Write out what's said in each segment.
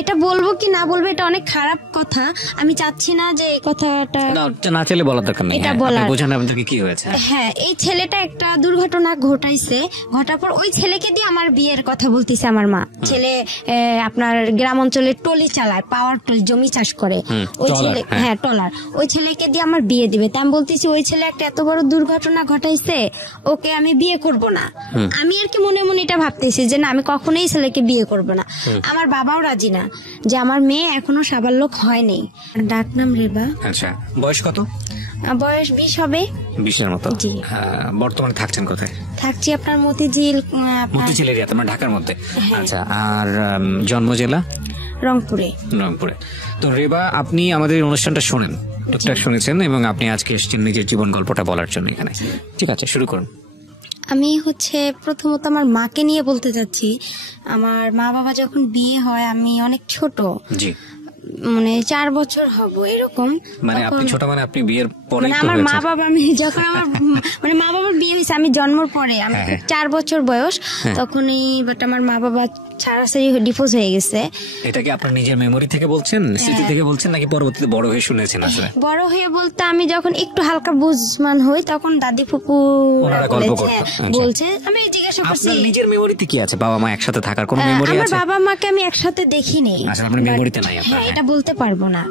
এটা বলবো কি না বলবো এটা অনেক খারাপ কথা, আমি চাচ্ছি না যে এই কথাটা না চাইলে বলার দরকার নেই। এটা বলার বোঝান আপনাকে কি হয়েছে। হ্যাঁ, এই ছেলেটা একটা দুর্ঘটনা ঘটাইছে, ঘটার পর ওই ছেলেকে দিয়ে আমার বিয়ের কথা বলতেছে আমার মা। ছেলে আপনার গ্রাম অঞ্চলে টলি চালায়, পাওয়ার টলি, জমি চাষ করে। ওই ছেলে, হ্যাঁ টলার, ওই ছেলেকে দিয়ে আমার বিয়ে দিবে। তা আমি বলতেছি ওই ছেলে একটা এত বড় দুর্ঘটনা ঘটাইছে, ওকে আমি বিয়ে করব না। আমি আর কি মনে মনে এটা ভাবতেছি যে না, আমি কখনোই ছেলেকে বিয়ে করব না। আমার বাবাও রাজি না, যে আমার মেয়ে এখনো সাবালক হয়নি। ডাক নাম রেবা। আচ্ছা, বয়স কত? বয়স 20 হবে। 20-এর মতো। জি। বর্তমানে থাকছেন কোথায়? থাকছি আপনার মতিঝিল। মতিঝিল এরিয়া, তোমার ঢাকার মধ্যে। আচ্ছা, আর জন্ম জেলা? রংপুরে। রংপুরে। তো রেবা, আপনি আমাদের অনুষ্ঠানটা শোনেন, টুকটাক শুনেছেন, এবং আপনি আজকে এসেছেন নিজের জীবন গল্পটা বলার জন্য এখানে। ঠিক আছে, শুরু করুন। আমি প্রথমত আমার মাকে নিয়ে বলতে চাচ্ছি। আমার মা বাবা যখন বিয়ে হয় আমি অনেক ছোট। জি। মানে 4 বছর হব এরকম। মানে আপনি ছোট, মানে আপনি বিয়ের পরে? মানে আমার মা বাবা, আমি যখন আমার মানে মা বাবার বিয়ে হয়েছে আমি জন্মের পরে, আমি 4 বছর বয়স তখনই, বাট আমার মা বাবা ছাড়াছাড়ি ডিভোর্স হয়ে গেছে। এটা কি আপনার নিজের মেমোরি থেকে বলছেন, স্মৃতি থেকে বলছেন, নাকি পরবর্তীতে বড় হয়ে শুনেছেন? আসলে বড় হয়ে বলতে আমি যখন একটু হালকা বুঝমান হই তখন দাদি ফুপু বলছে, আমি জিজ্ঞাসা করছি আপনার নিজের মেমোরিতে কি আছে? বাবা মা একসাথে থাকার কোনো মেমোরি আছে? আমার বাবা মাকে আমি একসাথে দেখিনি। আচ্ছা, আপনার মেমোরিতে নাই। হ্যাঁ, এটা বলতে পারবো না।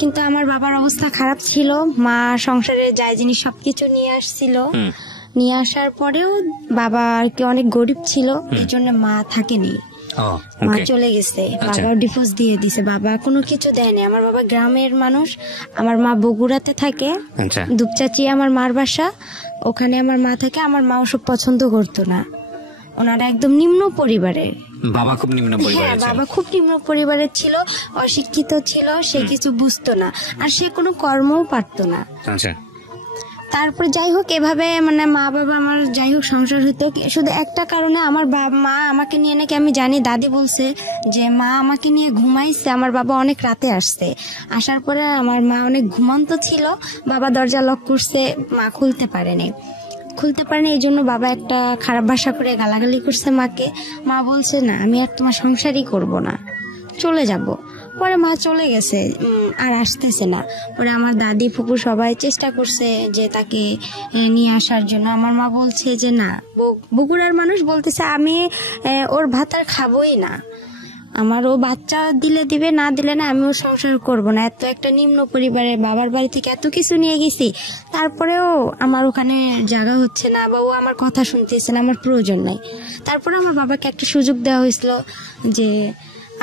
কিন্তু আমার বাবার অবস্থা খারাপ ছিল, মা সংসারে যায় জিনিস সবকিছু নিয়ে আসছিল। নিয়ে আসার পরেও বাবা আর কি অনেক গরিব ছিল, এই জন্য মা থাকেনি, মা চলে গেছে। বাবাও ডিভোর্স দিয়ে দিছে, বাবা কোনো কিছু দেয়নি। আমার বাবা গ্রামের মানুষ, আমার মা বগুড়াতে থাকে, দুপচাচি আমার মার বাসা, ওখানে আমার মা থাকে। আমার মা ওসব পছন্দ করতো না, ওনারা একদম নিম্ন পরিবারে। বাবা খুব নিম্ন পরিবারের? হ্যাঁ, বাবা খুব নিম্ন পরিবারের ছিল, অশিক্ষিত ছিল, সে কিছু বুঝতো না, আর সে কোনো কর্মও পারতো না। আচ্ছা। তারপর যাই হোক এভাবে মানে মা বাবা আমার যাই হোক সংসার হইতো, শুধু একটা কারণে আমার মা আমাকে নিয়ে নাকি আমি জানি, দাদি বলছে যে মা আমাকে নিয়ে ঘুমাইছে, আমার বাবা অনেক রাতে আসছে, আসার পরে আমার মা অনেক ঘুমন্ত ছিল, বাবা দরজা লক করছে, মা খুলতে পারেনি, এই জন্য বাবা একটা খারাপ ভাষা করে গালাগালি করছে মাকে। মা বলছে না, আমি আর তোমার সংসারই করব না, চলে যাব। পরে মা চলে গেছে, আর আসতেছে না। পরে আমার দাদি ফুপু সবাই চেষ্টা করছে যে তাকে নিয়ে আসার জন্য। আমার মা বলছে যে না, বগুড়ার মানুষ বলতেছে আমি ওর ভাত আর খাবোই না, আমার ও বাচ্চা দিলে দিবে, না দিলে না, আমি ওর সংসার করবো না। এত একটা নিম্ন পরিবারের, বাবার বাড়ি থেকে এত কিছু নিয়ে গেছি, তারপরেও আমার ওখানে জায়গা হচ্ছে না, বা ও আমার কথা শুনতেছে না, আমার প্রয়োজন নাই। তারপরে আমার বাবাকে একটা সুযোগ দেওয়া হয়েছিল যে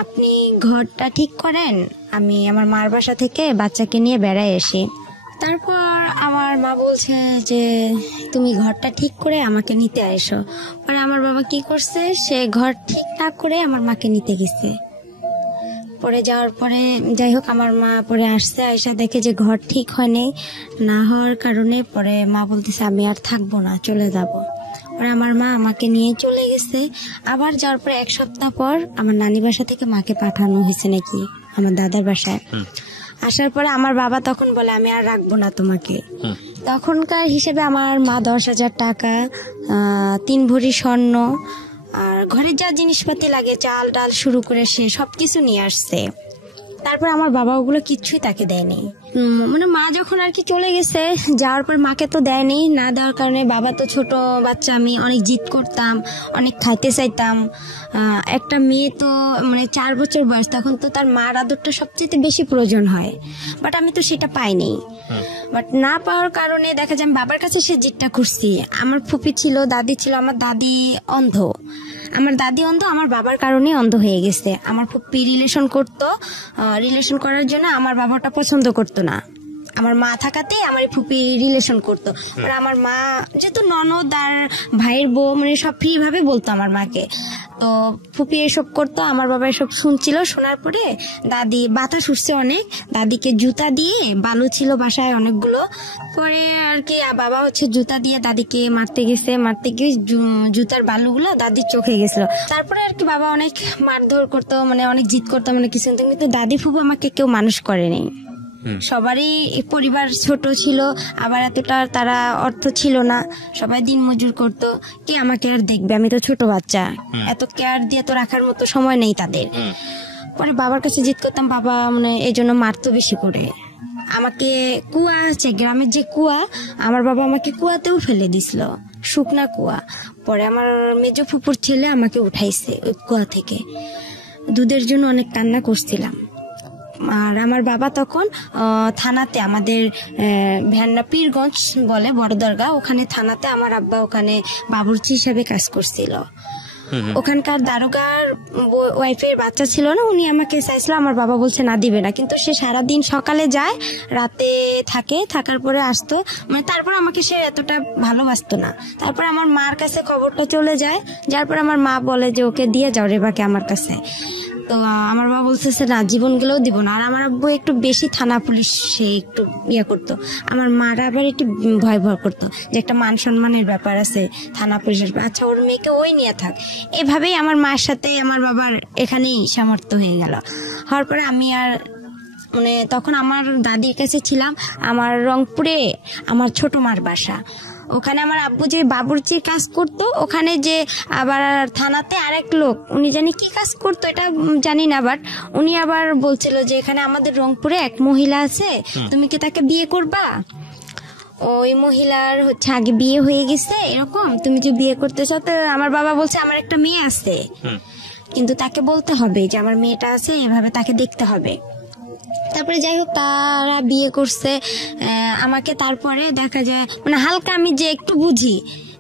আপনি ঘরটা ঠিক করেন, আমি আমার মার বাসা থেকে বাচ্চাকে নিয়ে বেড়ায় আসি। তারপর আমার মা বলছে যে তুমি ঘরটা ঠিক করে আমাকে নিতে এসো। পরে আমার বাবা কি করছে, সে ঘর ঠিক না করে আমার মাকে নিতে গেছে। পরে যাওয়ার পরে যাই হোক আমার মা পরে আসছে, আয়সা দেখে যে ঘর ঠিক হয়নি, না হওয়ার কারণে পরে মা বলতেছে আমি আর থাকবো না, চলে যাব। পরে আমার মা আমাকে নিয়ে চলে গেছে। আবার যাওয়ার পরে 1 সপ্তাহ পর আমার নানি বাসা থেকে মাকে পাঠানো হয়েছে নাকি আমার দাদার বাসায়। আসার পরে আমার বাবা তখন বলে আমি আর রাখবো না তোমাকে। তখনকার হিসেবে আমার মা 10,000 টাকা, 3 ভরি স্বর্ণ, আর ঘরের যা জিনিসপাতি লাগে, চাল ডাল শুরু করে সে সবকিছু নিয়ে আসছে। তারপর আমার বাবা ওগুলো কিচ্ছুই তাকে দেয়নি। মানে মা যখন আর কি চলে গেছে, যাওয়ার পর মাকে তো দেয়নি, না দেওয়ার কারণে বাবা তো ছোট বাচ্চা, আমি অনেক জিদ করতাম, অনেক খাইতে চাইতাম। একটা মেয়ে তো মানে 4 বছর বয়স, তখন তো তার মার আদরটা সবচেয়ে বেশি প্রয়োজন হয়, বাট আমি তো সেটা পাইনি। বাট না পাওয়ার কারণে দেখা যায় বাবার কাছে সে জিদটা করছি। আমার ফুপি ছিল, দাদি ছিল, আমার দাদি অন্ধ, আমার বাবার কারণে অন্ধ হয়ে গেছে। আমার ফুপি রিলেশন করতো, রিলেশন করার জন্য আমার বাবাটা পছন্দ করতো না, আমার মা থাকাতে আমার ফুপি রিলেশন করতো। আর আমার মা যেহেতু ননদ আর ভাইয়ের বউ, মানে সব ফ্রি ভাবে বলতো আমার মাকে, তো ফুপি এসব করতো। আমার বাবা এসব শুনছিল, শোনার পরে দাদি বাতাস উঠছে অনেক, দাদিকে জুতা দিয়ে, বালু ছিল বাসায় অনেকগুলো, পরে আর কি বাবা জুতা দিয়ে দাদিকে মারতে গিয়ে জুতার বালুগুলো দাদির চোখে গেছিল। তারপরে আর কি বাবা অনেক মারধর করতো, মানে অনেক জিদ করতো, মানে কিছু। কিন্তু দাদি ফুপু আমাকে কেউ মানুষ করেনি, সবারই পরিবার ছোট ছিল, আবার এতটা তারা অর্থ ছিল না, সবাই দিন মজুর করতো, কে আমাকে আর দেখবে, আমি তো ছোট বাচ্চা, এত কেয়ার দিয়ে তো রাখার মতো সময় নেই তাদের। পরে বাবার কাছে জিদ করতাম, বাবা মানে এই জন্য মারতো বেশি করে আমাকে। কুয়া আছে গ্রামের যে কুয়া, আমার বাবা আমাকে কুয়াতেও ফেলে দিছিল, শুকনা কুয়া। পরে আমার মেজো ফুপুর ছেলে আমাকে উঠাইছে ওই কুয়া থেকে। দুধের জন্য অনেক কান্না করছিলাম। আর আমার বাবা তখন থানাতে, আমাদের ভ্যান্না পীরগঞ্জ বলে বড় দরগা, ওখানে থানাতে আমার আব্বা ওখানে বাবুর্চি হিসাবে কাজ করছিল। ওখানকার দারোগার ওয়াইফের বাচ্চা ছিল না, উনি আমাকে চাইছিল, আমার বাবা বলছে না দিবে না। কিন্তু সে সারাদিন সকালে যায়, রাতে থাকে, থাকার পরে আসতো, মানে তারপর আমাকে সে এতটা ভালোবাসতো না। তারপর আমার মার কাছে খবরটা চলে যায়, যার পর আমার মা বলে যে ওকে দিয়ে যাও রেবাকে আমার কাছে। তো আমার বাবা বলতেছে না, জীবন গেলেও দিব না। আর আমার আব্বু একটু বেশি থানা পুলিশ সে একটু ইয়ে করতো, আমার মারা আবার একটু ভয় করতো যে একটা মান সম্মানের ব্যাপার আছে থানা পুলিশের, আচ্ছা ওর মেয়েকে ওই নিয়ে থাক। এভাবেই আমার মার সাথে আমার বাবার এখানেই সামর্থ্য হয়ে গেল। হওয়ার পরে আমি আর মানে তখন আমার দাদির কাছে ছিলাম, আমার রংপুরে আমার ছোট মার বাসা। ওখানে আমার আব্বু যে বাবুর্চির কাজ করতো, ওখানে যে আবার থানাতে আরেক লোক, উনি জানি কি কাজ করতো এটা জানি না, বাট উনি আবার বলছিল যে এখানে আমাদের রংপুরে এক মহিলা আছে, তুমি কি তাকে বিয়ে করবা? ওই মহিলার হচ্ছে আগে বিয়ে হয়ে গেছে, এরকম তুমি যে বিয়ে করতে চাও। তো আমার বাবা বলছে আমার একটা মেয়ে আছে, কিন্তু তাকে বলতে হবে যে আমার মেয়েটা আছে, এভাবে তাকে দেখতে হবে। তারপরে যাই হোক তারা বিয়ে করছে আমাকে। তারপরে দেখা যায় মানে হালকা আমি যে একটু বুঝি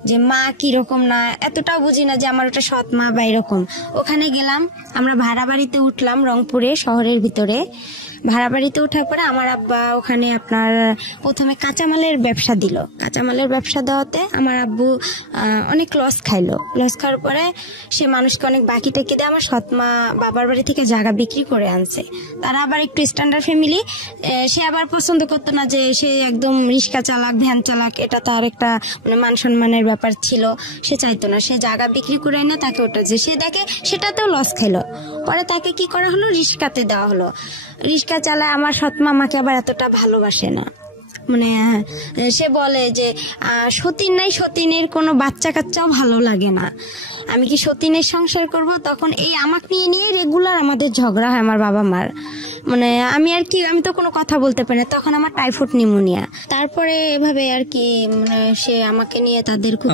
যে মা কিরকম না, এতটাও বুঝি না যে আমার ওটা সৎ মা বা এরকম। ওখানে গেলাম, আমরা ভাড়া বাড়িতে উঠলাম রংপুরে শহরের ভিতরে। ভাড়া বাড়িতে ওঠার পরে আমার আব্বা ওখানে আপনার প্রথমে কাঁচামালের ব্যবসা দিল। কাঁচামালের ব্যবসা দেওয়াতে আমার আব্বু অনেক লস খাইলো। লস খাওয়ার পরে সে মানুষকে অনেক বাকি টেকে দিয়ে আমার সৎমা বাবার বাড়ি থেকে জায়গা বিক্রি করে আনছে। তারা আবার একটু স্ট্যান্ডার্ড ফ্যামিলি, সে আবার পছন্দ করতো না যে সে একদম রিক্সা চালাক ভ্যান চালাক, এটা তার একটা মানে মান সম্মানের ব্যাপার ছিল, সে চাইতো না। সে জায়গা বিক্রি করে এনে তাকে ওটা যে সে দেখে সেটাতেও লস খাইলো। পরে তাকে কি করা হলো, রিক্সাতে দেওয়া হলো। রিক্সা চালায় আমার সৎমা আমাকে আবার এতটা ভালোবাসে না, মানে সে বলে যে সতীন নাই, সতীনের কোনো বাচ্চা কাচ্চাও ভালো লাগে না, আমি কি সতীনের সংসার করব? তখন এই আমাকে নিয়ে রেগুলার আমাদের ঝগড়া হয় আমার বাবা মার। মানে আমি আর কি, আমি তো কোনো কথা বলতে পারি না, তখন আমার টাইফয়েড নিউমোনিয়া। তারপরে এভাবে আর কি মানে সে আমাকে নিয়ে তাদের খুব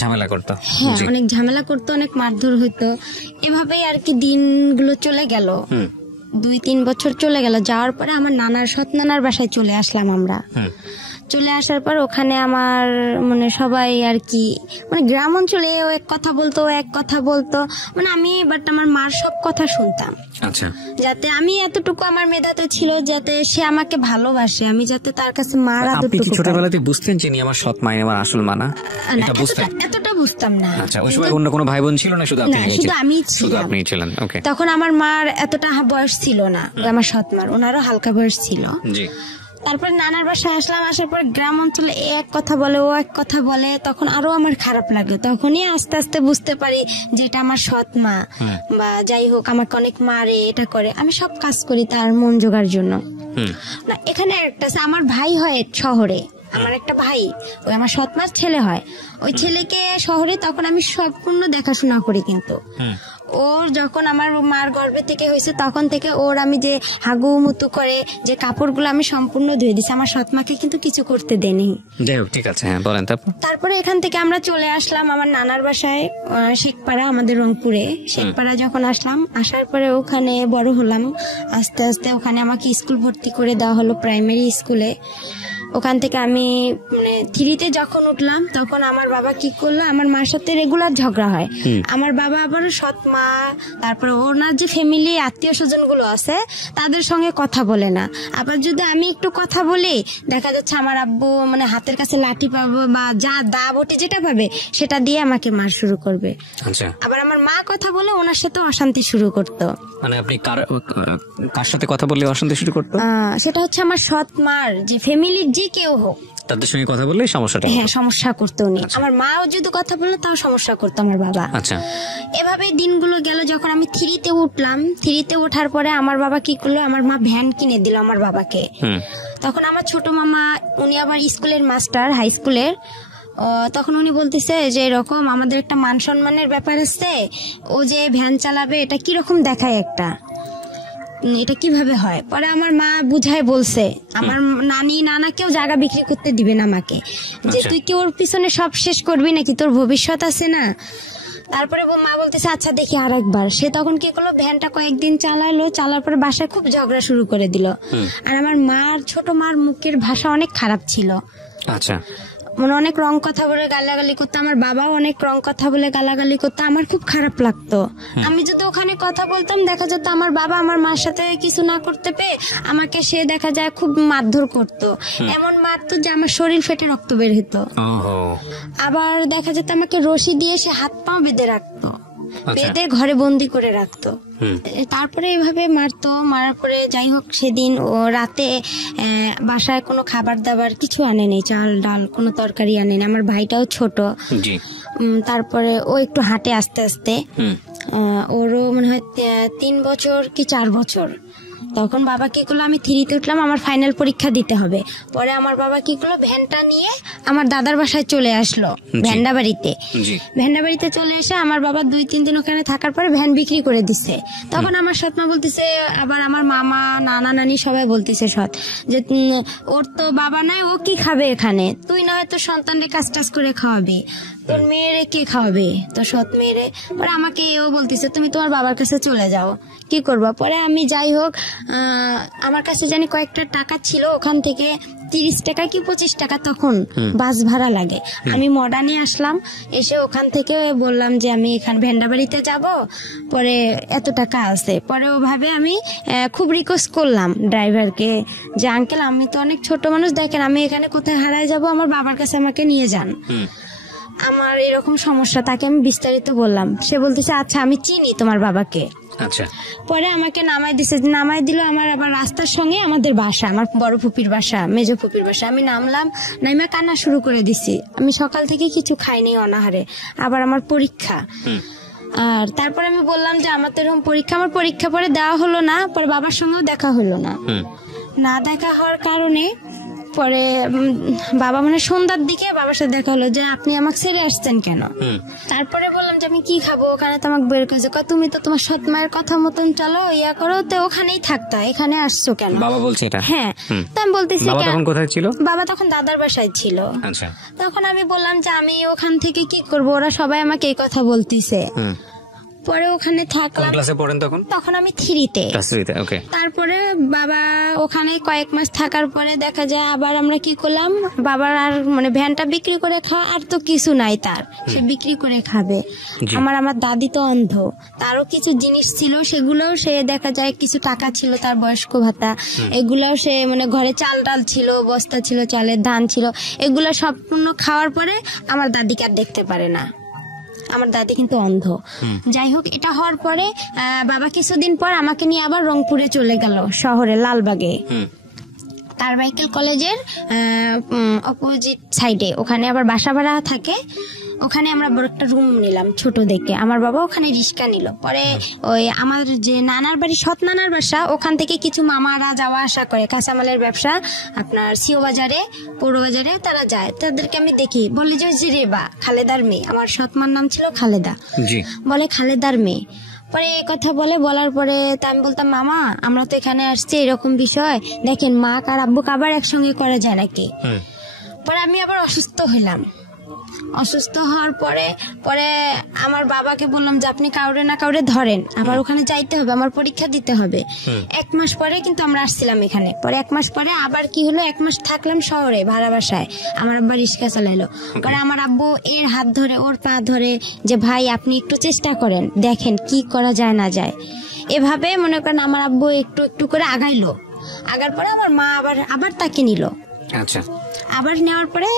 ঝামেলা করতো, হ্যাঁ অনেক ঝামেলা করতো, অনেক মারধর হইতো। এভাবেই আর কি দিনগুলো চলে গেল। 2-3 বছর চলে গেল। যাওয়ার পরে আমার নানার সৎ নানার বাসায় চলে আসলাম আমরা। চলে আসার পর ওখানে আমার মানে সবাই আর কি মানে গ্রাম অঞ্চলে ও এক কথা বলতো, এক কথা বলতো, মানে আমি বাট আমার মার সব কথা শুনতাম। আচ্ছা, যাতে আমি এতটুকু আমার মেধাতে ছিল যাতে সে আমাকে ভালোবাসে, আমি যাতে তার কাছে মার আপনি কি ছোটবেলাতে বুঝতেন যে আমার সৎ মা আমার আসল মা না? এটা বুঝতেন? এতটা বুঝতাম না। আচ্ছা, ওই সময় অন্য কোনো ভাই বোন ছিল না? শুধু আপনি ছিলেন। ওকে। তখন আমার মার এতটা বয়স ছিল না, আমার সৎ মার, ওনারও হালকা বয়স ছিল। জি। তারপর নানার বাসায় আসলাম। আসার পর গ্রাম অঞ্চলে এক কথা বলে, ও এক কথা বলে, তখন আরো আমার খারাপ লাগে। তখনই আস্তে আস্তে বুঝতে পারি যে এটা আমার সৎ মা, বা যাই হোক আমাকে অনেক মারে, এটা করে, আমি সব কাজ করি তার মন জোগার জন্য। না এখানে একটা আমার ভাই হয় শহরে, আমার একটা ভাই, ওই আমার সৎ মার ছেলে হয়, ওই ছেলেকে শহরে তখন আমি সম্পূর্ণ দেখাশোনা করি। কিন্তু ওর যখন আমার মার গর্ভে থেকে হয়েছে তখন থেকে ওর আমি যে হাগু মুতু করে যে কাপড়গুলো আমি সম্পূর্ণ ধুয়ে দিছি, আমার সৎমাকে কিন্তু কিছু করতে দেনি। ঠিক আছে, হ্যাঁ বলেন। তারপরে এখান থেকে আমরা চলে আসলাম আমার নানার বাসায় শেখপাড়া, আমাদের রংপুরে শেখপাড়া। যখন আসলাম, আসার পরে ওখানে বড় হলাম আস্তে আস্তে। ওখানে আমাকে স্কুল ভর্তি করে দেওয়া হলো, প্রাইমারি স্কুলে। ওখান থেকে আমি মানে 3তে যখন উঠলাম তখন আমার বাবা কি করলো, আমার মার সাথে রেগুলার ঝগড়া হয়। আমার বাবা আবার সৎ মা, তারপরে ওনার যে ফ্যামিলি আত্মীয় স্বজন গুলো আছে তাদের সঙ্গে কথা বলে না। আবার যদি আমি একটু কথা বলি, দেখা যাচ্ছে আমার আব্বু মানে হাতের কাছে লাঠি পাবো বা যা দা বটি যেটা পাবে সেটা দিয়ে আমাকে মার শুরু করবে। আবার আমার মা কথা বলে ওনার সাথে অশান্তি শুরু করতো। মানে আপনি কার সাথে কথা বললে অশান্তি শুরু করতো? সেটা হচ্ছে আমার সৎ মার যে ফ্যামিলির যে কেউ হোক, তাদের সঙ্গে কথা বললে সমস্যাটা, হ্যাঁ সমস্যা করতো উনি। আমার মাও যদি কথা বললো তাও সমস্যা করতো আমার বাবা। আচ্ছা, এভাবে দিনগুলো গেল। যখন আমি 3তে উঠলাম, 3তে ওঠার পরে আমার বাবা কি করলো, আমার মা ভ্যান কিনে দিল আমার বাবাকে। তখন আমার ছোট মামা, উনি আবার স্কুলের মাস্টার, হাই স্কুলের। তখন উনি বলতেছে যে এরকম আমাদের একটা মান সম্মানের ব্যাপার আছে, ও যে ভ্যান চালাবে এটা কিরকম দেখায় একটা। এটা কিভাবে হয়। পরে আমার মা বুঝায় বলছে, আমার নানি নানাকেও জায়গা বিক্রি করতে দিবেন আমাকে, যে তুই কি ওর পিছনে সব শেষ করবি নাকি, তোর ভবিষ্যৎ আছে না। তারপরে মা বলতেছে আচ্ছা দেখি আর একবার। সে তখন কি করলো, ভ্যানটা কয়েকদিন চালালো, চালার পরে বাসায় খুব ঝগড়া শুরু করে দিল। আর আমার ছোট মার মুখের ভাষা অনেক খারাপ ছিল। আচ্ছা, মানে অনেক রং কথা বলে গালাগালি করতো, আমার বাবাও অনেক রং কথা বলে গালাগালি করতো, আমার খুব খারাপ লাগতো। আমি যদি ওখানে কথা বলতাম, দেখা যেত আমার বাবা আমার মার সাথে কিছু না করতে পেয়ে আমাকে সে দেখা যায় খুব মারধর করতো, এমন মারতো যে আমার শরীর ফেটে রক্ত বের হতো। আবার দেখা যেত আমাকে রশি দিয়ে সে হাত পা বেঁধে রাখতো, বেঁধে ঘরে বন্দি করে রাখতো। তারপরে এভাবে মারতো, মারার পরে যাই হোক সেদিন ও রাতে বাসায় কোনো খাবার দাবার কিছু আনেনি, চাল ডাল কোনো তরকারি আনেনি। আমার ভাইটাও ছোট, তারপরে ও একটু হাঁটে আস্তে আস্তে, ওরও মনে হয় 3 বছর কি 4 বছর। তখন বাবা কি করলো, আমি 3তে উঠলাম, আমার ফাইনাল পরীক্ষা দিতে হবে। পরে আমার বাবা কি করলো, ভ্যানটা নিয়ে আমার দাদার বাসায় চলে আসলো, ভ্যান্ডাবাড়িতে চলে এসে আমার বাবা 2-3 দিন ওখানে থাকার পরে ভ্যান বিক্রি করে দিচ্ছে। তখন আমার সৎমা বলতেছে, আবার আমার মামা নানা নানি সবাই বলতেছে যে ওর তো বাবা নাই, ও কি খাবে এখানে, তুই না হয়তো সন্তানকে কাজ টাজ করে খাওয়াবি, তোর মেয়েরে কে খাওয়াবে, তোর সৎ মেয়েরে। পরে আমাকে এও বলতেছে তুমি তোমার বাবার কাছে চলে যাও, কি করবা। পরে আমি যাই হোক, আমার কাছে জানি কয়েকটা টাকা ছিল, ওখান থেকে 30 টাকা কি 25 টাকা তখন বাস ভাড়া লাগে। আমি মডার্নে আসলাম, এসে ওখান থেকে বললাম যে আমি এখানে ভ্যান্ডাবাড়িতে যাব, পরে এত টাকা আছে। পরে ওভাবে আমি খুব রিকোয়েস্ট করলাম ড্রাইভারকে যে আঙ্কেল আমি তো অনেক ছোট মানুষ, দেখেন আমি এখানে কোথায় হারায় যাব, আমার বাবার কাছে আমাকে নিয়ে যান, আমার এরকম সমস্যা। তাকে আমি বিস্তারিত বললাম, সে বলতেছে আচ্ছা আমি চিনি তোমার বাবাকে। আচ্ছা, পরে আমাকে নামাই দিল আমার আবার রাস্তার সঙ্গে আমাদের বাসা, আমার বড় ফুপির বাসা, মেজ ফুপির বাসা। আমি নামলাম, নাইমা কান্না শুরু করে দিছি। আমি সকাল থেকে কিছু খাইনি অনাহারে, আবার আমার পরীক্ষা। আর তারপর আমি বললাম যে আমার তো এরকম পরীক্ষা, আমার পরীক্ষা পরে দেওয়া হলো না, পরে বাবার সঙ্গেও দেখা হলো না। না দেখা হওয়ার কারণে পরে বাবা মানে সন্ধ্যার দিকে বাবার সাথে দেখা হলো যে আপনি আমাকে ছেড়ে আসছেন কেন। তারপরে বললাম যে আমি কি খাবো, ওখানে তো আমাকে বের করেছে, তুমি তো তোমার সৎ মায়ের কথা মতন চলো, ইয়া করো, তো ওখানেই থাকতা, এখানে আসছো কেন বাবা বলছে এটা। হ্যাঁ, তো আমি বলতেছি বাবা তখন কোথায় ছিল, বাবা তখন দাদার বাসায় ছিল। আচ্ছা, তখন আমি বললাম যে আমি ওখান থেকে কি করব, ওরা সবাই আমাকে এই কথা বলতিছে। পরে ওখানে থাকলাম। ক্লাসে পড়েন তখন? তখন আমি 3তে। ওকে। তারপরে বাবা ওখানে কয়েক মাস থাকার পরে দেখা যায় আবার আমরা কি করলাম, বাবার আর মানে ভ্যানটা বিক্রি করে খাওয়া আর তো কিছু নাই তার, সে বিক্রি করে খাবে। আমার দাদি তো অন্ধ, তারও কিছু জিনিস ছিল, সেগুলোও সে দেখা যায় কিছু টাকা ছিল তার বয়স্ক ভাতা, এগুলাও সে মানে ঘরে চাল ডাল ছিল, বস্তা ছিল, চালের ধান ছিল, এগুলো সম্পূর্ণ খাওয়ার পরে আমার দাদিকে আর দেখতে পারে না। আমার দাদি কিন্তু অন্ধ। যাই হোক, এটা হওয়ার পরে বাবা কিছুদিন পর আমাকে নিয়ে আবার রংপুরে চলে গেল, শহরে লালবাগে, কারমাইকেল কলেজের অপোজিট সাইডে। ওখানে আবার বাসা ভাড়া থাকে, ওখানে আমরা বড় একটা রুম নিলাম ছোট দেখে। আমার বাবা ওখানে রিক্সা নিল। পরে ওই আমার যে নানার বাড়ি, সৎ নানার বাসা, ওখান থেকে কিছু মামারা যাওয়া আসা করে, কাঁচামালের ব্যবসা আপনার সিও বাজারে, পৌর বাজারে তারা যায়, তাদেরকে আমি দেখি, বলে যে রেবা খালেদার মেয়ে, আমার সৎ মার নাম ছিল খালেদা, বলে খালেদার মেয়ে। পরে এই কথা বলার পরে তা আমি বলতাম মামা আমরা তো এখানে আসছি, এরকম বিষয় দেখেন মা আর আব্বুকে আবার একসঙ্গে করা যায় নাকি। পরে আমি আবার অসুস্থ হইলাম। অসুস্থ হওয়ার পরে আমার বাবাকে বললাম যে আপনি কাউরে না কাউরে ধরেন, আবার ওখানে যাইতে হবে, আমার পরীক্ষা দিতে হবে। 1 মাস পরে কিন্তু আমরা আসছিলাম এখানে। পরে 1 মাস পরে আবার কি হলো, 1 মাস থাকলাম শহরে ভাড়া বাসায়, আমার আব্বা রিক্সা চালাইলো। পরে আমার আব্বু এর হাত ধরে ওর পা ধরে যে ভাই আপনি একটু চেষ্টা করেন, দেখেন কি করা যায় না যায়। এভাবে মনে করেন আমার আব্বু একটু একটু করে আগাইলো। আগার পরে আমার মা আবার তাকে নিল। আচ্ছা, আবার নেওয়ার পরে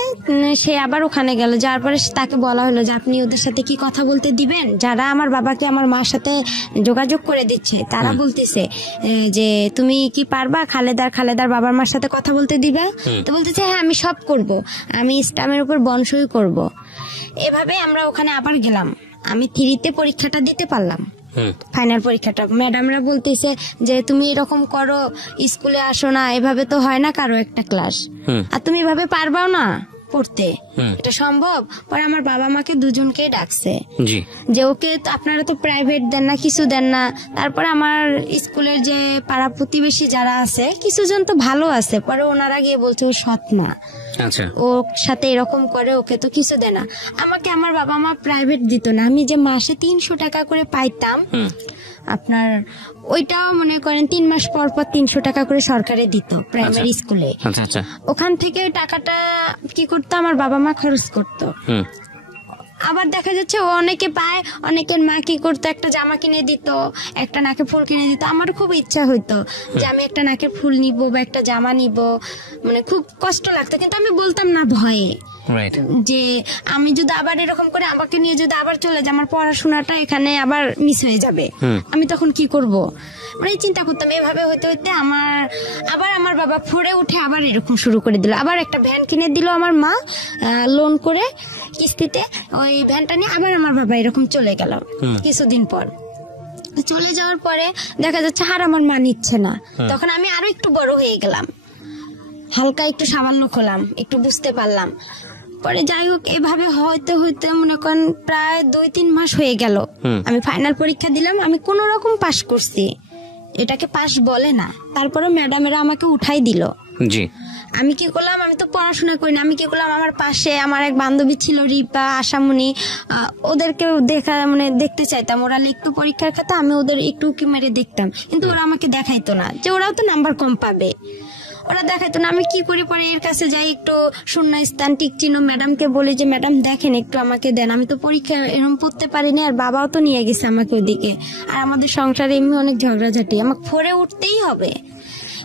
সে আবার ওখানে গেল, যার পরে তাকে বলা হলো যে আপনি ওদের সাথে কি কথা বলতে দিবেন, যারা আমার বাবাকে আমার মার সাথে যোগাযোগ করে দিচ্ছে তারা বলতেছে যে তুমি কি পারবা খালেদার বাবার মার সাথে কথা বলতে দিবা। তো বলতেছে হ্যাঁ আমি সব করব, আমি ইসলামের উপর বনসই করব। এভাবে আমরা ওখানে আবার গেলাম। আমি 3তে পরীক্ষাটা দিতে পারলাম, ফাইনাল পরীক্ষাটা। ম্যাডামরা বলতেছে যে তুমি এরকম করো, স্কুলে আসো না, এভাবে তো হয় না কারো একটা ক্লাস, আর তুমি এভাবে পারবাও না, পড়তে, এটা সম্ভব? পরে আমার বাবা মাকে দুজনকেই ডাকছে জি যে ওকে তো আপনারা তো প্রাইভেট দেন না, কিছু দেন না। তারপরে আমার স্কুলের যে পাড়া প্রতিবেশী যারা আছে কিছু জন তো ভালো আছে, পরে ওনারা গিয়ে বলছে ও সৎ না, আচ্ছা ওর সাথে এরকম করে, ওকে তো কিছু দেয় না। আমাকে আমার বাবা মা প্রাইভেট দিত না, আমি যে মাসে 300 টাকা করে পাইতাম আপনার, ওইটাও মনে করেন 3 মাস পর পর 300 টাকা করে সরকারে দিত প্রাইমারি স্কুলে। আচ্ছা আচ্ছা ওখান থেকে টাকাটা কি করতো আমার বাবা মা খরচ করতো। আবার দেখা যাচ্ছে ও অনেকে পায়, অনেকের মা কি করতো একটা জামা কিনে দিত, একটা নাকে ফুল কিনে দিত। আমার খুব ইচ্ছা হইতো যে আমি একটা নাকের ফুল নিব বা একটা জামা নিব, মানে খুব কষ্ট লাগতো, কিন্তু আমি বলতাম না ভয়ে যে আমি যদি আবার এরকম করে আমাকে নিয়ে যদি আবার চলে যায় আমার পড়াশোনাটা এখানে আবার মিস হয়ে যাবে, আমি তখন কি করব, মানে চিন্তা করতাম। এভাবে হইতে হইতে আমার বাবা ফোরে উঠে আবার এরকম শুরু করে দিল। আবার একটা ভ্যান কিনে দিল আমার মা লোন করে কিস্তিতে, ওই ভ্যানটা নিয়ে আবার আমার বাবা এরকম চলে গেল। কিছুদিন পর চলে যাওয়ার পরে দেখা যাচ্ছে আর আমার মা নিচ্ছে না, তখন আমি আরো একটু বড় হয়ে গেলাম, হালকা একটু সামান্য হলাম, একটু বুঝতে পারলাম। পরে যাই হোক এভাবে হইতে হইতে মনে করেন প্রায় 2-3 মাস হয়ে গেল। আমি ফাইনাল পরীক্ষা দিলাম, আমি কোন রকম পাশ করছি, এটাকে পাশ বলে না। তারপরে ম্যাডামেরা আমাকে উঠাই দিল। জি আমি কি করলাম, আমি তো পড়াশোনা করি না, আমি কি করলাম, আমার পাশে আমার এক বান্ধবী ছিল রিপা, আশামণি, ওদেরকেও দেখতে চাইতাম। ওরা লিখতো পরীক্ষার খাতা, আমি ওদের একটু উকি মেরে দেখতাম, কিন্তু ওরা আমাকে দেখাইতো না যে ওরাও তো নাম্বার কম পাবে, ওরা দেখাইতো না। আমি কি করি, পরে এর কাছে যাই, একটু শূন্য স্থান টিক চিহ্ন ম্যাডামকে বলি যে ম্যাডাম দেখেন একটু আমাকে দেন, আমি তো পরীক্ষা এরকম পড়তে পারিনি, আর বাবাও তো নিয়ে গেছে আমাকে ওদিকে, আর আমাদের সংসারে এমনি অনেক ঝগড়াঝাটি, আমাকে ফোরে উঠতেই হবে।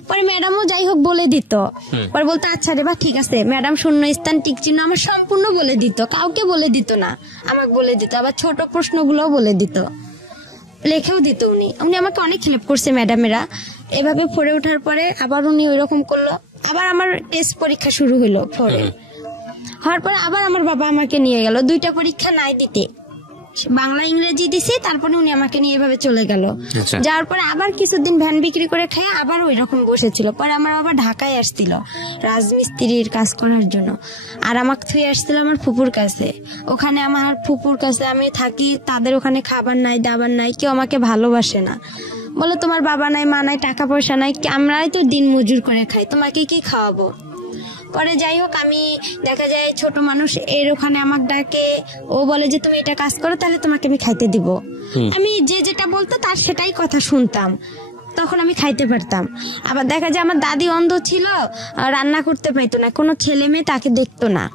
পরে ম্যাডামও যাই হোক বলে দিত, পরে বলতো আচ্ছা রে বা ঠিক আছে। ম্যাডাম শূন্য স্থান টিক চিহ্ন আমার সম্পূর্ণ বলে দিত, কাউকে বলে দিত না, আমাকে বলে দিত। আবার ছোট প্রশ্নগুলোও বলে দিত, লেখেও দিত। উনি আমাকে অনেক হেল্প করছে ম্যাডামেরা। এভাবে ফোরে ওঠার পরে আবার উনি ওইরকম করলো, আবার আমার টেস্ট পরীক্ষা শুরু হলো। ফোরে হওয়ার পরে আবার আমার বাবা আমাকে নিয়ে গেল 2টা পরীক্ষা নাই দিতে, বাংলা ইংরেজি দিছি, তারপরে উনি আমাকে নিয়ে এভাবে চলে গেল। যাওয়ার পরে আবার কিছুদিন ভ্যান বিক্রি করে খেয়ে আবার ওই রকম বসেছিল। পরে আমার বাবা ঢাকায় আসছিল রাজমিস্ত্রির কাজ করার জন্য, আর আমাকে থুয়ে আসছিল আমার ফুপুর কাছে। ওখানে আমার ফুপুর কাছে আমি থাকি, তাদের ওখানে খাবার নাই, দাবার নাই, কেউ আমাকে ভালোবাসে না, বলে তোমার বাবা নাই, মা নাই, টাকা পয়সা নাই, আমরাই তো দিন মজুর করে খাই, তোমাকে কি খাওয়াবো। পরে যাই হোক আমি দেখা যায় ছোট মানুষ, এর ওখানে আমাকে ডাকে, ও বলে যে তুমি এটা কাজ করো তাহলে তোমাকে আমি খাইতে দিব। আমি যে যেটা বলতো তার সেটাই কথা শুনতাম, তখন আমি খাইতে পারতাম। আবার দেখা যায় আমার দাদি অন্ধ ছিল, রান্না করতে পাইতো না, কোনো ছেলে মেয়ে তাকে দেখতো না।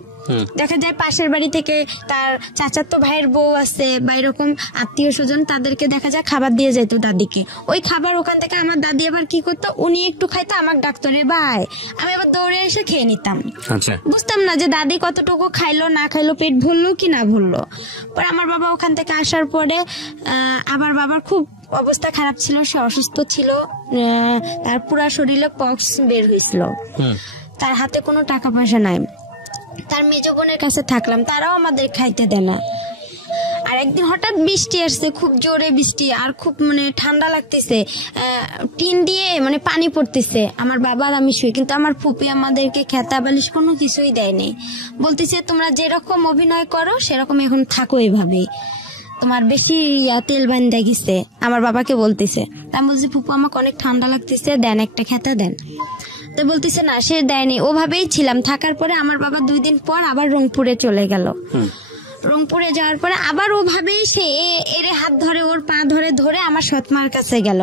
দেখা যায় পাশের বাড়ি থেকে তার চাচাতো ভাইয়ের বউ আছে বা এরকম আত্মীয় স্বজন, তাদেরকে দেখা যায় খাবার দিয়ে যেত দাদিকে। ওই খাবার ওখান থেকে আমার দাদি আবার কি করতো, উনি একটু খাইতো, আমাকে ডাকতো রে ভাই, আমি আবার দৌড়ে এসে খেয়ে নিতাম। বুঝতাম না যে দাদি কতটুকু খাইলো না খাইলো, পেট ভরলো কি না ভরলো। পরে আমার বাবা ওখান থেকে আসার পরে আবার বাবার খুব অবস্থা খারাপ ছিল, সে অসুস্থ ছিল, তার পুরা শরীরে পক্স বের হয়েছিল, তার হাতে কোনো টাকা পয়সা নাই। তার মেজ বোনের কাছে থাকলাম, তারাও আমাদের খাইতে দেয় না। আর একদিন হঠাৎ বৃষ্টি আসছে, খুব জোরে বৃষ্টি, আর খুব ঠান্ডা লাগতেছে, টিন দিয়ে পানি পড়তেছে। আমার বাবা আর আমি শুই, কিন্তু আমার ফুপি আমাদেরকে খেতা বালিশ কোনো কিছুই দেয়নি, বলতেছে তোমরা যেরকম অভিনয় করো সেরকম এখন থাকো, এভাবেই, তোমার বেশি তেল বান্ধা গেছে, আমার বাবাকে বলতেছে। আমি বলছি ফুপু আমাকে অনেক ঠান্ডা লাগতেছে, দেন একটা খেতা দেন। তো বলতেছে না, সে দেয়নি। ওভাবেই ছিলাম। থাকার পরে আমার বাবা 2 দিন পর আবার রংপুরে চলে গেল। রংপুরে যাওয়ার পরে আবার ওভাবেই সে এর হাত ধরে, ওর পা ধরে ধরে আমার সৎমার কাছে গেল।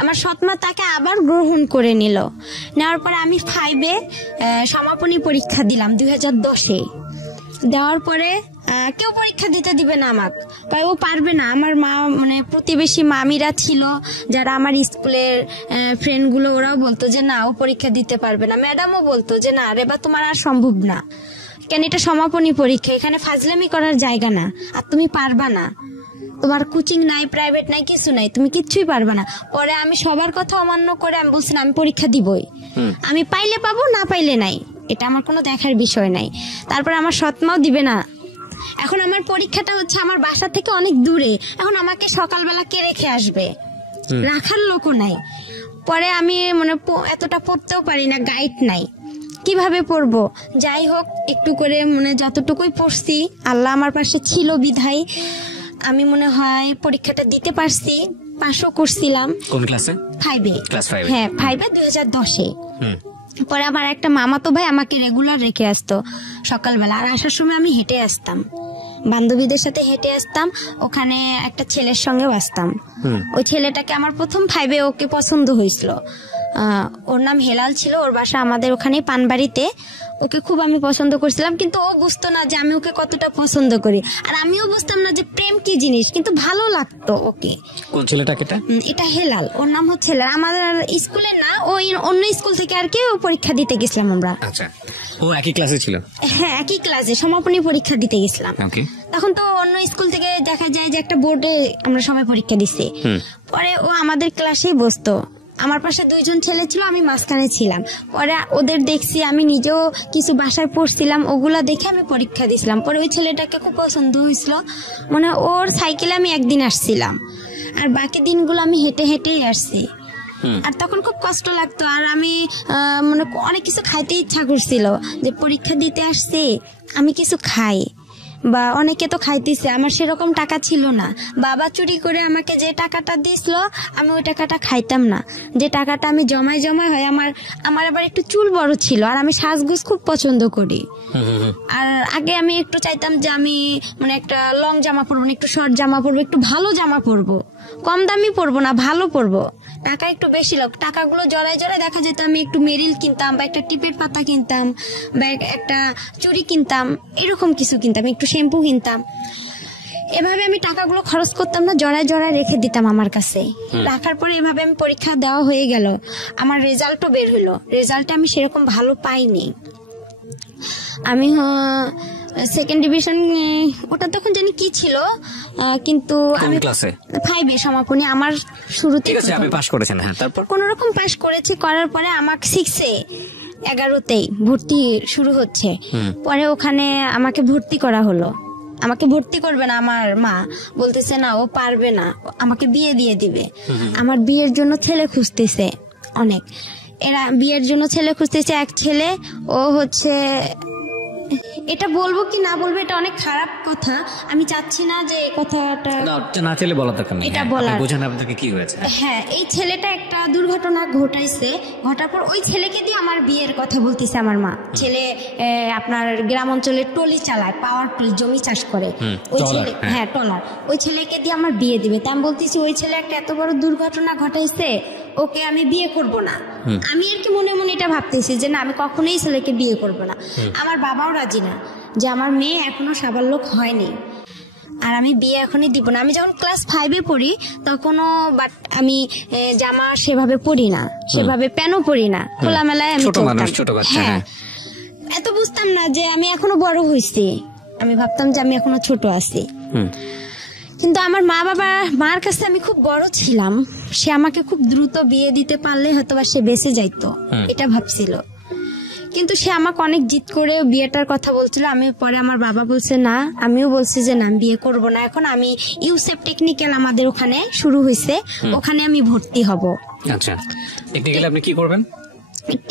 আমার সৎমা তাকে আবার গ্রহণ করে নিল। নেওয়ার পরে আমি 5-এ সমাপনী পরীক্ষা দিলাম 2010-এ। দেওয়ার পরে কেউ পরীক্ষা দিতে দিবে না আমাকে, তাই ও পারবে না। আমার মা প্রতিবেশী মামিরা ছিল যারা আমার স্কুলের ফ্রেন্ড গুলো, ওরাও বলতো যে না ও পরীক্ষা দিতে পারবে না। ম্যাডামও বলতো যে না রেবা তোমার আর সম্ভব না, কেন এটা সমাপনী পরীক্ষা, এখানে ফাজলামি করার জায়গা না, আর তুমি পারবা না, তোমার কোচিং নাই, প্রাইভেট নাই, কিছু নাই, তুমি কিচ্ছুই পারবা না। পরে আমি সবার কথা অমান্য করে আমি বলছি আমি পরীক্ষা দিবই, আমি পাইলে পাবো, না পাইলে নাই, এটা আমার কোনো দেখার বিষয় নাই। তারপর আমার সৎমাও দিবে না। এখন আমার পরীক্ষাটা হচ্ছে আমার বাসা থেকে অনেক দূরে, এখন আমাকে সকালবেলা কে রেখে আসবে, রাখার লোকও নাই। পরে আমি এতটা পড়তেও পারি না, গাইড নাই। কিভাবে পড়বো। যাই হোক একটু করে মানে যতটুকুই পড়ছি, আল্লাহ আমার পাশে ছিল বিধায় আমি মনে হয় পরীক্ষাটা দিতে পারছি, পাশও করছিলাম। কোন ক্লাসে? 5-এ। ক্লাস 5? হ্যাঁ 5-এ 2010-এ। পরে আমার একটা মামাতো ভাই আমাকে রেগুলার রেখে আসতো সকালবেলা, আর আসার সময় আমি হেঁটে আসতাম, বান্ধবীদের সাথে হেঁটে আসতাম। ওখানে একটা ছেলের সঙ্গে আসতাম। ওই ছেলেটাকে আমার প্রথম 5-এ ওকে পছন্দ হয়েছিল। ওর নাম হেলাল ছিল, ওর বাসা আমাদের ওখানে পানবাড়িতে। ওকে খুব আমি পছন্দ করছিলাম, কিন্তু ও বুঝতো না যে আমি ওকে কতটা পছন্দ করি, আর আমিও বুঝতাম না যে প্রেম কি জিনিস, কিন্তু ভালো লাগতো ওকে। কোন ছেলেটাকে? এটা হেলাল, ওর নাম হচ্ছে হেলাল। আমাদের স্কুলে না, ওই অন্য স্কুল থেকে আর কি পরীক্ষা দিতে গেছিলাম আমরা। আচ্ছা, ও একই ক্লাসে ছিল? হ্যাঁ একই ক্লাসে, সমাপনী পরীক্ষা দিতে গেছিলাম। তখন তো অন্য স্কুল থেকে দেখা যায় যে একটা বোর্ডে আমরা সবাই পরীক্ষা দিচ্ছি। পরে ও আমাদের ক্লাসেই বসতো, আমার পাশে 2জন ছেলে ছিল, আমি মাঝখানে ছিলাম। পরে ওদের দেখছি, আমি নিজেও কিছু বাসায় পড়ছিলাম, ওগুলা দেখে আমি পরীক্ষা দিছিলাম। পরে ওই ছেলেটাকে খুব পছন্দ হয়েছিল, মানে ওর সাইকেলে আমি একদিন আসছিলাম, আর বাকি দিনগুলো আমি হেঁটে হেঁটেই আসছি। আর তখন খুব কষ্ট লাগতো, আর আমি মানে অনেক কিছু খাইতে ইচ্ছা করছিল, যে পরীক্ষা দিতে আসছি আমি কিছু খাই, বা অনেকে তো খাইতেছে, আমার সেরকম টাকা ছিল না। বাবা চুরি করে আমাকে যে টাকাটা দিছিল, আমি ওই টাকাটা খাইতাম না। যে টাকাটা আমি জমায় হয়, আমার আবার একটু চুল বড় ছিল, আর আমি সাজগোজ খুব পছন্দ করি। আর আগে আমি একটু চাইতাম যে আমি মানে একটা লং জামা পরবো না, একটু শর্ট জামা পরবো, একটু ভালো জামা পরবো, কম দামি পরবো না, ভালো পরবো। টাকা একটু বেশি লোক, টাকাগুলো জড়ায় দেখা যেত আমি একটু মেরিল কিনতাম, বা একটা টিপের পাতা কিনতাম, বা একটা চুড়ি কিনতাম, এরকম কিছু কিনতাম, একটু শ্যাম্পু কিনতাম। এভাবে আমি টাকাগুলো খরচ করতাম না, জড়ায় রেখে দিতাম আমার কাছে। রাখার পরে এভাবে আমি পরীক্ষা দেওয়া হয়ে গেল, আমার রেজাল্টও বের হলো। রেজাল্টে আমি সেরকম ভালো পাইনি, আমি 2nd ডিভিশন, ওটা তখন জানি কি ছিল, কিন্তু আমি 5-এ সমাপনী আমার শুরুতে পাস করেছেন। হ্যাঁ, তারপর কোন রকম পাস করেছি। করার পরে আমাকে 6-এ 11তেই ভর্তি শুরু হচ্ছে। পরে ওখানে আমাকে ভর্তি করা হলো। আমাকে ভর্তি করবে না, আমার মা বলতেছে না ও পারবে না, আমাকে বিয়ে দিয়ে দিবে। আমার বিয়ের জন্য ছেলে খুঁজতেছে অনেক, এরা বিয়ের জন্য ছেলে খুঁজতেছে। এক ছেলে, ও হচ্ছে, এটা বলবো কি না বলবো এটা অনেক খারাপ কথা, আমি চাচ্ছি না যে এই কথাটা না চাইলে বলা দরকার নেই, এটা বলার। বোঝান আপনাকে কি হয়েছে। হ্যাঁ, এই ছেলেটা একটা দুর্ঘটনা ঘটাইছে, ঘটার পর ওই ছেলেকে দিয়ে আমার বিয়ের কথা বলতেছে আমার মা। ছেলে আপনার গ্রাম অঞ্চলে টলি চালায়, পাওয়ার টলি, জমি চাষ করে। ওই ছেলে, হ্যাঁ টলার, ওই ছেলেকে দিয়ে আমার বিয়ে দিবে। তা আমি বলতেছি ওই ছেলে একটা এত বড় দুর্ঘটনা ঘটাইছে, ওকে আমি বিয়ে করব না। আমি আর কি মনে মনে এটা ভাবতেছি যে না, আমি কখনোই ছেলেকে বিয়ে করব না। আমার বাবাও রাজি না, যে আমার মেয়ে এখনো সাবালক হয়নি, আর আমি বিয়ে এখনই দিব না। আমি যখন ক্লাস 5-এ পড়ি তখনও বাট আমি জামা সেভাবে পরি না, সেভাবে প্যানও পরি না, খোলামেলায় আমি চলতাম। হ্যাঁ, এত বুঝতাম না যে আমি এখনো বড় হয়েছি, আমি ভাবতাম যে আমি এখনো ছোট আছি। কিন্তু আমার মার কাছে আমি খুব বড় ছিলাম, সে আমাকে খুব দ্রুত বিয়ে দিতে পারলে হয়তো বা সে বেঁচে যাইতো, এটা ভাবছিল। কিন্তু সে আমাকে অনেক জিদ করে বিয়েটার কথা বলছিল। আমি পরে আমার বাবা বলছে না, আমিও বলছি যে না, বিয়ে করব না এখন। আমি ইউসেফ টেকনিক্যাল আমাদের ওখানে শুরু হয়েছে, ওখানে আমি ভর্তি হব। আচ্ছা, টেকনিক্যালে আপনি কি করবেন?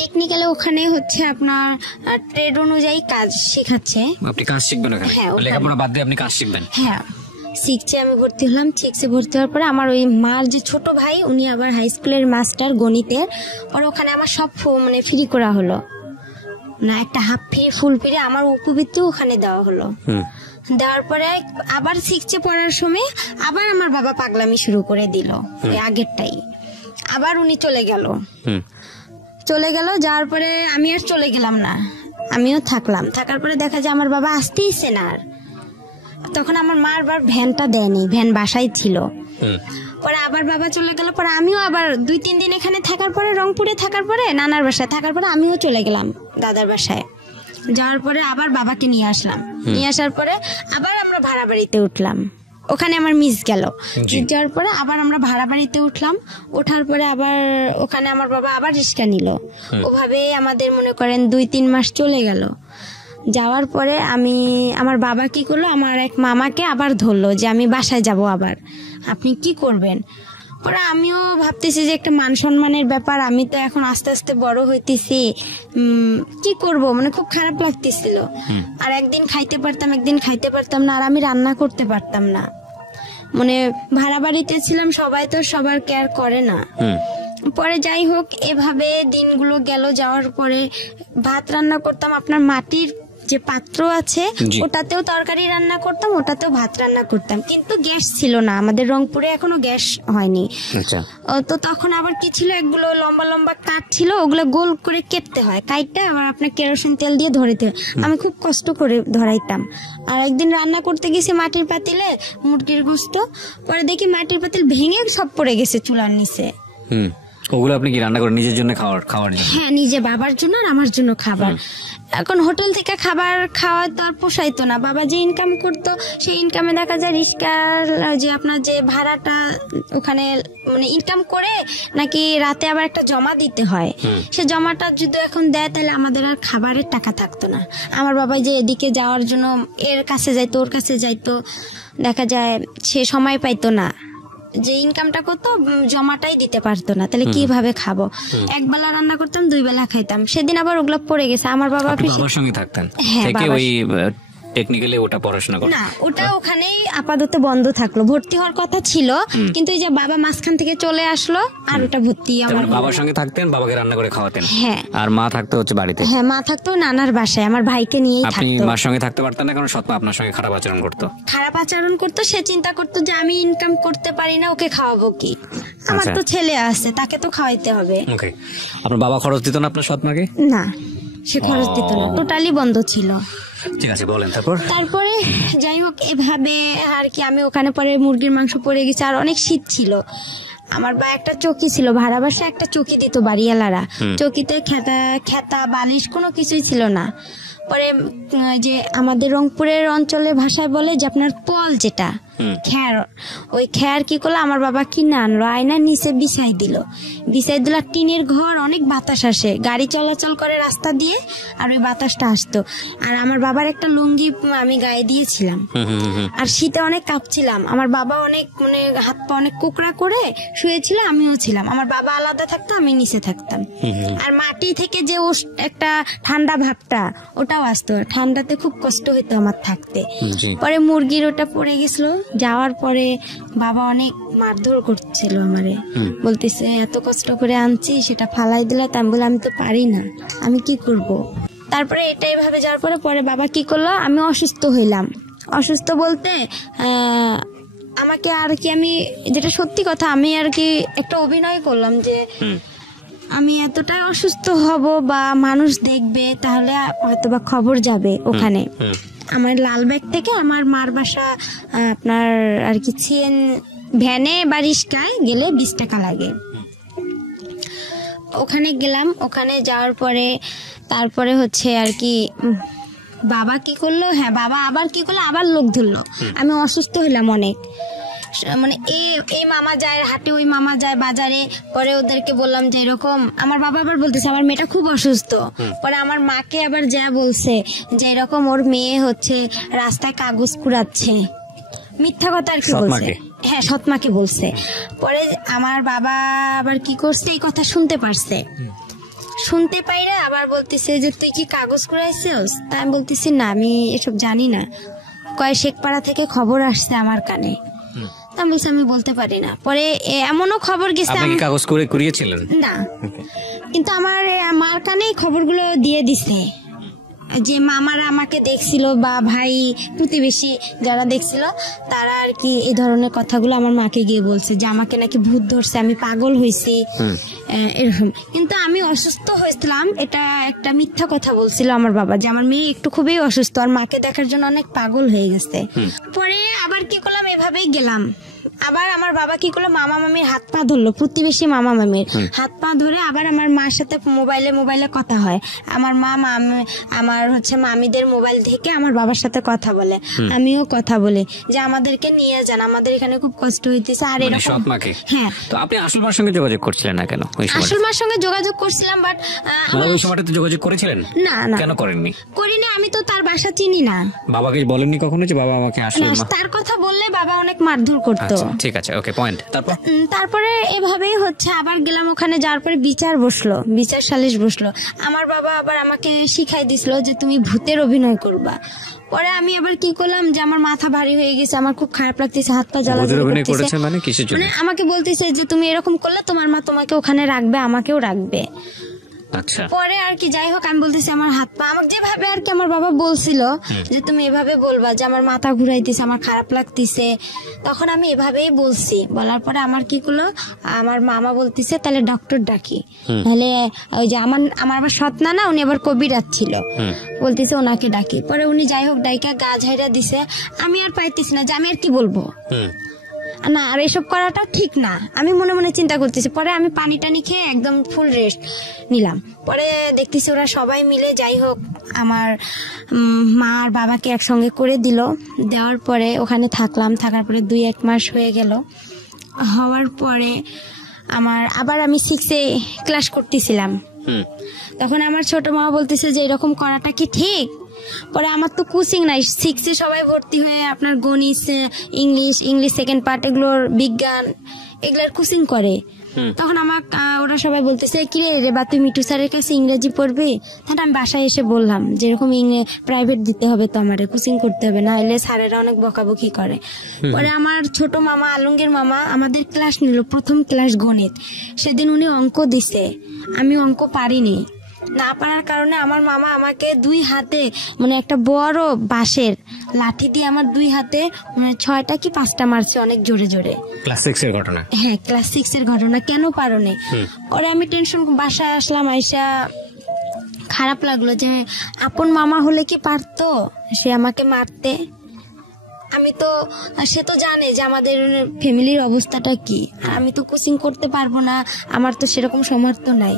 টেকনিক্যালে ওখানে হচ্ছে আপনার ট্রেড অনুযায়ী কাজ শেখাচ্ছে। আপনি কাজ শিখবেন ওখানে? হ্যাঁ, লেখাপড়া বাদ দিয়ে আপনি কাজ শিখবেন? হ্যাঁ, শিখছে। আমি ভর্তি হলাম। 6-এ ভর্তি হওয়ার পরে আমার ওই মার যে ছোট ভাই, উনি আবার হাই স্কুলের মাস্টার গণিতের, আর ওখানে আমার সব মানে ফ্রি করা হলো না, একটা হাফ ফ্রি ফুল ফ্রি আমার উপবৃত্তি ওখানে দেওয়া হলো। দেওয়ার পরে আবার 6-এ পড়ার সময় আবার আমার বাবা পাগলামি শুরু করে দিল, আগেরটাই। আবার উনি চলে গেল, যাওয়ার পরে আমি আর চলে গেলাম না, আমিও থাকলাম। থাকার পরে দেখা যায় আমার বাবা আসতেইছে না। তখন আমার মার বার ভ্যানটা দেয়নি, ভ্যান বাসায় ছিল। পরে আবার বাবা চলে গেল, পরে আমিও আবার 2-3 দিন এখানে থাকার পরে, রংপুরে থাকার পরে, নানার বাসায় থাকার পরে আমিও চলে গেলাম দাদার বাসায়। যাওয়ার পরে আবার বাবাকে নিয়ে আসলাম। নিয়ে আসার পরে আবার আমরা ভাড়া বাড়িতে উঠলাম, ওখানে আমার মিস গেল। যাওয়ার পরে আবার আমরা ভাড়া বাড়িতে উঠলাম। ওঠার পরে আবার ওখানে আমার বাবা আবার রিক্সা নিল। ওভাবে আমাদের মনে করেন 2-3 মাস চলে গেল। যাওয়ার পরে আমার বাবা কি করলো, আমার এক মামাকে আবার ধরলো যে আমি বাসায় যাব। আবার আপনি কি করবেন? পরে আমিও ভাবতেছি যে একটা মান সম্মানের ব্যাপার, আমি তো এখন আস্তে আস্তে বড় হইতেছি, কি করব, মানে খুব খারাপ লাগতেছিল। আর একদিন খাইতে পারতাম, একদিন খাইতে পারতাম না, আর আমি রান্না করতে পারতাম না। মানে ভাড়া বাড়িতে ছিলাম, সবাই তো সবার কেয়ার করে না। পরে যাই হোক, এভাবে দিনগুলো গেল। যাওয়ার পরে ভাত রান্না করতাম, আপনার মাটির যে পাত্র আছে ওটাতেও তরকারি রান্না করতাম, ওটাতেও ভাত রান্না করতাম, কিন্তু গ্যাস ছিল না আমাদের রংপুরে, এখনো গ্যাস হয়নি। তো তখন আবার কি ছিল, একগুলো লম্বা লম্বা কাঠ ছিল, ওগুলো গোল করে কেটতে হয়, কাইটটা আবার আপনার কেরোসিন তেল দিয়ে ধরাইতে হয়। আমি খুব কষ্ট করে ধরাইতাম। আর একদিন রান্না করতে গেছি মাটির পাতিলে মুরগির গোশত, পরে দেখি মাটির পাতিল ভেঙে সব পড়ে গেছে চুলার নিচে। ওগুলো আপনি কি রান্না করেন নিজের জন্য খাওয়ার জন্য? হ্যাঁ, নিজে বাবার জন্য আর আমার জন্য খাবার। এখন হোটেল থেকে খাবার খাওয়া তো আর পোষাইতো না। বাবা যে ইনকাম করতো সেই ইনকামে দেখা যায় রিস্কার যে আপনার যে ভাড়াটা ওখানে মানে ইনকাম করে নাকি রাতে আবার একটা জমা দিতে হয়, সে জমাটা যদি এখন দেয় তাহলে আমাদের আর খাবারের টাকা থাকতো না। আমার বাবা যে এদিকে যাওয়ার জন্য এর কাছে যাইতো ওর কাছে যাইতো, দেখা যায় সে সময় পাইতো না, যে ইনকামটা করতো জমাটাই দিতে পারতো না, তাহলে কিভাবে খাবো? একবেলা রান্না করতাম, 2 বেলা খাইতাম। সেদিন আবার ওগুলো পড়ে গেছে। আমার বাবা বাবার সঙ্গে থাকতেন থেকে ওই টেকনিক্যালি ওটা পড়াশোনা করতেন না, ওটা ওখানেই আপাতত বন্ধ থাকলো। ভর্তি হওয়ার কথা ছিল, কিন্তু এই যে বাবা মাঝখান থেকে চলে আসলো আর ওটা ভর্তি। আমার বাবার সঙ্গে থাকতেন, বাবাকে রান্না করে খাওয়াতেন। হ্যাঁ। আর মা থাকতো হচ্ছে বাড়িতে? হ্যাঁ, মা থাকতো নানার বাসায়, আমার ভাইকে নিয়েই থাকতো। আপনি মার সঙ্গে থাকতে পারতেন না কারণ সৎমা আপনার সঙ্গে খারাপ আচরণ করতো? খারাপ আচরণ করতো, সে চিন্তা করতো যে আমি ইনকাম করতে পারি না, ওকে খাওয়াবো কি, আমার তো ছেলে আছে, তাকে তো খাওয়াইতে হবে। ওকে। আপনার বাবা খরচ দিত না আপনার সৎমাকে? না, সে খরচ দিত না, টোটালি বন্ধ ছিল। ঠিক আছে, বলেন। তারপরে যাই হোক, এভাবে আর কি আমি ওখানে পরে মুরগির মাংস পড়ে গেছে, আর অনেক শীত ছিল। আমার বা একটা চৌকি ছিল, ভাড়া বাসায় একটা চৌকি দিত বাড়িওয়ালারা, চৌকিতে খেতা বালিশ কোনো কিছুই ছিল না। পরে যে আমাদের রংপুরের অঞ্চলের ভাষায় বলে যে আপনার পল, যেটা খ্যার, ওই খ্যার কি করলো আমার বাবা কিনে আনলো, আয়নার নিচে বিছাই দিল। আর টিনের ঘর, অনেক বাতাস আসে, গাড়ি চলাচল করে রাস্তা দিয়ে, আর ওই বাতাসটা আসতো। আর আমার বাবার একটা লুঙ্গি আমি গায়ে দিয়েছিলাম, আর শীতে অনেক কাঁপছিলাম। আমার বাবা অনেক মানে হাত পা অনেক কোকড়া করে শুয়েছিল, আমিও ছিলাম। আমার বাবা আলাদা থাকতো, আমি নিচে থাকতাম। আর মাটি থেকে যে একটা ঠান্ডা ভাবটা ওটাও আসতো, ঠান্ডাতে খুব কষ্ট হইতো আমার থাকতে। পরে মুরগির ওটা পড়ে গেছিল, যাওয়ার পরে বাবা অনেক মারধর করছিল আমারে, বলতেছে এত কষ্ট করে আনছি সেটা ফালাই দিলা। আমি বললাম আমি তো পারি না, আমি কি করব। তারপরে এটাই ভাবে যাওয়ার পরে বাবা কি করলো, আমি অসুস্থ হইলাম। অসুস্থ বলতে আমাকে আর কি, আমি যেটা সত্যি কথা, আমি আর কি একটা অভিনয় করলাম যে আমি এতটাই অসুস্থ হব বা মানুষ দেখবে, তাহলে হয়তো বা খবর যাবে ওখানে। আমার লালবাগ থেকে আমার মার বাসা আপনার আর কি ভ্যানে বা রিস্কায় গেলে 20 টাকা লাগে। ওখানে গেলাম, ওখানে যাওয়ার পরে তারপরে হচ্ছে আর কি বাবা কি করলো, হ্যাঁ বাবা আবার কি করলো, আবার লোক ধরলো। আমি অসুস্থ হইলাম অনেক, মানে এই মামা যায় হাটে, ওই মামা যায় বাজারে। পরে ওদেরকে বললাম যে এরকম, আমার বাবা আবার বলতেছে আমার মেয়েটা খুব অসুস্থ। পরে আমার মাকে আবার যা বলছে যে এরকম ওর মেয়ে হচ্ছে রাস্তায় কাগজ কুড়াচ্ছে, মিথ্যা কথা আর কি বলছে। হ্যাঁ, সৎমাকে বলছে। পরে আমার বাবা আবার কি করছে, এই কথা শুনতে পারছে, শুনতে পাইরা আবার বলতেছে যে তুই কি কাগজ কুড়াইছিস? তা আমি বলতেছি না, আমি এসব জানি না। কয় শেখপাড়া থেকে খবর আসছে আমার কানে। আমি বলছি আমি বলতে পারি না। পরে এমনও খবর গেছে, আপনি কাগজ করে কুড়িয়েছিলেন না, কিন্তু আমার মার কানেই খবরগুলো দিয়ে দিছে, যে মামারা আমাকে দেখছিল বা ভাই প্রতিবেশী যারা দেখছিল তারা আর কি এই ধরনের কথাগুলো আমার মাকে গিয়ে বলছে যে আমাকে নাকি ভূত ধরছে, আমি পাগল হয়েছি এরকম। কিন্তু আমি অসুস্থ হয়েছিলাম, এটা একটা মিথ্যা কথা বলছিল আমার বাবা, যে আমার মেয়ে একটু খুবই অসুস্থ আর মাকে দেখার জন্য অনেক পাগল হয়ে গেছে। পরে আবার কি করলাম, এভাবেই গেলাম। আবার আমার বাবা কি করলো, মামা মামির হাত পা ধরলো, প্রতিবেশী মামা মামির হাত পা ধরে আবার আমার মার সাথে মোবাইলে কথা হয়। আমার মা আমার হচ্ছে মামিদের মোবাইল থেকে আমার বাবার সাথে কথা বলে, আমিও কথা বলি যে আমাদেরকে নিয়ে যান, আমাদের এখানে খুব কষ্ট হইতেছে। আর এরকম। হ্যাঁ। তো আপনি আসল মার সঙ্গে যোগাযোগ করছিলেন না কেন? আসল মার সঙ্গে যোগাযোগ করছিলাম, বাট ওই সময়টাতে যোগাযোগ করেছিলেন না? না, কেন করেননি? করিনি, আমি তো তার বাসা চিনি না। বাবাকে বলেননি কখনো যে বাবা আমাকে আসল মা? তার কথা বললে বাবা অনেক মারধর করতো। ঠিক আছে, ওকে, পয়েন্ট। তারপর তারপরে এভাবেই হচ্ছে আবার গেলাম, ওখানে যাওয়ার পরে বিচার বসলো, বিচার সালিশ বসলো। আমার বাবা আবার আমাকে শিখাই দিছিল যে তুমি ভূতের অভিনয় করবা। পরে আমি আবার কি করলাম যে আমার মাথা ভারী হয়ে গেছে, আমার খুব খারাপ লাগতেছে, হাত পা জ্বালা করতেছে। মানে কিসের জন্য? মানে আমাকে বলতেছে যে তুমি এরকম করলে তোমার মা তোমাকে ওখানে রাখবে, আমাকেও রাখবে। আচ্ছা, পরে আর কি যাই হোক, আমি বলতেছি আমার হাত পা, আমাকে যেভাবে আর কি আমার বাবা বলছিল যে তুমি এভাবে বলবা যে আমার মাথা ঘুরাইতেছে, আমার খারাপ লাগতেছে, তখন আমি এভাবেই বলছি। বলার পরে আমার কি করলো, আমার মামা বলতেছে তাহলে ডক্টর ডাকি, তাহলে ওই যে আমার আবার সৎ না, উনি আবার কবিরাজ ছিল, বলতেছে ওনাকে ডাকি। পরে উনি যাই হোক ডাইকা গা ঝাইরা দিছে। আমি আর পাইতেছি না যে আমি আর কি বলবো না, আর এসব করাটাও ঠিক না, আমি মনে মনে চিন্তা করতেছি। পরে আমি পানি টানি খেয়ে একদম ফুল রেস্ট নিলাম। পরে দেখতেছি ওরা সবাই মিলে যাই হোক আমার মা আর বাবাকে একসঙ্গে করে দিল। দেওয়ার পরে ওখানে থাকলাম, থাকার পরে 2-1 মাস হয়ে গেল। হওয়ার পরে আবার আমি 6-এ ক্লাস করতেছিলাম। তখন আমার ছোট মা বলতেছে যে এরকম করাটা কি ঠিক? পরে আমার তো কোচিং নাই, 6-এ সবাই ভর্তি হয়ে আপনার গণিত, ইংলিশ সেকেন্ড পার্ট, এগুলোর বিজ্ঞান, এগুলোর কোচিং করে। তখন আমার ওরা সবাই বলতেছে কি রে বা তুই মিঠু স্যারের কাছে ইংরেজি পড়বি? তাহলে আমি বাসায় এসে বললাম যেরকম প্রাইভেট দিতে হবে তো, আমার কোচিং করতে হবে, না হলে স্যারেরা অনেক বকাবকি করে। পরে আমার ছোট মামা, আলমগীর মামা, আমাদের ক্লাস নিল, প্রথম ক্লাস গণিত। সেদিন উনি অঙ্ক দিছে, আমি অঙ্ক পারিনি। না পারার কারণে আমার মামা আমাকে 2 হাতে মানে একটা বড় বাঁশের লাঠি দিয়ে আমার 2 হাতে 6টা কি 5টা মারছে, অনেক জোরে জোরে। ক্লাস 6-এর ঘটনা? হ্যাঁ, ক্লাস 6-এর ঘটনা। কেন পারোনি? পরে আমি টেনশন, বাসায় আসলাম, আইসা খারাপ লাগলো যে আপন মামা হলে কি পারতো সে আমাকে মারতে? সে তো জানে যে আমাদের ফ্যামিলির অবস্থাটা কি, আর আমি তো কোচিং করতে পারবো না, আমার তো সেরকম সামর্থ্য নাই,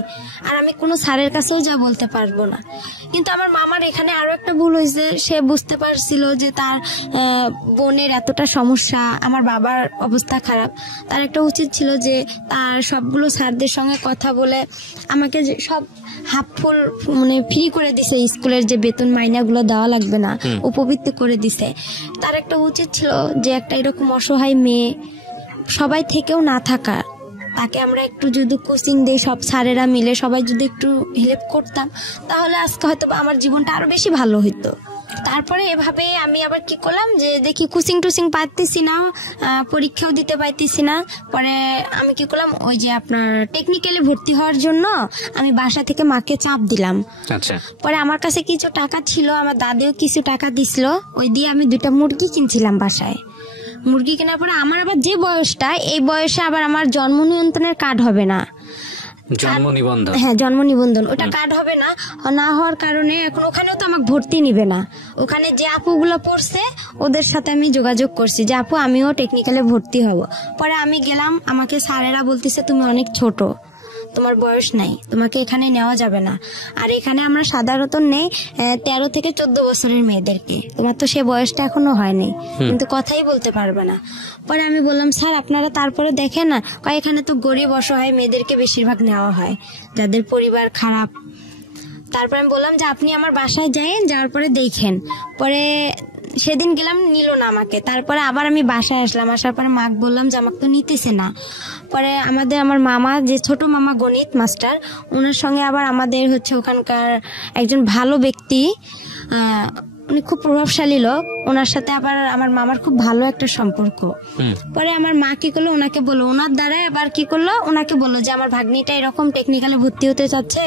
আর আমি কোনো স্যারের কাছেও যা বলতে পারবো না। কিন্তু আমার মামার এখানে আরো একটা ভুল হয়েছে, সে বুঝতে পারছিল যে তার বোনের এতটা সমস্যা, আমার বাবার অবস্থা খারাপ, তার একটা উচিত ছিল যে তার সবগুলো স্যারদের সঙ্গে কথা বলে আমাকে সব হাফ ফুল মানে ফ্রি করে দিছে, স্কুলের যে বেতন মাইনাগুলো দেওয়া লাগবে না, উপবৃত্তি করে দিছে। তার একটা উচিত ছিল যে একটা এরকম অসহায় মেয়ে সবাই থেকেও না থাকা, তাকে আমরা একটু যদি কোচিং দেই, সব স্যারেরা মিলে সবাই যদি একটু হেল্প করতাম, তাহলে আজকে হয়তো আমার জীবনটা আরো বেশি ভালো হতো। তারপরে এভাবে আমি আবার কি করলাম যে দেখি কোচিং টুচিং পাইতেছি না, পরীক্ষাও দিতে পাইতেছি না। পরে আমি কি করলাম, ওই যে আপনার টেকনিক্যালে ভর্তি হওয়ার জন্য আমি বাসা থেকে মাকে চাপ দিলাম। আচ্ছা। পরে আমার কাছে কিছু টাকা ছিল, আমার দাদিও কিছু টাকা দিছিল, ওই দিয়ে আমি 2টা মুরগি কিনছিলাম বাসায়। মুরগি কেনার পরে আমার আবার যে বয়সটা, এই বয়সে আবার আমার জন্ম নিয়ন্ত্রণের কার্ড হবে না, জন্ম নিবন্ধন। হ্যাঁ, জন্ম নিবন্ধন, ওটা কার্ড হবে না। না হওয়ার কারণে এখন ওখানেও তো আমাকে ভর্তি নিবে না। ওখানে যে আপুগুলো পড়ছে ওদের সাথে আমি যোগাযোগ করছি যে আপু আমিও টেকনিক্যালে ভর্তি হব। পরে আমি গেলাম, আমাকে স্যারেরা বলতেছে তুমি অনেক ছোট, তোমার বয়স নাই, তোমাকে এখানে নেওয়া যাবে না। আর এখানে আমরা সাধারণত নেই 13 থেকে 14 বছরের মেয়েদেরকে, তোমার তো সে বয়সটা এখনো হয়নি, কিন্তু কথাই বলতে পারবে না। পরে আমি বললাম স্যার আপনারা তারপরে দেখেন না, এখানে তো গরিব অসহায় মেয়েদেরকে বেশিরভাগ নেওয়া হয়, যাদের পরিবার খারাপ। তারপর আমি বললাম যে আপনি আমার বাসায় যাওয়ার পরে দেখেন। পরে সেদিন গেলাম, নিল না আমাকে। তারপরে আবার আমি বাসায় আসলাম, আসার পরে মাকে বললাম যে আমাকে তো নিতেছে না। পরে আমার মামা, যে ছোট মামা গণিত মাস্টার, ওনার সঙ্গে আবার আমাদের হচ্ছে ওখানকার একজন ভালো ব্যক্তি, উনি খুব প্রভাবশালী লোক, ওনার সাথে আবার আমার মামার খুব ভালো একটা সম্পর্ক। পরে আমার মা কি করলো, ওনাকে বললো, ওনার দ্বারাই আবার কি করলো, ওনাকে বললো যে আমার ভাগ্নিটা এরকম টেকনিক্যালে ভর্তি হতে চাচ্ছে,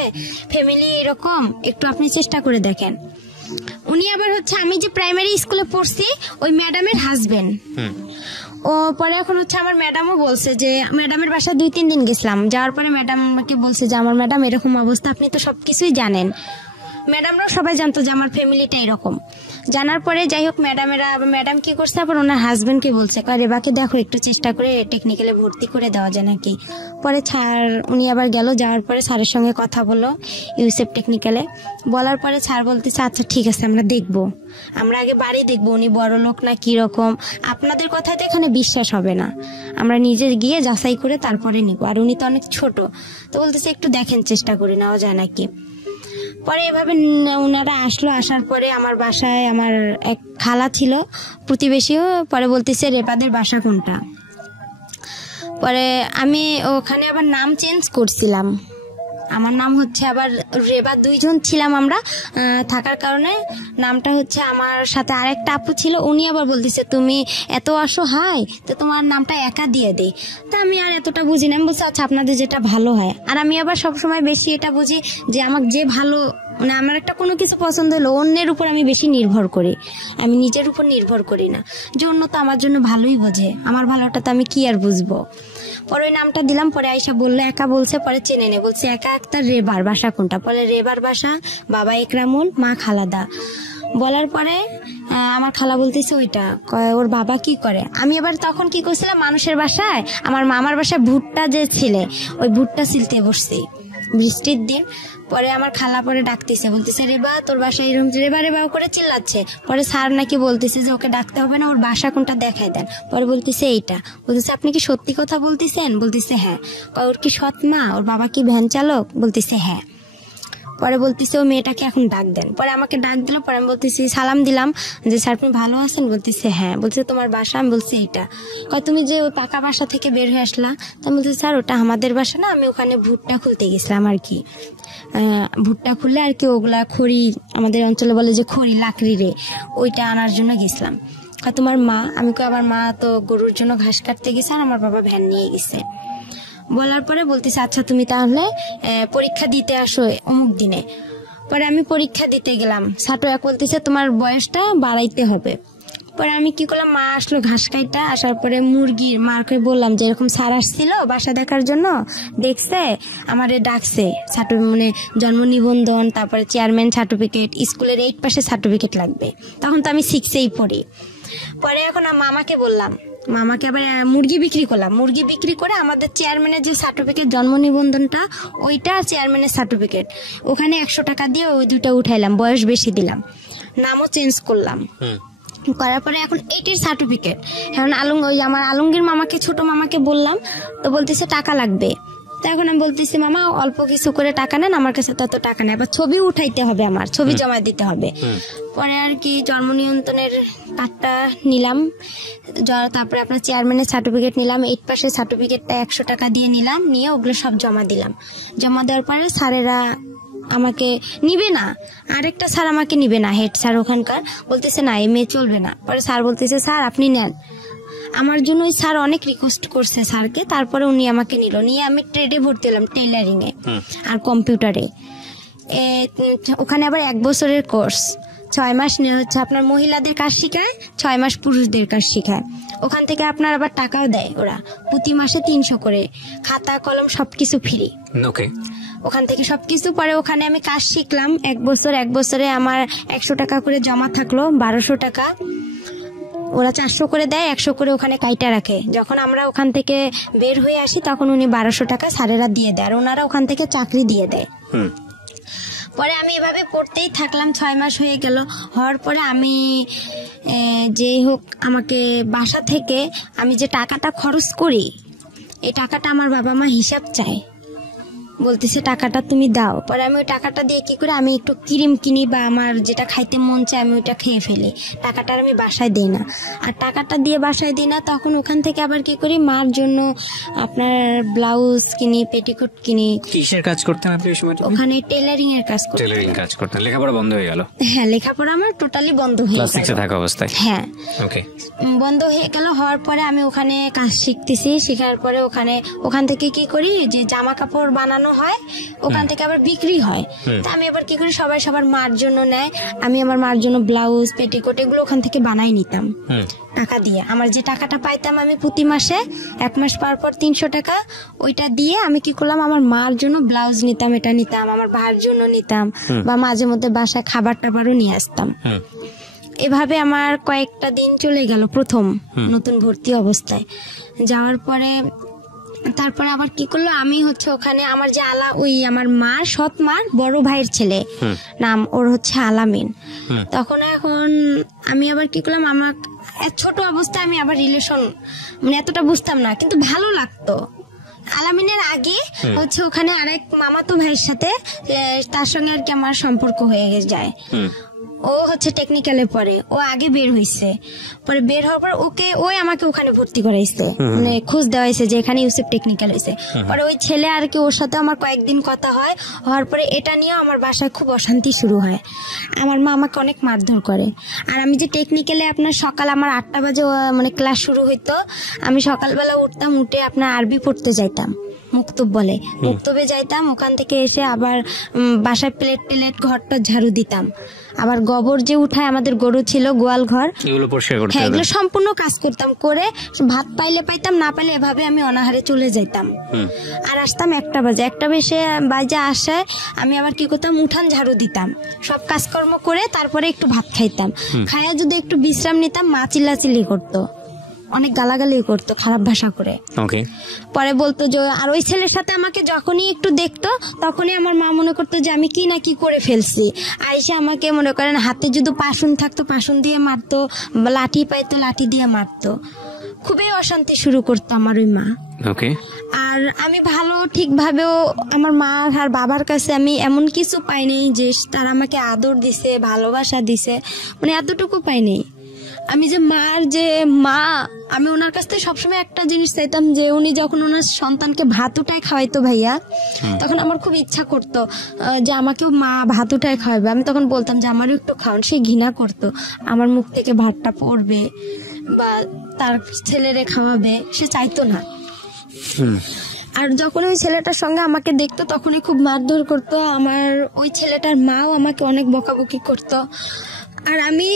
ফ্যামিলি এরকম, একটু আপনি চেষ্টা করে দেখেন। উনি আবার হচ্ছে আমি যে প্রাইমারি স্কুলে পড়ছি ওই ম্যাডামের হাজবেন্ড। ও পরে এখন হচ্ছে আমার ম্যাডামও বলছে যে, ম্যাডামের বাসায় 2-3 দিন গেছিলাম, যাওয়ার পরে ম্যাডাম আমাকে বলছে যে আমার ম্যাডাম এরকম অবস্থা, আপনি তো সবকিছুই জানেন। ম্যাডামরাও সবাই জানতো যে আমার ফ্যামিলিটা এরকম। জানার পরে যাই হোক ম্যাডাম কি করছে, আবার ওনার হাজবেন্ডকে বলছে রেবাকে দেখো একটু চেষ্টা করে টেকনিক্যালে ভর্তি করে দেওয়া যায় নাকি। পরে স্যার উনি আবার গেল, যাওয়ার পরে স্যারের সঙ্গে কথা বললো ইউসেফ টেকনিক্যালে। বলার পরে স্যার বলতেছে আচ্ছা ঠিক আছে আমরা দেখবো, আমরা আগে বাড়ি দেখবো উনি বড় লোক না কি রকম, আপনাদের কথায় তো এখানে বিশ্বাস হবে না, আমরা নিজে গিয়ে যাচাই করে তারপরে নিব, আর উনি তো অনেক ছোট, তো বলতেছে একটু দেখেন চেষ্টা করে নেওয়া যায় নাকি। পরে এভাবে ওনারা আসলো, আসার পরে আমার বাসায় আমার এক খালা ছিল প্রতিবেশীও, পরে বলতেছে রেপাদের বাসা কোনটা। পরে আমি ওখানে আবার নাম চেঞ্জ করছিলাম, আমার নাম হচ্ছে আবার রেবা, 2 জন ছিলাম আমরা থাকার কারণে নামটা হচ্ছে আমার সাথে আরেকটা আপু ছিল, উনি আবার বলতেছে তুমি এত অসহায় তো তোমার নামটা একা দিয়ে দেই। তা আমি আর এতটা বুঝি না, আমি বলছি আচ্ছা আপনাদের যেটা ভালো হয়। আর আমি আবার সবসময় বেশি এটা বুঝি যে আমাকে যে ভালো মানে আমার একটা কোনো কিছু পছন্দ হলো অন্যের উপর আমি বেশি নির্ভর করি, আমি নিজের উপর নির্ভর করি না, যে অন্য তো আমার জন্য ভালোই বোঝে, আমার ভালোটা তো আমি কি আর বুঝবো। পরে ওই নামটা দিলাম, পরে আয়সা বললো একা, বলছে পরে চেনে নে, বলছে একা একটা রেবার বাসা কোনটা, পরে রেবার বাসা, বাবা একরামুল, মা খালাদা। বলার পরে আমার খালা বলতেছে ওইটা, ওর বাবা কি করে। আমি আবার তখন কি করছিলাম, মানুষের বাসায় আমার মামার বাসায় ভুট্টা যে ছিলে ওই ভুট্টা ছিলতে বসছি বৃষ্টির দিন। পরে আমার খালা পরে ডাকতেছে, বলতেছে রেবা তোর বাসায় এরকম, রেবা রেবা করে চিল্লাচ্ছে। পরে স্যার নাকি বলতেছে যে ওকে ডাকতে হবে না, ওর বাসা কোনটা দেখাই দেন। পরে বলতেছে এইটা, বলতেছে আপনি কি সত্যি কথা বলতেছেন, বলতেছে হ্যাঁ। ওর কি সৎ মা, ওর বাবা কি ভ্যান চালক, বলতেছে হ্যাঁ। পরে বলতেছে ও মেয়েটাকে এখন ডাক দেন। পরে আমাকে ডাক দিল, পরে আমি বলতেছি সালাম দিলাম যে স্যার আপনি ভালো আছেন, বলতেছে হ্যাঁ। বলছে তোমার বাসা, আমি বলছি এইটা। তুমি যে ওই পাকা বাসা থেকে বের হয়ে আসলা, তো আমি বলছি স্যার ওটা আমাদের বাসা না, আমি ওখানে ভুট্টা খুলতে গেছিলাম আর কি, ভুট্টা খুললে আর কি ওগুলা খড়ি, আমাদের অঞ্চলে বলে যে খড়ি লাকড়ি রে, ওইটা আনার জন্য গেছিলাম। তোমার মা, আমি আমার মা তো গরুর জন্য ঘাস কাটতে গেছে আর আমার বাবা ভ্যান নিয়ে গেছে। বলার পরে বলতেছে আচ্ছা তুমি তাহলে পরীক্ষা দিতে আসো অমুক দিনে। পরে আমি পরীক্ষা দিতে গেলাম, ছাত্র এক বলতেছে তোমার বয়সটা বাড়াইতে হবে। পরে আমি কি করলাম, মা আসলো ঘাস কাইটা, আসার পরে মুরগির মাকে বললাম যে এরকম স্যার আসছিল বাসা দেখার জন্য, দেখছে আমারে ডাকছে, মানে জন্ম নিবন্ধন, তারপরে চেয়ারম্যান সার্টিফিকেট, স্কুলের 8 পাসের সার্টিফিকেট লাগবে। তখন তো আমি 6-এই পড়ি। পরে এখন মামাকে বললাম, মামাকে আবার মুরগি বিক্রি করলাম, মুরগি বিক্রি করে আমাদের চেয়ারম্যানের যে সার্টিফিকেট জন্ম নিবন্ধনটা ওইটা, চেয়ারম্যানের সার্টিফিকেট, ওখানে 100 টাকা দিয়ে ওই 2টা উঠাইলাম, বয়স বেশি দিলাম, নামও চেঞ্জ করলাম। করার পরে এখন 8-এর সার্টিফিকেট, এখন ওই আমার আলমগীর মামাকে, ছোট মামাকে বললাম, তো বলতেছে টাকা লাগবে। তো এখন আমি বলতেছি মামা অল্প কিছু করে টাকা নেন, আমার কাছে তত টাকা নেই, আবার ছবি উঠাইতে হবে, আমার ছবি জমা দিতে হবে। পরে আর কি জন্ম নিয়ন্ত্রণের কার্ডটা নিলাম, তারপরে আপনার চেয়ারম্যানের সার্টিফিকেট নিলাম, 8 পাসের সার্টিফিকেটটা 100 টাকা দিয়ে নিলাম, নিয়ে ওগুলো সব জমা দিলাম। জমা দেওয়ার পরে স্যারেরা আমাকে নিবে না, আরেকটা স্যার আমাকে নিবে না, হেড স্যার ওখানকার, বলতেছে না এই মেয়ে চলবে না। পরে স্যার বলতেছে স্যার আপনি নেন। আমার জন্য ওই স্যার অনেক রিকোয়েস্ট করছে স্যারকে, তারপরে উনি আমাকে নিল, নিয়ে আমি ট্রেডে ভর্তি হলাম, টেইলারিং এ আর কম্পিউটারে। ওখানে আবার 1 বছরের কোর্স, 6 মাস হচ্ছে আপনার মহিলাদের কাজ শিখায়, 6 মাস পুরুষদের কাজ শিখায়। ওখান থেকে আপনার আবার টাকাও দেয় ওরা, প্রতি মাসে 300 করে, খাতা কলম সবকিছু ফ্রি। ওকে, ওখান থেকে সবকিছু। পরে ওখানে আমি কাজ শিখলাম 1 বছর, 1 বছরে আমার 100 টাকা করে জমা থাকলো, 1200 টাকা। ওরা 400 করে দেয়, 100 করে ওখানে কাইটা রাখে। যখন আমরা ওখান থেকে বের হয়ে আসি তখন উনি 1200 টাকা স্যারেরা দিয়ে দেয়, আর ওনারা ওখান থেকে চাকরি দিয়ে দেয়। পরে আমি এভাবে পড়তেই থাকলাম, 6 মাস হয়ে গেল। হওয়ার পরে আমি যেই হোক আমাকে বাসা থেকে আমি যে টাকাটা খরচ করি, এই টাকাটা আমার বাবা মা হিসাব চায়, বলতেছে টাকাটা তুমি দাও। পরে আমি ওই টাকাটা দিয়ে কি করে আমি একটু ক্রিম কিনি বা আমার যেটা খাইতে মন চায় আমি ওইটা খেয়ে ফেলি, টাকাটা আমি বাসায় দিই না। আর টাকাটা দিয়ে বাসায় দিই না, তখন ওখান থেকে আবার কি করি, মার জন্য আপনার ব্লাউজ কিনি, পেটিকোট কিনি। কিসের কাজ করতেন আপনি ওই সময়টা? ওখানে টেইলারিং এর কাজ করতেন। টেইলারিং কাজ করতেন, লেখাপড়া বন্ধ হয়ে গেল? হ্যাঁ, লেখাপড়া আমার টোটালি বন্ধ হয়ে গেল, ক্লাস 6 এ থাকা অবস্থায়। হ্যাঁ, ওকে, বন্ধ হয়ে গেল। হওয়ার পরে আমি ওখানে কাজ শিখতেছি, শেখার পরে ওখান থেকে কি করি, যে জামা কাপড় বানানো হয়, ওখান থেকে আবার বিক্রি হয়। তা আমি আবার কি করি, সবাই সবার মার জন্য নেয়, আমি আমার মার জন্য ব্লাউজ পেটিকোট এগুলো ওখান থেকে বানাই নিতাম টাকা দিয়ে। আমার যে টাকাটা পাইতাম আমি প্রতি মাসে 1 মাস পর 300 টাকা, ওইটা দিয়ে আমি কি করলাম, আমার মার জন্য ব্লাউজ নিতাম, এটা নিতাম, আমার ভাইয়ের জন্য নিতাম, বা মাঝে মধ্যে বাসায় খাবার টাবারও নিয়ে আসতাম। এভাবে আমার কয়েকটা দিন চলে গেল প্রথম নতুন ভর্তি অবস্থায়। যাওয়ার পরে তারপরে আবার কি করলো, আমি হচ্ছে ওখানে আমার যে ওই আমার মার সৎ মার বড় ভাইয়ের ছেলে, নাম ওর হচ্ছে আলামিন। তখন এখন আমি আবার কি করলাম, আমার ছোট অবস্থায় আমি আবার রিলেশন মানে এতটা বুঝতাম না, কিন্তু ভালো লাগতো। আলামিনের আগে হচ্ছে ওখানে আরেক মামাতো ভাইয়ের সাথে, তার সঙ্গে আর কি আমার সম্পর্ক হয়ে যায়। ও হচ্ছে টেকনিক্যালে পড়ে, ও আগে বের হইছে, পরে বের হওয়ার পর ওই আমাকে ওখানে ভর্তি করাইছে, মানে খোঁজ দেওয়াইছে যে এখানে ইউসেফ টেকনিক্যাল হয়েছে। পরে ওই ছেলে আর কি, ওর সাথে আমার কয়েকদিন কথা হয়, হওয়ার পরে এটা নিয়ে আমার বাসায় খুব অশান্তি শুরু হয়। আমার মা আমাকে অনেক মারধর করে। আর আমি যে টেকনিক্যালে আপনার সকাল আমার 8টা বাজে মানে ক্লাস শুরু হইতো, আমি সকালবেলা উঠতাম, উঠে আপনার আরবি পড়তে যাইতাম, মুক্তব বলে, মুক্তবে যাইতাম, ওখান থেকে এসে আবার বাসায় প্লেট ঘরটা ঝাড়ু দিতাম, আবার গোবর যে উঠায়, আমাদের গরু ছিল, গোয়াল ঘর, এগুলো পরিষ্কার করতে হ্যাঁ হবে। এগুলো সম্পূর্ণ কাজ করতাম, করে ভাত পাইলে পাইতাম, না পাইলে এভাবে আমি অনাহারে চলে যাইতাম। আর আসতাম 1টা বাজে, 1টা বাজে আসায় আমি আবার কি করতাম, উঠান ঝাড়ু দিতাম, সব কাজকর্ম করে তারপরে একটু ভাত খাইতাম, খাইয়া যদি একটু বিশ্রাম নিতাম, মা চিল্লাচিল্লি করতো, অনেক গালাগালি করতো, খারাপ ভাষা করে। ওকে। পরে বলতো যে, আর ওই ছেলের সাথে আমাকে যখনই একটু দেখতো তখনই আমার মা মনে করতো যে আমি কি না কি করে ফেলছি, আইসে আমাকে মনে করেন হাতে যদি পাশুন থাকতো পাশুন দিয়ে মারতো, লাঠি পাইতো লাঠি দিয়ে মারতো, খুবই অশান্তি শুরু করতো আমার ওই মা। ওকে। আর আমি ভালো ঠিকভাবেও আমার মা আর বাবার কাছে আমি এমন কিছু পাইনি যে তারা আমাকে আদর দিছে, ভালোবাসা দিছে, মানে এতটুকু পাইনি। আমি যে মার যে মা, আমি ওনার কাছ থেকে সবসময় একটা জিনিস চাইতাম, যে উনি যখন ওনার সন্তানকে ভাত উঠায় খাওয়াইতো ভাইয়া, তখন আমার খুব ইচ্ছা করতো যে আমাকেও মা ভাত উঠায় খাওয়াবে। আমি তখন বলতাম যে আমারও একটু খাওয়ান, সে ঘৃণা করতো, আমার মুখ থেকে ভাতটা পড়বে বা তার ছেলেরে খাওয়াবে, সে চাইতো না। আর যখন ওই ছেলেটার সঙ্গে আমাকে দেখতো তখনই খুব মারধর করতো, আমার ওই ছেলেটার মাও আমাকে অনেক বকাবকি করতো। আর আমি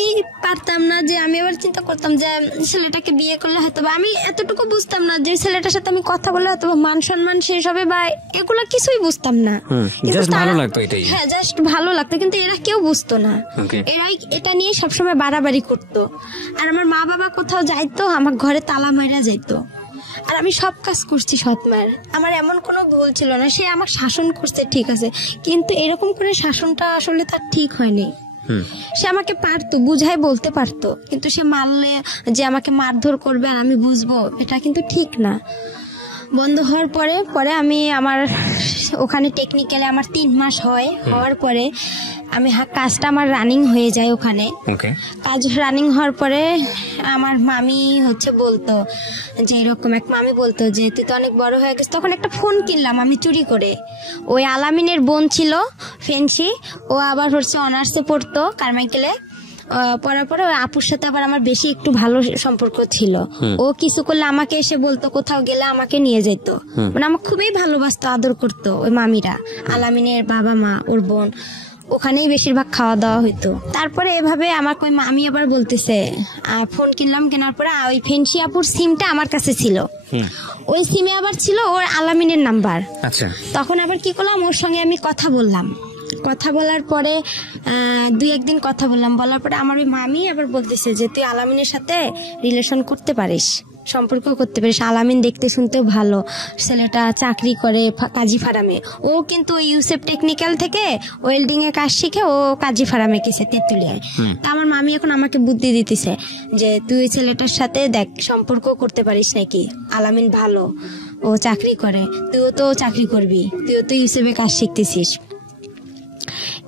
পারতাম না, যে আমি আবার চিন্তা করতাম যে ছেলেটাকে বিয়ে করলে হয়তো, আমি এতটুকু বুঝতাম না যে ছেলেটার সাথে আমি কথা বলে হয়তো মান সম্মান শেষ হবে বা এগুলা কিছুই বুঝতাম না। ভালো লাগতো এটাই, হ্যাঁ জাস্ট ভালো লাগতো, কিন্তু এরা কেউ বুঝতো না, এরাই এটা নিয়ে সবসময় বাড়াবাড়ি করতো। আর আমার মা বাবা কোথাও যাইতো, আমার ঘরে তালা মাইরা যাইতো। আর আমি সব কাজ করছি সৎ মায়ের, আমার এমন কোনো ভুল ছিল না। সে আমাকে শাসন করছে ঠিক আছে, কিন্তু এরকম করে শাসনটা আসলে তার ঠিক হয়নি। সে আমাকে পারতো, বুঝাই বলতে পারতো, কিন্তু সে মারলে যে আমাকে মারধর করবে আর আমি বুঝবো, এটা কিন্তু ঠিক না। বন্ধ হওয়ার পরে আমি আমার ওখানে টেকনিক্যালে আমার 3 মাস হওয়ার পরে আমি কাজটা আমার রানিং হয়ে যায় ওখানে। কাজ রানিং হওয়ার পরে আমার মামি হচ্ছে বলতো যে, এরকম এক মামি বলতো যে তুই তো অনেক বড় হয়ে গেছিস। তখন একটা ফোন কিনলাম আমি চুরি করে, ওই আলামিনের বোন ছিল ফেন্সি, ও আবার হচ্ছে অনার্সে পড়তো কারমাইকেলে, পড়ার পরে ওই আপুর সাথে আবার আমার বেশি একটু ভালো সম্পর্ক ছিল। ও কিছু করলে আমাকে এসে বলতো, কোথাও গেলে আমাকে নিয়ে যেত, মানে আমাকে খুবই ভালোবাসতো, আদর করতো ওই মামিরা, আলামিনের বাবা মা, ওর বোন, ওখানেই বেশিরভাগ খাওয়া দাওয়া হইতো। তারপরে এভাবে আমাকে ওই মামি আবার বলতেছে, ফোন কিনলাম, কেনার পরে ওই ফেন্সি আপুর সিমটা আমার কাছে ছিল, ওই সিমে আবার ছিল ওর আলামিনের নাম্বার। তখন আবার কি করলাম, ওর সঙ্গে আমি কথা বললাম, কথা বলার পরে 2-1 দিন কথা বলার পরে আমার ওই মামি আবার বলতেছে যে তুই আলামিনের সাথে রিলেশন করতে পারিস, সম্পর্ক করতে পারিস, আলামিন দেখতে শুনতেও ভালো, ছেলেটা চাকরি করে কাজী ফার্মে, ও কিন্তু ইউসেফ টেকনিক্যাল থেকে ওয়েল্ডিং এ কাজ শিখে ও কাজী ফার্মে গেছে তেঁতুলিয়ায়। তা আমার মামি এখন আমাকে বুদ্ধি দিতেছে যে তুই ওই ছেলেটার সাথে দেখ সম্পর্ক করতে পারিস নাকি, আলামিন ভালো, ও চাকরি করে, তুইও তো চাকরি করবি, তুইও তো ইউসেফে কাজ শিখতেছিস।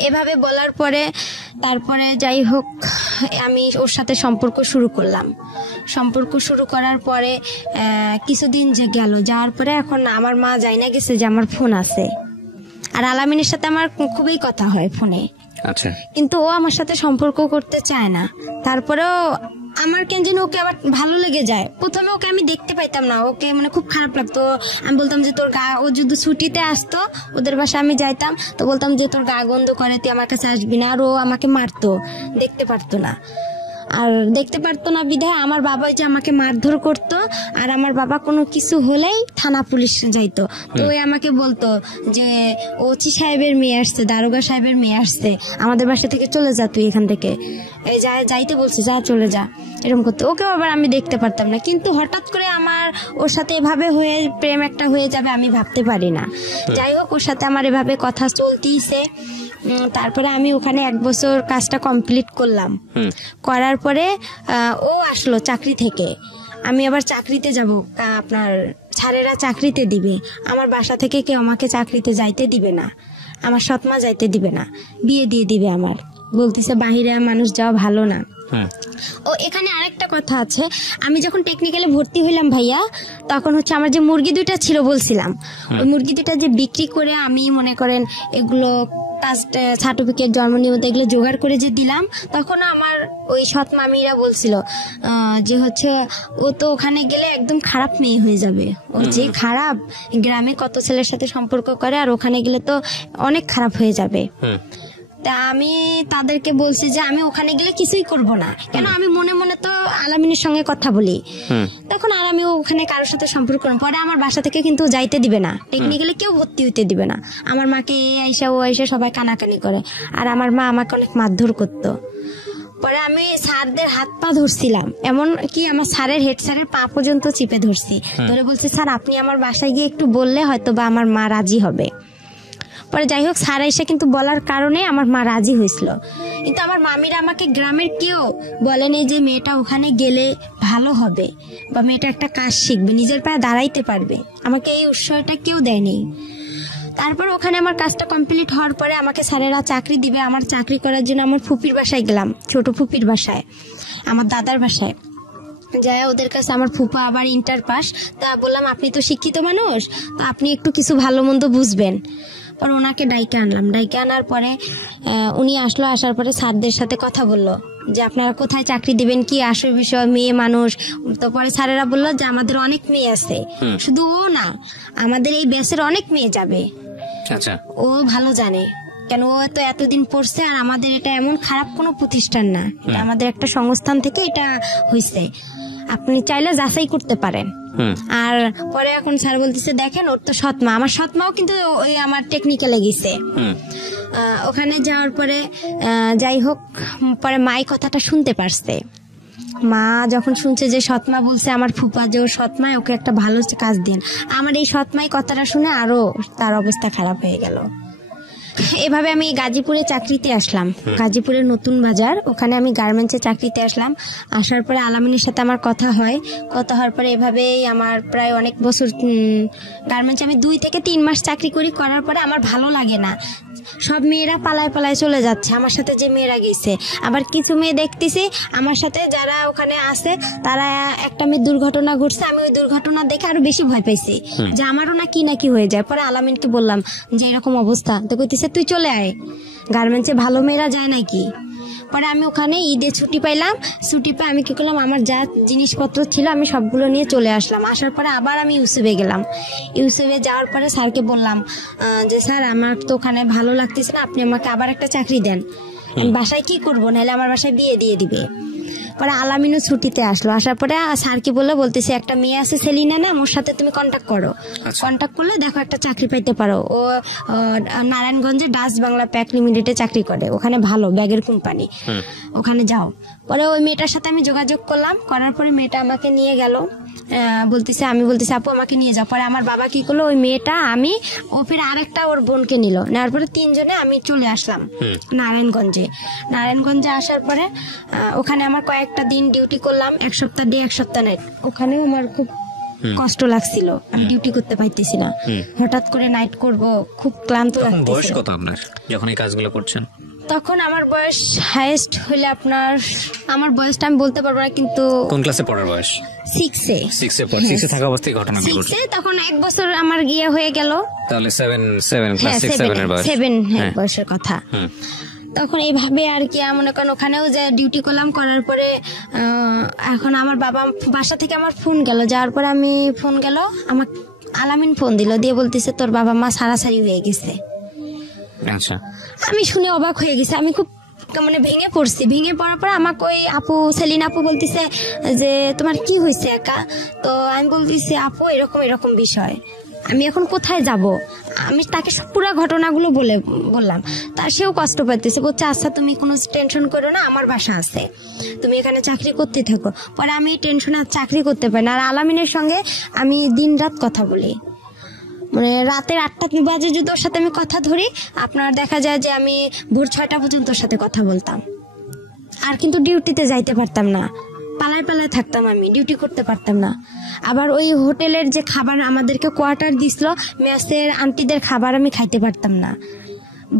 এভাবে বলার পরে তারপরে যাই হোক আমি ওর সাথে সম্পর্ক শুরু করলাম। সম্পর্ক শুরু করার পরে কিছুদিন যে গেল, যাওয়ার পরে এখন আমার মা যাই না গেছে যে আমার ফোন আছে, আর আলামিনের সাথে আমার খুবই কথা হয় ফোনে, কিন্তু ও আমার সাথে সম্পর্ক করতে চায় না। তারপরেও আমার কেন যেন ওকে আবার ভালো লেগে যায়। প্রথমে ওকে আমি দেখতে পাইতাম না, ওকে মানে খুব খারাপ লাগতো। আমি বলতাম যে তোর গা, ও যদি ছুটিতে আসতো ওদের বাসায় আমি যাইতাম, তো বলতাম যে তোর গা গন্ধ করে, তুই আমার কাছে আসবি না। আর ও আমাকে মারতো, দেখতে পারতো না। আর দেখতে পারতো না বিধায় আমার বাবা যে আমাকে মারধর করতো, আর আমার বাবা কোনো কিছু হলেই থানা পুলিশ যাইতো। তো ওই আমাকে বলতো যে ওচি সাহেবের মেয়ে আসছে, দারোগা সাহেবের মেয়ে আসছে, আমাদের বাসা থেকে চলে যা, তুই এখান থেকে এই যাইতে বলছে, যা চলে যা, এরকম করতো। ওকেও আবার আমি দেখতে পারতাম না, কিন্তু হঠাৎ করে আমার ওর সাথে এভাবে হয়ে প্রেম একটা হয়ে যাবে আমি ভাবতে পারি না। যাই হোক ওর সাথে আমার এভাবে কথা চলতেইছে। তারপরে আমি ওখানে 1 বছর কাজটা কমপ্লিট করলাম। করার পরে ও আসলো চাকরি থেকে, আমি আবার চাকরিতে যাব, আপনার ছাড়েরা চাকরিতে দিবে, আমার বাসা থেকে কেউ আমাকে চাকরিতে যাইতে দিবে না, আমার সৎমা যাইতে দিবে না, বিয়ে দিয়ে দিবে আমার। বলতেছে বাহিরে মানুষ যাওয়া ভালো না। ও এখানে আরেকটা কথা আছে, আমি যখন টেকনিক্যালে ভর্তি হইলাম ভাইয়া, তখন হচ্ছে আমার যে মুরগি দুইটা ছিল বলছিলাম, ওই মুরগি দুইটা যে বিক্রি করে আমি মনে করেন এগুলো কাস্ট সার্টিফিকেট, জন্ম নিবন্ধন এগুলো জোগাড় করে যে দিলাম, তখন আমার ওই সৎ মামিরা বলছিল যে হচ্ছে ও তো ওখানে গেলে একদম খারাপ মেয়ে হয়ে যাবে, ও যে খারাপ, গ্রামে কত ছেলের সাথে সম্পর্ক করে, আর ওখানে গেলে তো অনেক খারাপ হয়ে যাবে। তা আমি তাদেরকে বলছি যে আমি ওখানে গেলে কিছুই করব না, কেন আমি মনে মনে তো আলামিনের সঙ্গে কথা বলি, তখন আর আমি ওখানে কারোর সাথে সম্পর্ক করব। পরে আমার বাসা থেকে কিন্তু যাইতে দিবে না, টেকনিক্যালি কেউ ভর্তি হইতে দিবে না। আমার মাকে আইসা ও আইসা সবাই কানাকানি করে, আর আমার মা আমাকে অনেক মারধর করতো। পরে আমি স্যারদের হাত পা ধরছিলাম, এমন কি আমার স্যারের হেড স্যারের পা পর্যন্ত চিপে ধরছি, ধরে বলছে স্যার আপনি আমার বাসায় গিয়ে একটু বললে হয়তো বা আমার মা রাজি হবে। পরে যাই হোক স্যার এসে কিন্তু বলার কারণে আমার মা রাজি হয়েছিল। কিন্তু আমার মামিরা আমাকে গ্রামের কেউ বলেনি যে মেয়েটা ওখানে গেলে ভালো হবে বা মেয়েটা একটা কাজ শিখবে, নিজের পায়ে দাঁড়াইতে পারবে, আমাকে এই উৎসাহটা কেউ দেয়নি। তারপর ওখানে আমার কাজটা কমপ্লিট হওয়ার পরে আমাকে স্যারেরা চাকরি দিবে, আমার চাকরি করার জন্য আমার ফুপির বাসায় গেলাম, ছোট ফুপির বাসায়, আমার দাদার বাসায় যায়। ওদের কাছে আমার ফুপা আবার ইন্টার পাস, তা বললাম আপনি তো শিক্ষিত মানুষ, তা আপনি একটু কিছু ভালো মন্দ বুঝবেন। পর ওনাকে ডাইকে আনলাম, ডাইকে আনার পরে উনি আসলো, আসার পরে স্যারদের সাথে কথা বললো যে আপনারা কোথায় চাকরি দিবেন, কি আসল বিষয়, মেয়ে মানুষ। তো পরে স্যারেরা বললো যে আমাদের অনেক মেয়ে আছে, শুধু ও না আমাদের এই ব্যাচের অনেক মেয়ে যাবে। ও ভালো জানে, কেন ও তো এতদিন পড়ছে, আর আমাদের এটা এমন খারাপ কোনো প্রতিষ্ঠান না, এটা আমাদের একটা সংস্থান থেকে এটা হয়েছে, আপনি চাইলে যাচাই করতে পারেন। আর পরে এখন স্যার বলতেছে দেখেন ওর তো সৎমা, আমার সৎমাও কিন্তু ওই আমার টেকনিক্যালে গেছে। ওখানে যাওয়ার পরে যাই হোক, পরে মাই কথাটা শুনতে পারছে। মা যখন শুনছে যে সৎমা বলছে আমার ফুপা যে ওর সৎমায় ওকে একটা ভালো কাজ দিন, আমার এই সৎমাই কথাটা শুনে আরো তার অবস্থা খারাপ হয়ে গেল। এভাবে আমি গাজীপুরে চাকরিতে আসলাম, গাজীপুরের নতুন বাজার, ওখানে আমি গার্মেন্টসে চাকরিতে আসলাম। আসার পরে আলামিনের সাথে আমার কথা হয়, কথা হওয়ার পরে এভাবেই আমার প্রায় অনেক বছর গার্মেন্টসে আমি 2 থেকে 3 মাস চাকরি করি। করার পরে আমার ভালো লাগে না, সব মেয়েরা পালায় পালায় চলে যাচ্ছে আমার সাথে যে মেয়েরা গেছে। আবার কিছু মেয়ে দেখতেছি আমার সাথে যারা ওখানে আছে, তারা একটা মেয়ে দুর্ঘটনা ঘটছে, আমি ওই দুর্ঘটনা দেখে আরো বেশি ভয় পাইছি যে আমারও নাকি হয়ে যায়। পরে আলামিনকে বললাম যে এরকম অবস্থা, তো কইতেছে তুই চলে আয়, গার্মেন্টসে ভালো মেয়েরা যায় নাকি। পরে আমি ওখানে ঈদে ছুটি পাইলাম, ছুটি পেয়ে আমি কি করলাম, আমার যা জিনিসপত্র ছিল আমি সবগুলো নিয়ে চলে আসলাম। আসার পরে আবার আমি ইউসুফে গেলাম, ইউসুফে যাওয়ার পরে স্যারকে বললাম যে স্যার আমার তো ওখানে ভালো লাগতেছে না, আপনি আমাকে আবার একটা চাকরি দেন, আমি বাসায় কি করবো, নাহলে আমার বাসায় বিয়ে দিয়ে দিবে। পরে আলামিনও ছুটিতে আসলো, আসার পরে স্যারকে বলতেছে একটা মেয়ে আছে সেলিনা না, ওর সাথে তুমি কন্ট্যাক্ট করো, কন্ট্যাক্ট করলে দেখো একটা চাকরি পাইতে পারো। ও নারায়ণগঞ্জে ডাচ বাংলা প্যাক লিমিটেডে চাকরি করে, ওখানে ভালো ব্যাগের কোম্পানি, ওখানে যাও। পরে ওই মেয়েটার সাথে আমি যোগাযোগ করলাম, করার পরে মেয়েটা আমাকে নিয়ে গেল, আমি বলতেছি আপু আমাকে নিয়ে যাও। পরে আমার বাবা কি করলো, ওই মেয়েটা আমি ও ফির আরেকটা ওর বোনকে নিল, নেওয়ার পরে 3 জনে আমি চলে আসলাম নারায়ণগঞ্জে আসার পরে ওখানে আমার কয়েকটা দিন ডিউটি করলাম, 1 সপ্তাহ ডে 1 সপ্তাহ নাইট। ওখানেও আমার খুব কষ্ট লাগছিল, আমি ডিউটি করতে পাইতেছি না, হঠাৎ করে নাইট করব, খুব ক্লান্ত লাগতেছিল। বয়স কত আপনার যখন এই কাজগুলো করছেন? তখন আমার বয়স হাইয়েস্ট হইলে আমার বয়সটা আমি বলতে পারবো না, কিন্তু কোন ক্লাসে পড়ার বয়স? 6-এ। 6-এ থাকা অবস্থায় ঘটনা ঘটছে। 6-এ তখন 1 বছর আমার গিয়ে হয়ে গেল, তাহলে 7 ক্লাস 6-7 এর বয়স, 7 বয়সের কথা। তখন এইভাবে আর কি মনে করেন ওখানেও যে ডিউটি করলাম, করার পরে এখন আমার বাসা থেকে আমার ফোন গেল, যাওয়ার পরে আমি ফোন গেল, আমার আলামিন ফোন দিল, দিয়ে বলতেছে তোর বাবা মা সারাসারি হয়ে গেছে। আচ্ছা, আমি শুনে অবাক হয়ে গেছি, আমি খুব মানে ভেঙে পড়ছি। ভেঙে পড়ার পরে আমাকে ওই আপু সেলিনা আপু বলতেছে যে তোমার কি হয়েছে একা। তো আমি বলতেছি আপু এরকম বিষয়, আমি এখন কোথায় যাব। আমি তাকে পুরো ঘটনাগুলো বললাম, তার সেও কষ্ট পাইতেছে, বলছে আচ্ছা তুমি কোনো টেনশন করো না, আমার বাসা আছে, তুমি এখানে চাকরি করতে থাকো। পরে আমি টেনশন আর চাকরি করতে পারি না। আর আলামিনের সঙ্গে আমি দিন রাত কথা বলি, মানে রাতের 8টা বাজে যদি ওর সাথে আমি কথা ধরি, আপনার দেখা যায় যে আমি ভোর 6টা পর্যন্ত ওর সাথে কথা বলতাম। আর কিন্তু ডিউটিতে যাইতে পারতাম না, পালায় থাকতাম, আমি ডিউটি করতে পারতাম না। আবার ওই হোটেলের যে খাবার আমাদেরকে কোয়ার্টার দিছিল, মেসের আন্টিদের খাবার আমি খাইতে পারতাম না।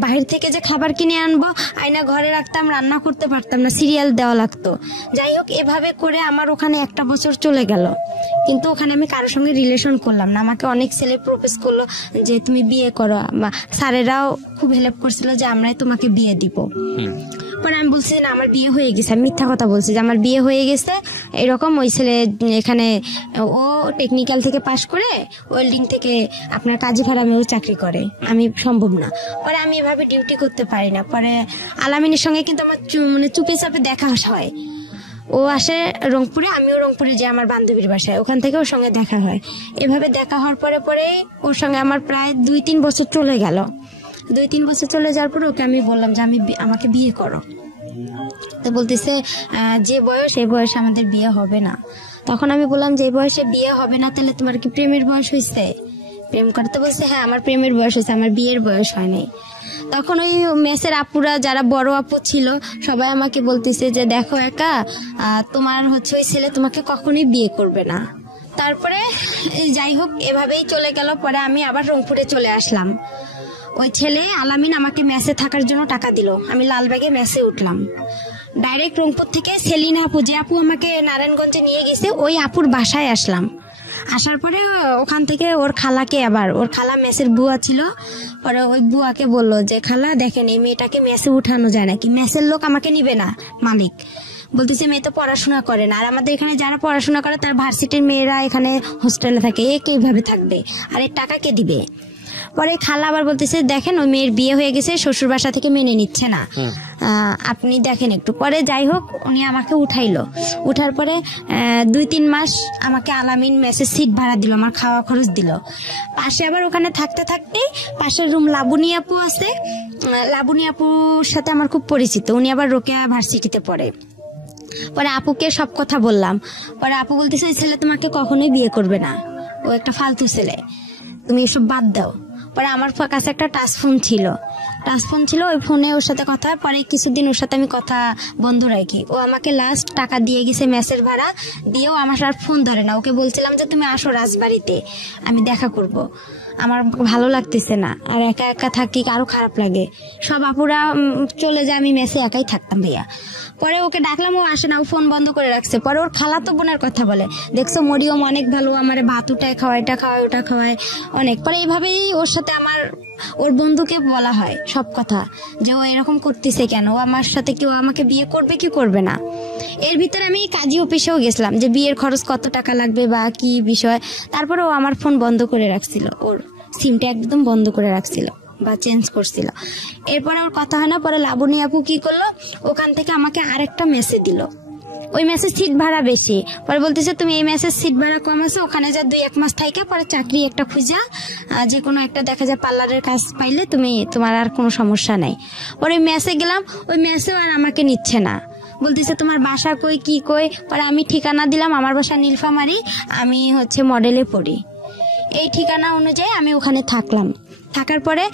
বাইরে থেকে যে খাবার কিনে আনবো, আয়না ঘরে রাখতাম, রান্না করতে পারতাম না, সিরিয়াল দেওয়া লাগতো। যাই হোক, এভাবে করে আমার ওখানে 1 বছর চলে গেল। কিন্তু ওখানে আমি কারোর সঙ্গে রিলেশন করলাম না। আমাকে অনেক ছেলে প্রপোজ করলো যে তুমি বিয়ে করো। স্যারেরাও খুব হেল্প করছিল যে আমরাই তোমাকে বিয়ে দিব। পরে আমি বলছি না আমার বিয়ে হয়ে গেছে, আমি মিথ্যা কথা বলছি যে আমার বিয়ে হয়ে গেছে এরকম। ওই ছেলে এখানে ও টেকনিক্যাল থেকে পাশ করে ওয়েল্ডিং থেকে আপনার কাজী ফার্মেও চাকরি করে, আমি সম্ভব না। পরে আমি এভাবে ডিউটি করতে পারি না। পরে আলামিনের সঙ্গে কিন্তু আমার মানে চুপে চাপে দেখা হয়। ও আসে রংপুরে, আমিও রংপুরে যাই আমার বান্ধবীর বাসায়, ওখান থেকে ওর সঙ্গে দেখা হয়। এভাবে দেখা হওয়ার পরে পরে ওর সঙ্গে আমার প্রায় 2-3 বছর চলে গেল। 2-3 বছর চলে যাওয়ার পরে ওকে আমি বললাম যে আমাকে বিয়ে করো। তো বলতেছে যে বয়স এই বয়সে আমাদের বিয়ে হবে না। তখন আমি বললাম যে এই বয়সে বিয়ে হবে না, তাহলে তোমার কি প্রেমের বয়স হয়েছে? প্রেম করতে বলছে হ্যাঁ আমার প্রেমের বয়স হয়েছে, আমার বিয়ের বয়স হয়নি। তখন ওই মেসের আপুরা যারা বড় আপু ছিল সবাই আমাকে বলতেছে যে দেখো একা, তোমার হচ্ছে ওই ছেলে তোমাকে কখনোই বিয়ে করবে না। তারপরে যাই হোক এভাবেই চলে গেল। পরে আমি আবার রংপুরে চলে আসলাম। ওই ছেলে আলামিন আমাকে মেসে থাকার জন্য টাকা দিল, আমি লালবাগে মেসে উঠলাম। ডাইরেক্ট রংপুর থেকে সেলিনা আপু, যে আপু আমাকে নারায়ণগঞ্জে নিয়ে গেছে, ওই আপুর বাসায় আসলাম। আসার পরে ওখান থেকে ওর খালাকে, আবার ওর খালা মেসের বুয়া ছিল, পরে ওই বুয়াকে বললো যে খালা দেখেন এই মেয়েটাকে মেসে উঠানো যায় নাকি, মেসের লোক আমাকে নিবে না। মালিক বলতেছে মেয়ে তো পড়াশোনা করে না, আর আমাদের এখানে যারা পড়াশোনা করে তার ভার্সিটির মেয়েরা এখানে হোস্টেলে থাকে, এ কিভাবে থাকবে, আর এর টাকা কে দিবে? পরে খালা আবার বলতেছে দেখেন ওই মেয়ের বিয়ে হয়ে গেছে, শ্বশুর বাসা থেকে মেনে নিচ্ছে না, আপনি দেখেন একটু। পরে যাই হোক উনি আমাকে উঠাইলো। উঠার পরে 2-3 মাস আমাকে আলামিন মেসের সিট ভাড়া দিল, আমার খাওয়া খরচ দিল। পাশে আবার ওখানে থাকতে থাকতে পাশের রুম লাবণী আপু আছে, লাবণী আপুর সাথে আমার খুব পরিচিত, উনি আবার রোকেয়া ভার্সিটিতে পড়ে। পরে আপুকে সব কথা বললাম। পরে আপু বলতেছে ওই ছেলে তোমাকে কখনোই বিয়ে করবে না, ও একটা ফালতু ছেলে, তুমি এসব বাদ দাও। পরে আমার কাছে একটা টাচ ফোন ছিল, ওই ফোনে ওর সাথে কথা হয়। পরে কিছুদিন ওর সাথে আমি কথা বন্ধ রাখি। ও আমাকে লাস্ট টাকা দিয়ে গেছে মেসের ভাড়া, দিয়েও আমার আর ফোন ধরে না। ওকে বলছিলাম যে তুমি আসো রাজবাড়িতে, আমি দেখা করব, আমার ভালো লাগতেছে না, আর একা একা থাকি, আরো খারাপ লাগে। সব আপুরা চলে যায়, আমি মেসে একাই থাকতাম ভাইয়া। পরে ওকে ডাকলাম, ও আসে না, ও ফোন বন্ধ করে রাখছে। পরে ওর খালাতো বোনের কথা বলে, দেখছো মরিয়ম অনেক ভালো, আমার ভাত উঠায় খাওয়ায়, এটা খাওয়ায় ওটা খাওয়ায় অনেক। পরে এইভাবেই ওর সাথে আমার ওর বন্ধুকে বলা হয় সব কথা, যে ও এরকম করতেছে কেন, ও আমার সাথে কেউ আমাকে বিয়ে করবে কি করবে না। এর ভিতরে আমি কাজী অফিসেও গেছিলাম যে বিয়ের খরচ কত টাকা লাগবে বা কি বিষয়। তারপরে ও আমার ফোন বন্ধ করে রাখছিল, ওর সিমটা একদম বন্ধ করে রাখছিল বা চেঞ্জ করছিল। এরপরে ওর কথা হয় না। পরে লাবণী আপু কি করলো, ওখান থেকে আমাকে আরেকটা মেসেজ দিল, ওই মেসেজ সিট ভাড়া বেশি। পরে বলতেছে তুমি এই মেসেজ সিট ভাড়া কম আছে, ওখানে যা 2-1 মাস থাইকা পরে চাকরি একটা খুঁজা যে কোনো একটা দেখা যায় পার্লারের কাজ পাইলে তোমার আর কোনো সমস্যা নাই। পরে মেসে গেলাম, ওই মেসেও আর আমাকে নিচ্ছে না, বলতেছে তোমার বাসা কই কি কই। পরে আমি ঠিকানা দিলাম, আমার বাসা নীলফামারী, আমি হচ্ছে মডেলে পড়ি। এই ঠিকানা অনুযায়ী আমি ওখানে থাকলাম। থাকার পরে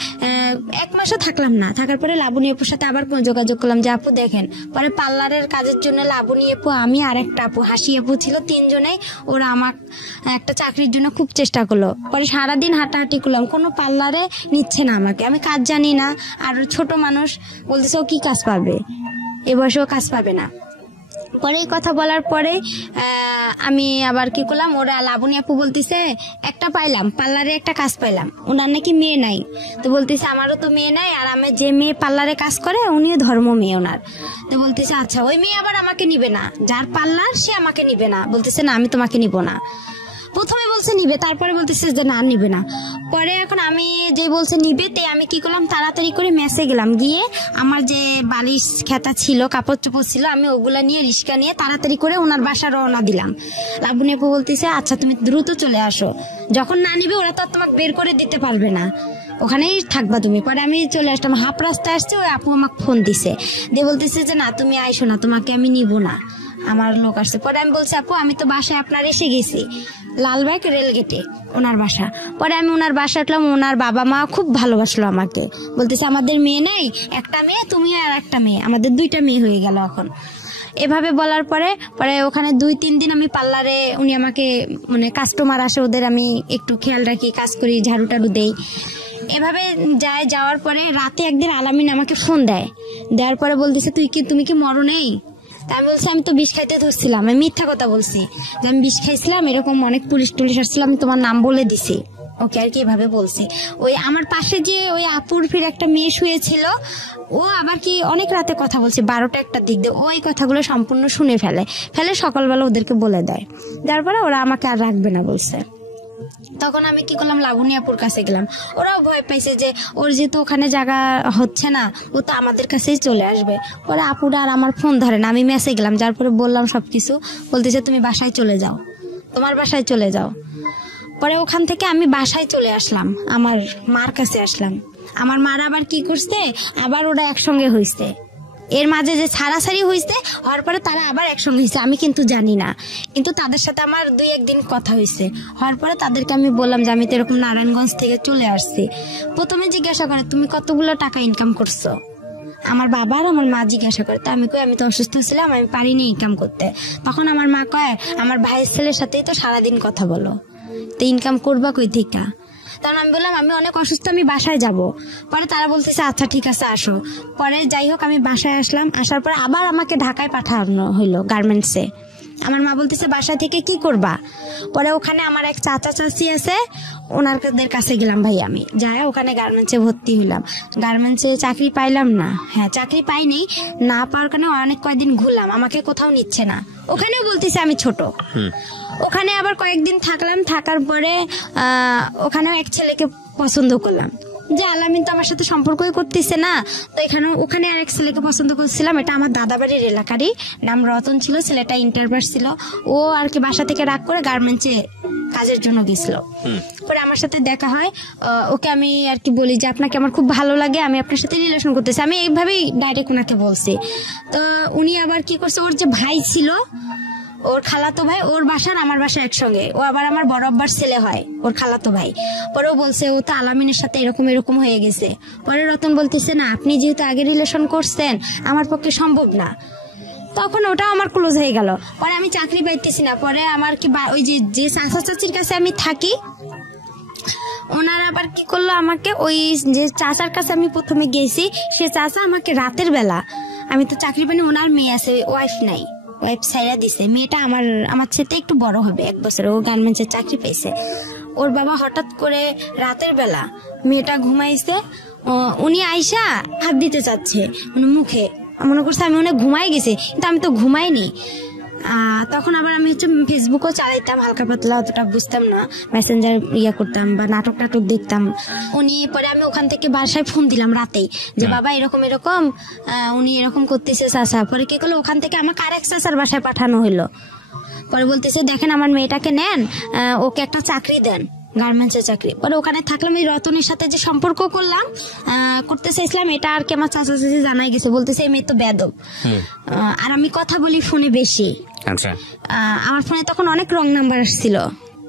1 মাসও থাকলাম না। থাকার পরে লাবণী আপুর সাথে আবার যোগাযোগ করলাম যে আপু দেখেন। পরে পার্লারের কাজের জন্য লাবণী আপু, আমি আর একটা আপু, হাসি আপু ছিল, 3 জনেই ওরা আমার একটা চাকরির জন্য খুব চেষ্টা করলো। পরে সারাদিন হাঁটাহাঁটি করলাম, কোনো পার্লারে নিচ্ছে না আমাকে, আমি কাজ জানি না, আর ছোট মানুষ, বলতেছে ও কি কাজ পাবে, এ বয়সেও কাজ পাবে না। পরে এই কথা বলার পরে আমি আবার কি করলাম, ওরা লাবণী আপু বলতেছে একটা পাইলাম, পার্লারে একটা কাজ পাইলাম, ওনার নাকি মেয়ে নাই। তো বলতেছে আমারও তো মেয়ে নাই, আর আমি যে মেয়ে পার্লারে কাজ করে উনিও ধর্ম মেয়ে ওনার। তো বলতেছে আচ্ছা ওই মেয়ে আবার আমাকে নিবে না, যার পার্লার সে আমাকে নিবে না। বলতেছে না আমি তোমাকে নিব না। প্রথমে বলছে নিবে, তারপরে বলতেছে যে না নিবে না। পরে এখন আমি যে বলছে নিবে, তে আমি কি করলাম, তাড়াতাড়ি করে মেসে গেলাম, গিয়ে আমার যে বালিশ খেতা ছিল, কাপড় চোপড় ছিল, আমি ওগুলা নিয়ে রিক্সা নিয়ে তাড়াতাড়ি করে ওনার বাসা রওনা দিলাম। লাবণী আপু বলতেছে আচ্ছা তুমি দ্রুত চলে আসো, যখন না নিবে ওরা তো তোমাকে বের করে দিতে পারবে না, ওখানেই থাকবা তুমি। পরে আমি চলে আসলাম, হাফ রাস্তায় আসছে, ওই আপু আমাকে ফোন দিছে, দিয়ে বলতেছে যে না তুমি আইসো না, তোমাকে আমি নিব না, আমার লোক আসছে। পরে আমি বলছি আপু আমি তো বাসায় আপনার এসে গেছি, লালবাগ রেলগেটে ওনার বাসা। পরে আমি ওনার বাসা উঠলাম, ওনার বাবা মা খুব ভালোবাসলো আমাকে, বলতেছে আমাদের মেয়ে নেই, একটা মেয়ে তুমি আর একটা মেয়ে, আমাদের 2টা মেয়ে হয়ে গেল এখন। এভাবে বলার পরে ওখানে 2-3 দিন আমি পার্লারে, উনি আমাকে মানে কাস্টমার আসে ওদের আমি একটু খেয়াল রাখি, কাজ করি, ঝাড়ু টাড়ু দেই। এভাবে যাওয়ার পরে রাতে একদিন আলামিন আমাকে ফোন দেওয়ার পরে বলতেছে তুমি কি মরো নেই? আমি বলছি আমি তো বিষ খাইতে ধরছিলাম, আমি মিথ্যা কথা বলছি যে আমি বিষ খাইছিলাম, এরকম অনেক পুলিশ আসছিল, আমি তোমার নাম বলে দিছি ওকে আর কি এভাবে বলছি। ওই আমার পাশে যে ওই আপুর ফির একটা মেয়ে শুয়েছিল, ও আবার কি অনেক রাতে কথা বলছে, 12টা-1টার দিক দিয়ে ওই কথাগুলো সম্পূর্ণ শুনে ফেলে সকালবেলা ওদেরকে বলে দেয়, তারপরে ওরা আমাকে আর রাখবে না বলছে। তখন আমি কি করলাম, লাবণী আপুর কাছে গেলাম, ওরাও ভয় পাইছে যে ওর যেহেতু ওখানে জায়গা হচ্ছে না, ও তো আমাদের কাছেই চলে আসবে। পরে আপুরা আর আমার ফোন ধরে না, আমি মেসে গেলাম, যার পরে বললাম সবকিছু, বলতেছে তুমি বাসায় চলে যাও, তোমার বাসায় চলে যাও। পরে ওখান থেকে আমি বাসায় চলে আসলাম, আমার মার কাছে আসলাম। আমার মার আবার কি করছে, আবার ওরা একসঙ্গে হয়েছে, এর মাঝে যে ছাড়াছাড়ি হয়েছে হওয়ার পরে তারা আবার একসঙ্গে হয়েছে, আমি কিন্তু জানি না, কিন্তু তাদের সাথে আমার 2-1 দিন কথা হয়েছে। হওয়ার পরে তাদেরকে আমি বললাম যে আমি তো এরকম নারায়ণগঞ্জ থেকে চলে আসছি। প্রথমে জিজ্ঞাসা করে তুমি কতগুলো টাকা ইনকাম করছো, আমার বাবা আর আমার মা জিজ্ঞাসা করে। তা আমি কই আমি তো অসুস্থ ছিলাম, আমি পারিনি ইনকাম করতে। তখন আমার মা কয় আমার ভাইয়ের ছেলের সাথেই তো সারাদিন কথা বলো, তো ইনকাম করবা কই থেকে? তখন আমি বললাম আমি অনেক অসুস্থ, আমি বাসায় যাব। পরে তারা বলতেছে আচ্ছা ঠিক আছে আসো। পরে যাই হোক আমি বাসায় আসলাম, আসার পরে আবার আমাকে ঢাকায় পাঠানো হইলো গার্মেন্টসে। আমার মা বলতেছে বাসা থেকে কি করবা? পরে ওখানে আমার এক চাচা চাচি আছে, ওনাদের কাছে গেলাম ভাই, আমি যাই ওখানে গার্মেন্টসে ভর্তি হইলাম। গার্মেন্টসে চাকরি পাইলাম না, হ্যাঁ চাকরি পাইনি, না পাওয়ার কারণে অনেক কয়েকদিন ঘুরলাম, আমাকে কোথাও নিচ্ছে না। ওখানেও বলতেছে আমি ছোট। ওখানে আবার কয়েকদিন থাকলাম, থাকার পরে ওখানেও এক ছেলেকে পছন্দ করলাম, যে আলামিন তো আমার সাথে সম্পর্কই করতেছে না, তো ওখানে আরেক ছেলেকে পছন্দ করছিলাম। এটা আমার দাদা বাড়ির এলাকারই, নাম রতন ছিল, ছেলেটা ইন্টারভার্স ছিল। ও আর কি বাসা থেকে রাগ করে গার্মেন্টসে কাজের জন্য গেছিল। পরে আমার সাথে দেখা হয়, ওকে আমি আর কি বলি যে আপনাকে আমার খুব ভালো লাগে, আমি আপনার সাথে রিলেশন করতেছি, আমি এইভাবেই ডাইরেক্ট ওনাকে বলছি। তো উনি আবার কি করছে, ওর যে ভাই ছিল, ওর খালাতো ভাই, ওর বাসার আমার বাসা একসঙ্গে, ও আবার আমার বড় আব্বার ছেলে হয়, ওর খালাতো ভাই। পরে ও বলছে ও তো আলামিনের সাথে এরকম হয়ে গেছে। পরে রতন বলতেছে না আপনি যেহেতু আগে রিলেশন করছেন আমার পক্ষে সম্ভব না। তখন ওটাও আমার ক্লোজ হয়ে গেল। পরে আমি চাকরি পাইতেছি না, পরে আমার কি ওই যে চাচা চাচির কাছে আমি থাকি, ওনারা আবার কি করলো, আমাকে ওই যে চাচার কাছে আমি প্রথমে গেছি, সে চাচা আমাকে রাতের বেলা, আমি তো চাকরি পাইনি, ওনার মেয়ে আছে, ওয়াইফ নাই, ওয়াইফ ছাইরা দিছে, মেয়েটা আমার ছেলে একটু বড় হবে, 1 বছর, ও গার্মেন্টসের চাকরি পেয়েছে। ওর বাবা হঠাৎ করে রাতের বেলা মেয়েটা ঘুমাইছে, উনি আইসা হাত দিতে চাচ্ছে মানে মুখে, মনে করছে আমি অনেক ঘুমাই গেছি, কিন্তু আমি তো ঘুমাইনি। তখন আবার আমি ফেসবুকও চালাইতাম হালকা পাতলা, অতটা বুঝতাম না, মেসেঞ্জার করতাম বা নাটক দেখতাম। পরে আমি ওখান থেকে বাসায় ফোন দিলাম রাতেই যে বাবা এরকম উনি এরকম করতেছে চাচা। পরে কি করলো, ওখান থেকে আমাকে আরেক চাচার বাসায় পাঠানো হলো। পরে বলতেছে দেখেন আমার মেয়েটাকে নেন, ওকে একটা চাকরি দেন, গার্মেন্টসের চাকরি। পরে ওখানে থাকলাম, এই রতনের সাথে যে সম্পর্ক করতে চাইছিলাম, এটা আর কি আমার চাচা চাচি জানাই গেছে, বলতেছে এই মেয়ে তো বেয়াদব। আর আমি কথা বলি ফোনে বেশি, আমার ফোনে তখন অনেক রং নাম্বার আসছিল,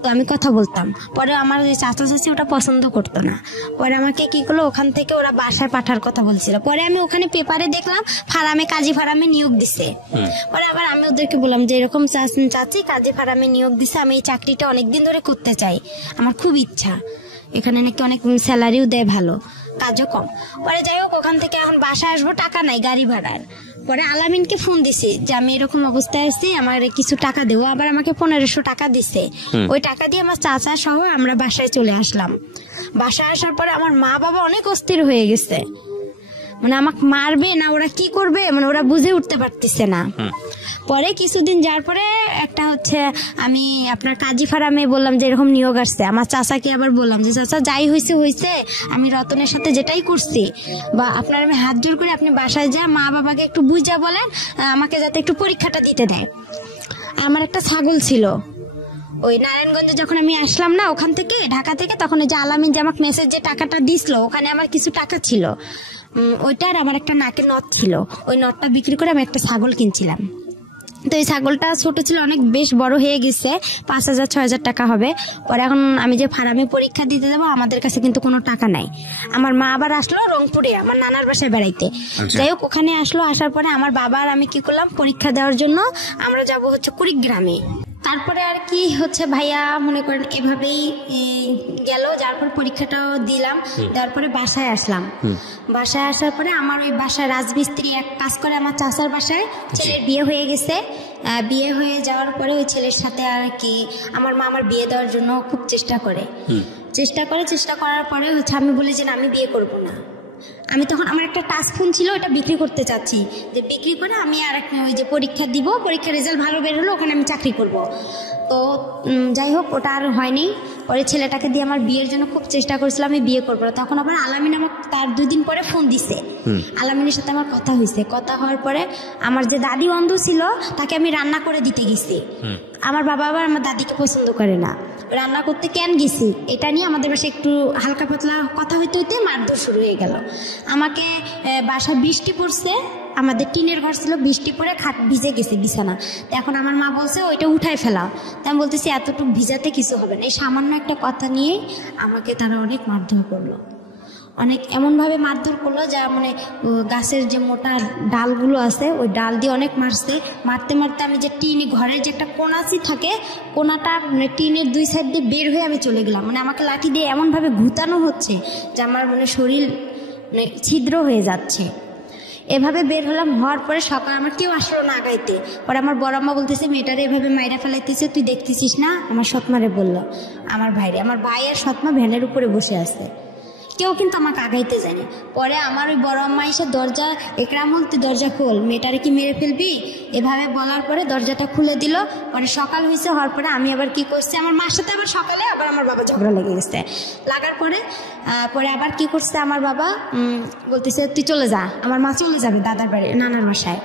তো আমি কথা বলতাম। পরে আমার যে চাচা চাচি ওটা পছন্দ করতো না, পরে আমাকে কি করলো, ওখান থেকে ওরা বাসায় পাঠার কথা বলছিল। পরে আমি ওখানে পেপারে দেখলাম কাজী ফার্মে নিয়োগ দিছে। পরে আবার আমি ওদেরকে বললাম যে এরকম চাচি কাজী ফার্মে নিয়োগ দিছে, আমি এই চাকরিটা অনেকদিন ধরে করতে চাই, আমার খুব ইচ্ছা, এখানে নাকি অনেক স্যালারিও দেয় ভালো, কাজও কম। পরে যাই হোক ওখান থেকে এখন বাসায় আসবো, টাকা নাই গাড়ি ভাড়ার। পরে আলামিনকে ফোন দিছি যে আমি এরকম অবস্থায় আছি, আমার কিছু টাকা দেবো। আবার আমাকে 1500 টাকা দিছে, ওই টাকা দিয়ে আমার চাচা সহ আমরা বাসায় চলে আসলাম। বাসায় আসার পরে আমার মা বাবা অনেক অস্থির হয়ে গেছে, মানে আমাকে মারবে না ওরা কি করবে, মানে ওরা বুঝে উঠতে পারতেছে না। পরে কিছুদিন যাওয়ার পরে একটা আমি আপনার কাজী ফার্মে বললাম যে এরকম নিয়োগ আসছে, আমার চাচাকে আবার বললাম যে চাচা যাই হয়েছে, আমি রতনের সাথে যেটাই করছি, বা আপনার আমি হাত জোর করে আপনি বাসায় যা মা বাবাকে একটু বুঝা বলেন আমাকে যাতে একটু পরীক্ষাটা দিতে দেয়। আমার একটা ছাগল ছিল, ওই নারায়ণগঞ্জে যখন আমি আসলাম না ওখান থেকে ঢাকা থেকে, তখন ওই যে আলামিন যে আমাকে মেসেজ যে টাকাটা দিছিল, ওখানে আমার কিছু টাকা ছিল, ওইটার আমার একটা নাকের নথ ছিল, ওই নথটা বিক্রি করে আমি একটা ছাগল কিনছিলাম। তো এই ছাগলটা ছোট ছিল, অনেক বেশ বড় হয়ে গেছে, 5000-6000 টাকা হবে। পরে এখন আমি যে ফার্মে পরীক্ষা দিতে যাবো, আমাদের কাছে কিন্তু কোনো টাকা নাই। আমার মা আবার আসলো রংপুরে আমার নানার বাসায় বেড়াইতে, যাই হোক ওখানে আসলো, আসার পরে আমার বাবা আর আমি কি করলাম, পরীক্ষা দেওয়ার জন্য আমরা যাবো কুড়িগ্রামে। তা তারপরে আর কি হচ্ছে ভাইয়া মনে করেন এভাবেই গেল, যার পর পরীক্ষাটাও দিলাম, তারপরে বাসায় আসলাম। বাসায় আসার পরে আমার ওই বাসায় রাজমিস্ত্রি এক কাজ করে আমার চাচার বাসায়, ছেলের বিয়ে হয়ে গেছে। বিয়ে হয়ে যাওয়ার পরে ওই ছেলের সাথে আর কি আমার মা আমার বিয়ে দেওয়ার জন্য খুব চেষ্টা করার পরে হচ্ছে আমি বলি যে না, আমি বিয়ে করব না। আমি তখন আমার একটা টাচ ফোন ছিল, ওটা বিক্রি করতে চাচ্ছি, যে বিক্রি করে আমি আর একটা ওই যে পরীক্ষা দিব, পরীক্ষার রেজাল্ট ভালো বের হলো, ওখানে আমি চাকরি করব। তো যাই হোক, ওটা আর হয়নি। পরে ছেলেটাকে দিয়ে আমার বিয়ের জন্য খুব চেষ্টা করেছিলাম আমি বিয়ে করবো। তখন আবার আলামিন আমার তার 2 দিন পরে ফোন দিছে। আলামিনের সাথে আমার কথা হয়েছে। কথা হওয়ার পরে আমার যে দাদি অন্ধ ছিল তাকে আমি রান্না করে দিতে গেছি। আমার বাবা আবার আমার দাদিকে পছন্দ করে না, রান্না করতে কেন গেছি এটা নিয়ে আমাদের বাসায় একটু হালকা পাতলা কথা হইতে হইতে মারধর শুরু হয়ে গেল। আমাকে বাসায় বৃষ্টি পড়ছে, আমাদের টিনের ঘর ছিল, বৃষ্টি পড়ে খাট ভিজে গেছে বিছানা। এখন আমার মা বলছে ওইটা উঠাই ফেলাও। তাই আমি বলতেছি এতটুকু ভিজাতে কিছু হবে না। এই সামান্য একটা কথা নিয়ে আমাকে তারা অনেক মারধর করলো, অনেক এমনভাবে মারধর করলো যা মানে গাছের যে মোটা ডালগুলো আছে ওই ডাল দিয়ে অনেক মারছে। মারতে মারতে আমি যে টিন ঘরের যে একটা কোনাচি থাকে, কোনাটা মানে টিনের 2 সাইড দিয়ে বের হয়ে আমি চলে গেলাম। মানে আমাকে লাঠি দিয়ে এমনভাবে ঘুতানো হচ্ছে যে আমার মানে শরীর মানে ছিদ্র হয়ে যাচ্ছে। এভাবে বের হলাম, হওয়ার পরে সকাল আমার কেউ আসলো না আগাইতে। পরে আমার বড় আম্মা বলতেছে মেয়েটারে এভাবে মাইরা ফেলাইতেছে, তুই দেখতেছিস না? আমার সৎমারে বললো, আমার ভাইরে। আমার ভাই আর সৎমা ভ্যানের উপরে বসে আছে, কেউ কিন্তু আমাকে আগাইতে যায়নি। পরে আমার ওই বড় আম্মা এসে দরজা, একরামুল তুই দরজা খোল, মেয়েটারে কি মেরে ফেলবি, এভাবে বলার পরে দরজাটা খুলে দিল। পরে সকাল হয়েছে, হওয়ার পরে আমি আবার কি করছি, আমার মার সাথে আবার সকালে আবার আমার বাবা ঝগড়া লেগে গেছে। লাগার পরে আবার কি করছে আমার বাবা, বলতেছে তুই চলে যা। আমার মা চলে যাবে দাদার বাড়ি, নানার বাসায়,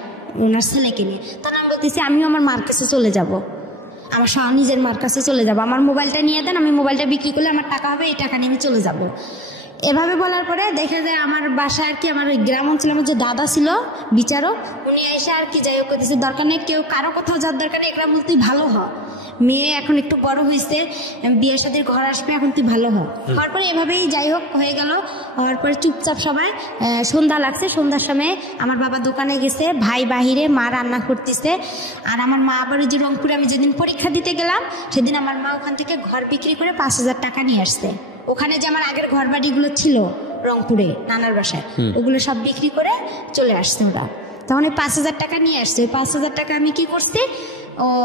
ওনার ছেলেকে নিয়ে। তখন আমি বলতেছি আমিও আমার মার কাছে চলে যাব, আমার নিজের মার কাছে চলে যাব। আমার মোবাইলটা নিয়ে দেন, আমি মোবাইলটা বিক্রি করলে আমার টাকা হবে, এই টাকা নিয়ে আমি চলে যাব। এভাবে বলার পরে দেখা যায় আমার বাসায় আর কি আমার ওই গ্রাম অঞ্চলে আমার যে দাদা ছিল বিচারক, উনি এসে আর কি যাই হোক করতেছে, দরকার নেই কেউ কারো কোথাও যাওয়ার দরকার নেই, একরাম তুই ভালো হ, মেয়ে এখন একটু বড় হয়েছে, বিয়ে শাদীর ঘর আসবে, এখন তুই ভালো হ। হওয়ার পরে এভাবেই যাই হোক হয়ে গেল। হওয়ার পরে চুপচাপ সবাই সন্ধ্যা লাগছে, সন্ধ্যার সময় আমার বাবা দোকানে গেছে, ভাই বাহিরে, মা রান্না করতেছে। আর আমার মা আবার ওই যে রংপুরে আমি যেদিন পরীক্ষা দিতে গেলাম সেদিন আমার মা ওখান থেকে ঘর বিক্রি করে 5,000 টাকা নিয়ে আসছে। ওখানে যে আমার আগের ঘর বাড়িগুলো ছিল রংপুরে নানার বাসায়, ওগুলো সব বিক্রি করে চলে আসছে ওরা। তখন ওই 5,000 টাকা নিয়ে আসছে। ওই 5,000 টাকা আমি কি করছি,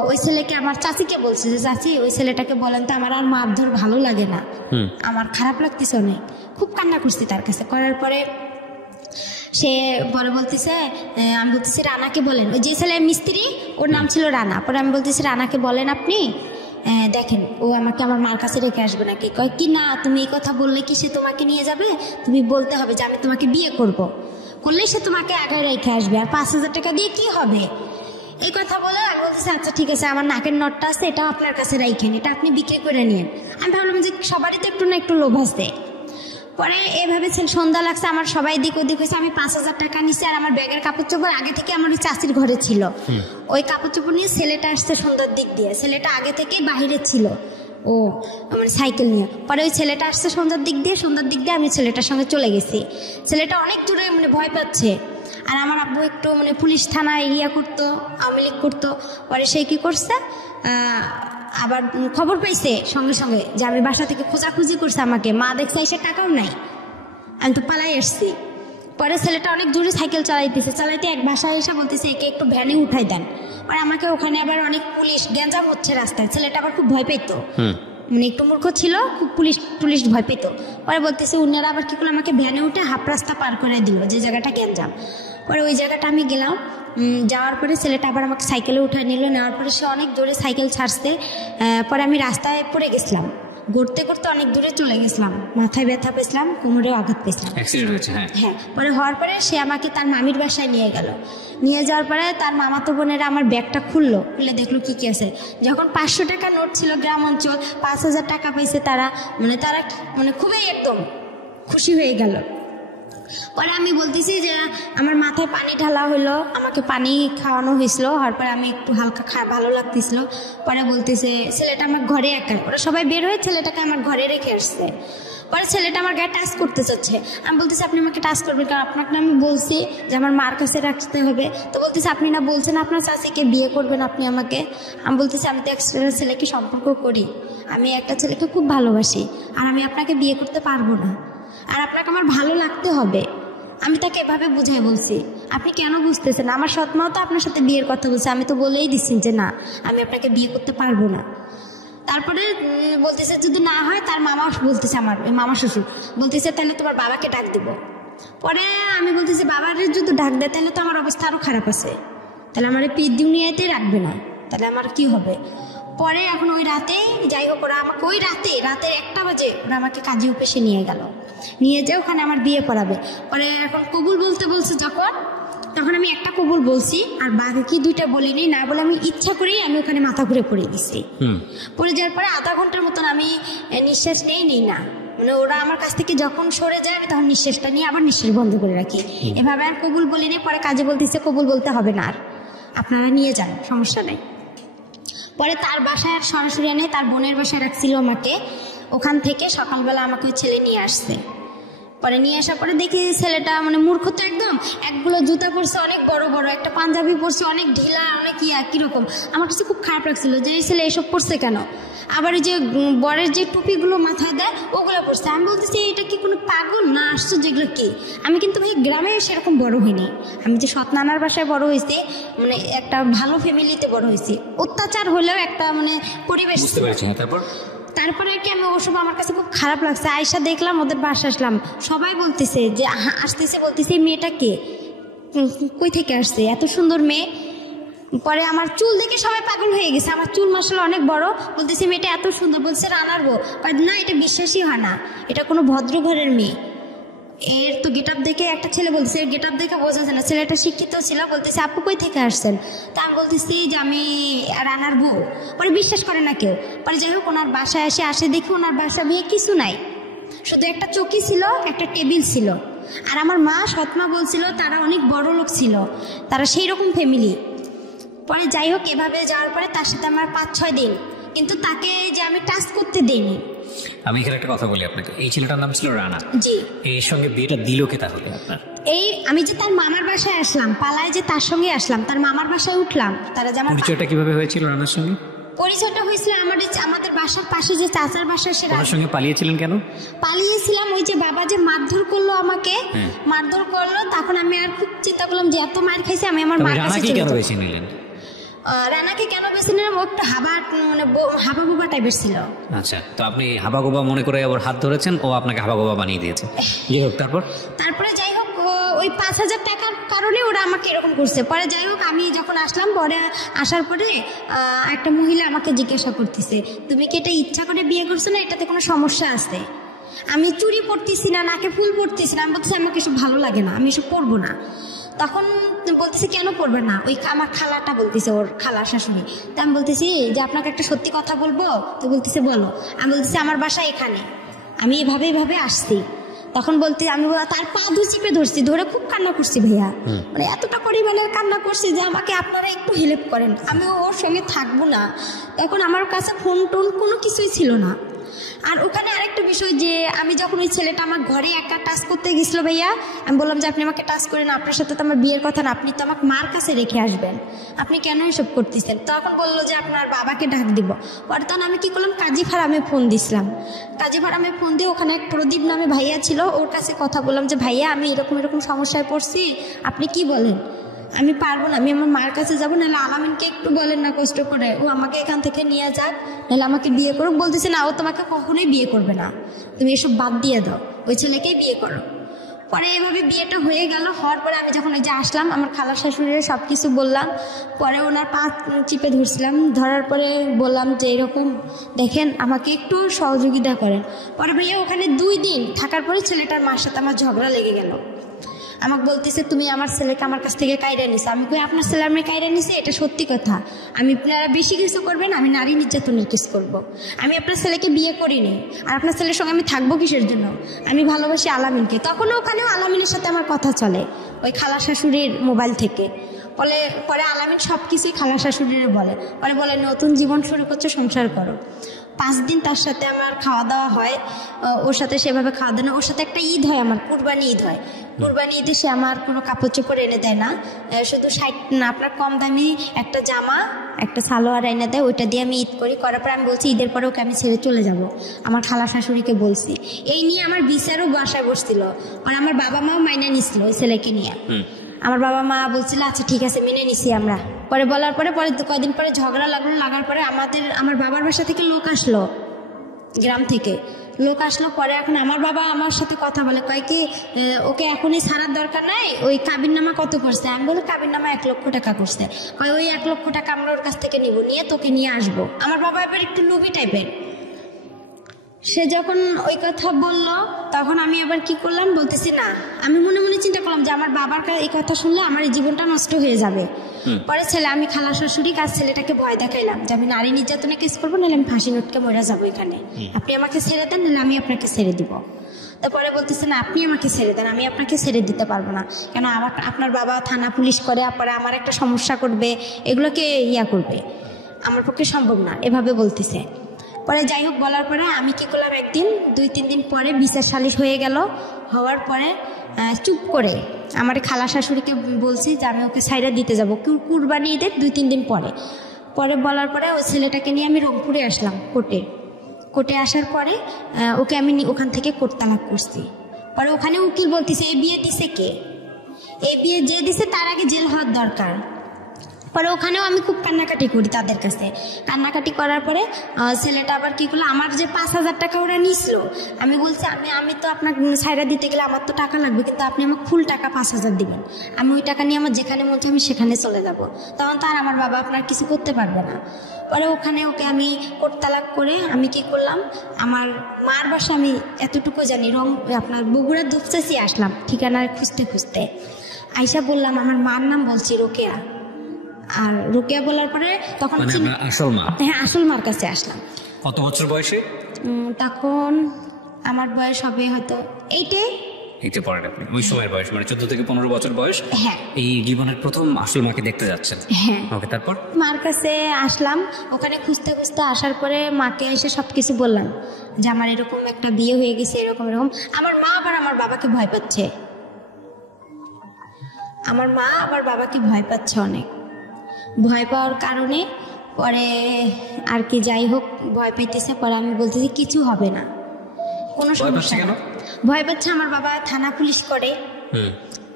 ওই ছেলেকে আমার চাচিকে বলছে যে চাচি ওই ছেলেটাকে বলেন তো আমার আর মারধর ভালো লাগে না, আমার খারাপ লাগতেছে অনেক। খুব কান্না করছি তার কাছে। করার পরে সে পরে বলতেছে, আমি বলতেছি রানাকে বলেন, ওই যে ছেলে মিস্ত্রি ওর নাম ছিল রানা। পরে আমি বলতেছি রানাকে বলেন আপনি, দেখেন ও আমাকে আমার মার কাছে রেখে আসবে নাকি। কয় কি না, তুমি এই কথা বললে কি সে তোমাকে নিয়ে যাবে, তুমি বলতে হবে যে আমি তোমাকে বিয়ে করলেই সে তোমাকে আগে রেখে আসবে, আর 5,000 টাকা দিয়ে কি হবে। এই কথা বলে আমি বলতেছি আচ্ছা ঠিক আছে, আমার নাকের নটটা আছে, এটাও আপনার কাছে রাখেন, এটা আপনি বিক্রি করে নিন। আমি ভাবলাম যে সবারই তো একটু না একটু লোভ আছে। পরে এভাবে সন্ধ্যা লাগছে, আমার সবাই দিক ওদিক হয়েছে, আমি 5,000 টাকা নিচ্ছি। আর আমার ব্যাগের কাপড় চোপড় আগে থেকে আমার ওই চাষির ঘরে ছিল, ওই কাপড় চোপড় নিয়ে ছেলেটা আসছে সন্ধ্যার দিক দিয়ে। ছেলেটা আগে থেকে বাহিরে ছিল, ও মানে সাইকেল নিয়ে। পরে ওই ছেলেটা আসছে সন্ধ্যার দিক দিয়ে আমি ছেলেটার সঙ্গে চলে গেছি। ছেলেটা অনেক দূরে মানে ভয় পাচ্ছে। আর আমার আব্বু একটু মানে পুলিশ থানা এরিয়া করতো, আওয়ামী লীগ করতো। পরে সে কি করছে, আবার খবর পাইছে সঙ্গে সঙ্গে যে আমি বাসা থেকে খোঁজাখুঁজি করছে আমাকে। মা দেখছে এসে টাকাও নাই, আমি তো পালাই আসছি। পরে ছেলেটা অনেক দূরে সাইকেল চালাইতে এক বাসায় এসে বলতেছে একে একটু ভ্যানে উঠাই দেন। পরে আমাকে ওখানে আবার অনেক পুলিশ গ্যাঞ্জাম হচ্ছে রাস্তায়। ছেলেটা আবার খুব ভয় পেত, মানে একটু মূর্খ ছিল, খুব পুলিশ ভয় পেত। পরে বলতেছে উনারা আবার কি করলো, আমাকে ভ্যানে উঠে হাফ রাস্তা পার করে দিল, যে জায়গাটা গ্যাঞ্জাম। পরে ওই জায়গাটা আমি গেলাম, যাওয়ার পরে ছেলেটা আবার আমাকে সাইকেলে উঠে নিল। নেওয়ার পরে সে অনেক জোরে সাইকেল ছাড়ছে। পরে আমি রাস্তায় পড়ে গেছিলাম, ঘুরতে ঘুরতে অনেক দূরে চলে গেছিলাম, মাথায় ব্যথা পেয়েছিলাম, কোমরেও আঘাত পেয়েছিলাম। হ্যাঁ, পরে হওয়ার পরে সে আমাকে তার মামির বাসায় নিয়ে গেল। নিয়ে যাওয়ার পরে তার মামাতো বোনেরা আমার ব্যাগটা খুলে দেখলো কি আছে। যখন 500 টাকা নোট ছিল, গ্রাম অঞ্চল, 5,000 টাকা পাইছে তারা মানে খুবই একদম খুশি হয়ে গেল। পরে আমি বলতেছি যে আমার মাথায় পানি ঢালা হলো, আমাকে পানি খাওয়ানো হয়েছিল। হওয়ার পরে আমি একটু হালকা ভালো লাগতেছিল। পরে বলতেছে ছেলেটা আমার ঘরে একা, ওরা সবাই বের হয়ে ছেলেটাকে আমার ঘরে রেখে আসছে। পরে ছেলেটা আমার গায়ে টাচ করতে চাচ্ছে। আমি বলতেছি আপনি আমাকে টাচ করবেন কারণ আপনাকে আমি বলছি যে আমার মার কাছে রাখতে হবে। তো বলতেছি আপনি না বলছেন আপনার চাচিকে বিয়ে করবেন আপনি আমাকে। আমি বলতেছি আমি তো একটা ছেলেকে সম্পর্ক করি, আমি একটা ছেলেকে খুব ভালোবাসি, আর আমি আপনাকে বিয়ে করতে পারবো না, আর আপনাকে আমার ভালো লাগতে হবে। আমি তাকে এভাবে বুঝাই বলছি। আপনি কেন বুঝতেছেন? আমার সৎমাও তো আপনার সাথে বিয়ের কথা বলছে, আমি তো বলেই দিচ্ছি যে না আমি আপনাকে বিয়ে করতে পারবো না। তারপরে বলতেছে যদি না হয়, তার মামা বলতেছে, আমার মামা শ্বশুর বলতেছে তাহলে তোমার বাবাকে ডাক দিব। পরে আমি বলতেছি বাবার যদি ডাক দেয় তাহলে তো আমার অবস্থা আরও খারাপ আছে, তাহলে আমার এই দুনিয়াতে রাখবে না, তাহলে আমার কি হবে। পরে এখন ওই রাতেই যাই হোক ওরা আমাকে ওই রাতের 1টা বাজে ওরা আমাকে কাজী অফিসে নিয়ে গেল, নিয়ে যেয়ে ওখানে আমার বিয়ে পড়াবে। পরে এখন কবুল বলতে বলছে তখন আমি একটা কবুল বলছি, আর বাকি 2টা বলিনি। না বলে আমি ইচ্ছা করেই আমি ওখানে মাথা ঘুরে পড়ে দিচ্ছি। পড়ে যাওয়ার পরে আধা ঘন্টার মতন আমি নিঃশ্বাস নেই না, মানে ওরা আমার কাছ থেকে যখন সরে যায় আমি তখন নিঃশ্বাসটা নিয়ে আবার নিঃশ্বাস বন্ধ করে রাখি। এভাবে আর কবুল বলিনি। পরে কাজে বলতেছে কবুল বলতে হবে না, আর আপনারা নিয়ে যান, সমস্যা নেই। পরে তার বাসায় আর সরাসরি এনে তার বোনের বাসায় রাখছিল আমাকে। ওখান থেকে সকালবেলা আমাকে ওই ছেলে নিয়ে আসছে। পরে নিয়ে আসার পরে দেখি ছেলেটা মানে মূর্খ তো একদম, একগুলো জুতা পরছে অনেক বড় বড়, একটা পাঞ্জাবি পরছে অনেক ঢিলা, অনেক কিরকম। আমার কাছে খুব খারাপ লাগছিল যে এই ছেলে এসব পরছে কেন। আবার এই যে বরের যে টুপিগুলো মাথায় দেয় ওগুলো পরছে। আমি বলতেছি এটা কি কোনো পাগল না আসছো যেগুলো কি। আমি কিন্তু ভাই গ্রামে সেরকম বড় হইনি, আমি যে সৎ নানার বাসায় বড় হয়েছি, মানে একটা ভালো ফ্যামিলিতে বড় হয়েছি। অত্যাচার হলেও একটা মানে পরিবেশ। তারপরে কি আমি ওসব আমার কাছে খুব খারাপ লাগছে। আয়সা দেখলাম, ওদের বাসা আসলাম, সবাই বলতেছে যে আসতেছে, বলতেছে এই মেয়েটা কে, কই থেকে আসছে, এত সুন্দর মেয়ে। পরে আমার চুল দেখে সবাই পাগল হয়ে গেছে, আমার চুল মাসাল্লাহ অনেক বড়। বলতেছে মেয়েটা এত সুন্দর, বলছে রানার বউ। না এটা বিশ্বাসই হয় না, এটা কোনো ভদ্র ঘরের মেয়ে। এর তো গেট আপ দেখে একটা ছেলে বলতেছে, এর গেট আপ দেখে বোঝা যায় না, ছেলেটা শিক্ষিত ছিল। বলতেছে আপু কই থেকে আসছেন? তা আমি বলতেছি যে আমি রানার বউ। পরে বিশ্বাস করে না কেউ। পরে যাই হোক ওনার বাসায় আসে দেখি ওনার বাসা বিয়ে কিছু নাই, শুধু একটা চৌকি ছিল, একটা টেবিল ছিল। আর আমার মা সৎমা বলছিল তারা অনেক বড় লোক ছিল, তারা সেই রকম ফ্যামিলি। পরে যাই হোক এভাবে যাওয়ার পরে তার সাথে আমার 5-6 দিন, কিন্তু তাকে যে আমি টাচ করতে দেইনি। আমি এখানে একটা কথা বলি আপনাকে, এই ছেলেটার নাম ছিল রানা। জি। এর সঙ্গে বিয়েটা দিল কে তাহলে আপনার? এই আমি যে তার মামার বাসায় আসলাম, পালায় যে তার সঙ্গে আসলাম, তার মামার বাসায় উঠলাম। তারা যে আমার পরিচয়টা কিভাবে হয়েছিল রানার সঙ্গে? পরিচয়টা হয়েছিল আমাদের বাসার পাশে যে চাচার বাসা, সে ওর সঙ্গে পালিয়েছিলেন কেন? পালিয়েছিলাম ওই যে বাবা যে মারধর করলো আমাকে, মারধর করলো, তখন আমি আর খুব চিন্তা করলাম যে এত মার খাইছি, আমি আমার মার কাছে রানাকে কেন বেছে নিলেন? রানাকে কেন বেছে নিলাম, ও একটু হাবা গোবা টাইপের ছিল। আচ্ছা, তো আপনি হাবা গোবা মনে করে ওর হাত ধরেছেন, ও আপনাকে হাবা গোবা বানিয়ে দিয়েছে। যাই হোক তারপরে যাই হোক ওই 5,000 টাকার কারণে ওরা আমাকে এরকম করছে। পরে যাই হোক আমি যখন আসলাম, পরে আসার পরে একটা মহিলা আমাকে জিজ্ঞাসা করতেছে তুমি কি এটা ইচ্ছা করে বিয়ে করছো না, এটাতে কোনো সমস্যা আছে? আমি চুড়ি পরতেছি না, নাকে ফুল পরতেছি না। আমি বলতেছি আমাকে এসব ভালো লাগে না, আমি এসব পরবো না। তখন বলতেছে কেন পড়বে না? ওই আমার খালাটা বলতেছে, ওর খালা শাশুড়ি। তা আমি বলতেছি যে আপনাকে একটা সত্যি কথা বলবো। তো বলতেছে বলো। আমি বলতেছি আমার বাসা এখানে, আমি এভাবে আসছি। তখন বলতে আমি তার পা চিপে ধরছি, ধরে খুব কান্না করছি ভাইয়া, মানে এতটা পরিমাণের কান্না করছি যে আমাকে আপনারা একটু হেল্প করেন, আমি ওর সঙ্গে থাকবো না। তখন আমার কাছে ফোন টোন কোনো কিছুই ছিল না। আর ওখানে আরেকটা বিষয় যে আমি যখন ওই ছেলেটা আমার ঘরে একা টাচ করতে গেছিল ভাইয়া, আমি বললাম যে আপনি আমাকে টাচ করেন, আপনার সাথে তো আমার বিয়ের কথা না, আপনি তো আমাকে মার কাছে রেখে আসবেন, আপনি কেন এসব করতেছেন? তখন বললো যে আপনার বাবাকে ডাক দিব। পরে তখন আমি কি করলাম, কাজী ফার্মে ফোন দিছিলাম। কাজী ফার্মে ফোন দিয়ে ওখানে এক প্রদীপ নামে ভাইয়া ছিল, ওর কাছে কথা বললাম যে ভাইয়া আমি এরকম সমস্যায় পড়ছি, আপনি কি বলেন? আমি পারবো না, আমি আমার মার কাছে যাবো, নাহলে আলামিনকে একটু বলেন না কষ্ট করে, ও আমাকে এখান থেকে নিয়ে যাক, নাহলে আমাকে বিয়ে করুক। বলতেছে না, ও তোমাকে কখনোই বিয়ে করবে না, তুমি এসব বাদ দিয়ে দাও, ওই ছেলেকেই বিয়ে করো। পরে এভাবে বিয়েটা হয়ে গেল। হওয়ার পরে আমি যখন ওই যে আসলাম, আমার খালা শাশুড়ির সব কিছু বললাম। পরে ওনার পা চিপে ধরছিলাম, ধরার পরে বললাম যে এরকম দেখেন আমাকে একটু সহযোগিতা করেন। পরে ভাইয়া ওখানে 2 দিন থাকার পরে ছেলেটার মার সাথে আমার ঝগড়া লেগে গেল। আমাকে বলতেছে তুমি আমার ছেলেকে আমার কাছ থেকে কাইরা নিছে। আমি কই আপনার ছেলে আমি কাইরা নিছি, এটা সত্যি কথা, আমি আপনারা বেশি কিছু করবেন, আমি নারী নির্যাতনের কেস করব। আমি আপনার ছেলেকে বিয়ে করিনি, আর আপনার ছেলের সঙ্গে আমি থাকবো কিসের জন্য? আমি ভালোবাসি আলামিনকে। তখন ওখানেও আলামিনের সাথে আমার কথা চলে ওই খালা শাশুড়ির মোবাইল থেকে। পরে আলামিন সব কিছুই খালা শাশুড়িরে বলে, পরে বলে নতুন জীবন শুরু করছে, সংসার করো। 5 দিন তার সাথে আমার খাওয়া দাওয়া হয়, ওর সাথে সেভাবে খাওয়া দাওয়া, ওর সাথে একটা ঈদ হয়, আমার কুরবানি ঈদ হয়। কুরবানি ঈদে সে আমার কোনো কাপড় চোপড় এনে দেয় না, শুধু 60 না আপনার কম দামি একটা জামা একটা সালোয়ার এনে দেয়, ওইটা দিয়ে আমি ঈদ করি। করার পর আমি বলছি ঈদের পরে ওকে আমি ছেড়ে চলে যাব। আমার খালা শাশুড়িকে বলছি, এই নিয়ে আমার বিচারও বাসায় বসছিল, আর আমার বাবা মাও মাইনে নিছিল ওই ছেলেকে নিয়ে। আমার বাবা মা বলছিল আচ্ছা ঠিক আছে মেনে নিছি আমরা। পরে বলার পরে কয়েকদিন পরে ঝগড়া লাগলো, লাগার পরে আমার বাবার বাসা থেকে লোক আসলো, গ্রাম থেকে লোক আসলো। পরে এখন আমার বাবা আমার সাথে কথা বলে, কয় কি ওকে এখনই ছাড়ার দরকার নাই, ওই কাবিননামা কত করছে? আমি বলি কাবিননামা 1 লক্ষ টাকা করছে। কয় ওই 1 লক্ষ টাকা আমরা ওর কাছ থেকে নিব, নিয়ে তোকে নিয়ে আসবো। আমার বাবা এবার একটু লুবি টাইপের, সে যখন ওই কথা বললো তখন আমি আবার কি করলাম, বলতেছি না, আমি মনে মনে চিন্তা করলাম যে আমার বাবার এই কথা শুনলে আমার এই জীবনটা নষ্ট হয়ে যাবে। পরে আমি খালা শাশুড়ি কাজ ছেলেটাকে ভয় দেখাইলাম যে আমি নারী নির্যাতনে কেস করবো, নাহলে আমি ফাঁসি নোটকে মরে যাবো এখানে, আপনি আমাকে ছেড়ে দেন, নাহলে আমি আপনাকে ছেড়ে দিব। তারপরে বলতেছে না আপনি আমাকে ছেড়ে দেন, আমি আপনাকে ছেড়ে দিতে পারবো না, কেন আপনার বাবা থানা পুলিশ করে, পরে আমার একটা সমস্যা করবে, এগুলোকে করবে, আমার পক্ষে সম্ভব না, এভাবে বলতেছে। পরে যাই হোক বলার পরে আমি কি করলাম, একদিন 2-3 দিন পরে বিচার সালিশ হয়ে গেল। হওয়ার পরে চুপ করে আমার খালা শাশুড়িকে বলছি যে আমি ওকে ছাইরা দিতে যাবো কুরবানি ঈদের 2-3 দিন পরে। পরে বলার পরে ওই ছেলেটাকে নিয়ে আমি রংপুরে আসলাম কোর্টে আসার পরে ওকে আমি ওখান থেকে কোর্ট তালাক করছি। পরে ওখানে উকিল বলতেছে এই বিয়ে দিছে কে, এই বিয়ে যে দিছে তার আগে জেল হওয়ার দরকার। পরে ওখানেও আমি খুব কান্নাকাটি করি তাদের কাছে। কান্নাকাটি করার পরে ছেলেটা আবার কি করলো, আমার যে 5,000 টাকা ওরা নিছিল, আমি বলছি আমি তো আপনার ছাইরা দিতে গেলে আমার তো টাকা লাগবে, কিন্তু আপনি আমাকে ফুল টাকা 5,000 দিবেন, আমি ওই টাকা নিয়ে আমার যেখানে মন চায় আমি সেখানে চলে যাব, তখন তো আর আমার বাবা আপনার কিছু করতে পারবে না। পরে ওখানে ওকে আমি কোর্ট তালাক করে আমি কি করলাম, আমার মার বাসা আমি এতটুকু জানি, আপনার বগুড়ার দুপচাচি আসলাম ঠিকানা খুঁজতে খুঁজতে। আইসা বললাম আমার মার নাম বলছি রোকেয়া, আর রোকেয়া বলার পরে তখন আসল মা, হ্যাঁ আসল মার কাছে আসলাম। কত বছর বয়সে? তখন আমার বয়স হবে হয়তো 8 পড়েন আপনি, ওই সময়ের বয়স মানে 14 থেকে 15 বছর বয়স। হ্যাঁ, এই জীবনের প্রথম আসল মাকে দেখতে যাচ্ছেন। হ্যাঁ ওকে, তারপর মার কাছে আসলাম, ওখানে খুঁজতে খুঁজতে আসার পরে মাকে এসে সবকিছু বললাম যে আমার এরকম একটা বিয়ে হয়ে গেছে, এরকম। আমার মা আবার আমার বাবাকে ভয় পাচ্ছে, আমার মা আবার বাবাকে ভয় পাচ্ছে অনেক। ভয় পাওয়ার কারণে পরে আর কি যাই হোক ভয় পেতেছে। পরে আমি বলতেছি কিছু হবে না, কোনো সমস্যা না। ভয় পাচ্ছে আমার বাবা থানা পুলিশ করে,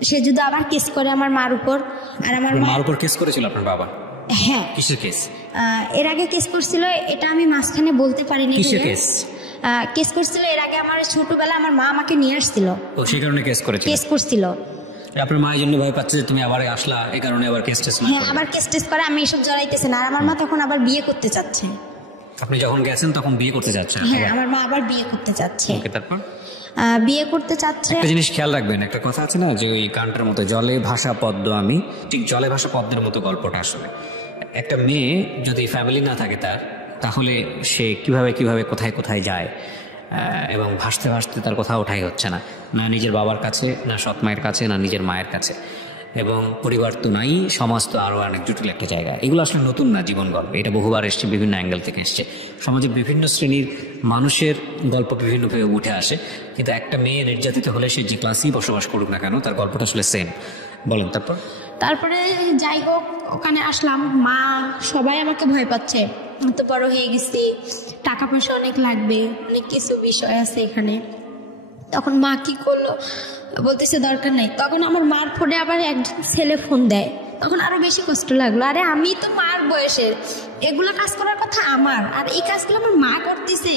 সে যদি আবার কেস করে আমার মার উপর। আর আমার মার উপর কেস করেছিল আপনার বাবা? হ্যাঁ। কিসের কেস? এর আগে কেস করছিল, এটা আমি মাঝখানে বলতে পারিনি। কিসের কেস? কেস করছিল এর আগে, আমার ছোটবেলা আমার মা আমাকে নিয়ে আসছিল, তো সেই কারণে কেস করছিল। আপনার মায়ের জন্য ভয় পাচ্ছে যে তুমি আবার আসলা, এই কারণে আবার কেস টেস। হ্যাঁ, আবার কেস টেস করে, আমি এসব জড়াইতেছে না। আর আমার মা তখন আবার বিয়ে করতে চাচ্ছে। আপনি যখন গেছেন তখন বিয়ে করতে যাচ্ছেন? হ্যাঁ, আমার মা আবার বিয়ে করতে চাচ্ছে। তারপর বিয়ে করতে চাচ্ছে। একটা জিনিস খেয়াল রাখবেন, একটা কথা আছে না যে ওই গানটার মতো জলে ভাষা পদ্ম আমি, ঠিক জলে ভাষা পদ্মের মতো গল্পটা আসলে। একটা মেয়ে যদি ফ্যামিলি না থাকে তাহলে সে কিভাবে কোথায় কোথায় যায়, এবং ভাসতে ভাসতে তার কোথাও ওঠাই হচ্ছে না, না নিজের বাবার কাছে, না সৎ মায়ের কাছে, না নিজের মায়ের কাছে। এবং পরিবার তো নাই, সমাজ তো আরও অনেক জটিল একটা জায়গা। এগুলো আসলে নতুন না জীবন গল্প, এটা বহুবার এসছে, বিভিন্ন অ্যাঙ্গেল থেকে এসছে। সমাজের বিভিন্ন শ্রেণীর মানুষের গল্প বিভিন্নভাবে উঠে আসে, কিন্তু একটা মেয়ে নির্যাতিত হলে সে যে ক্লাসেই বসবাস করুক না কেন তার গল্পটা আসলে সেম। বলেন তারপরে যাই হোক ওখানে আসলাম, মা সবাই আমাকে ভয় পাচ্ছে, তো বড় হয়ে গেছি, টাকা পয়সা অনেক লাগবে, অনেক কিছু বিষয় আছে এখানে। তখন মা কি করলো, বলতেছে দরকার নাই। তখন আমার মার ফোনে আবার একজন ছেলে ফোন দেয়, তখন আরো বেশি কষ্ট লাগলো। আরে আমি তো মার বয়সের, এগুলো কাজ করার কথা আমার, আর এই কাজগুলো আমার মা করতেছে,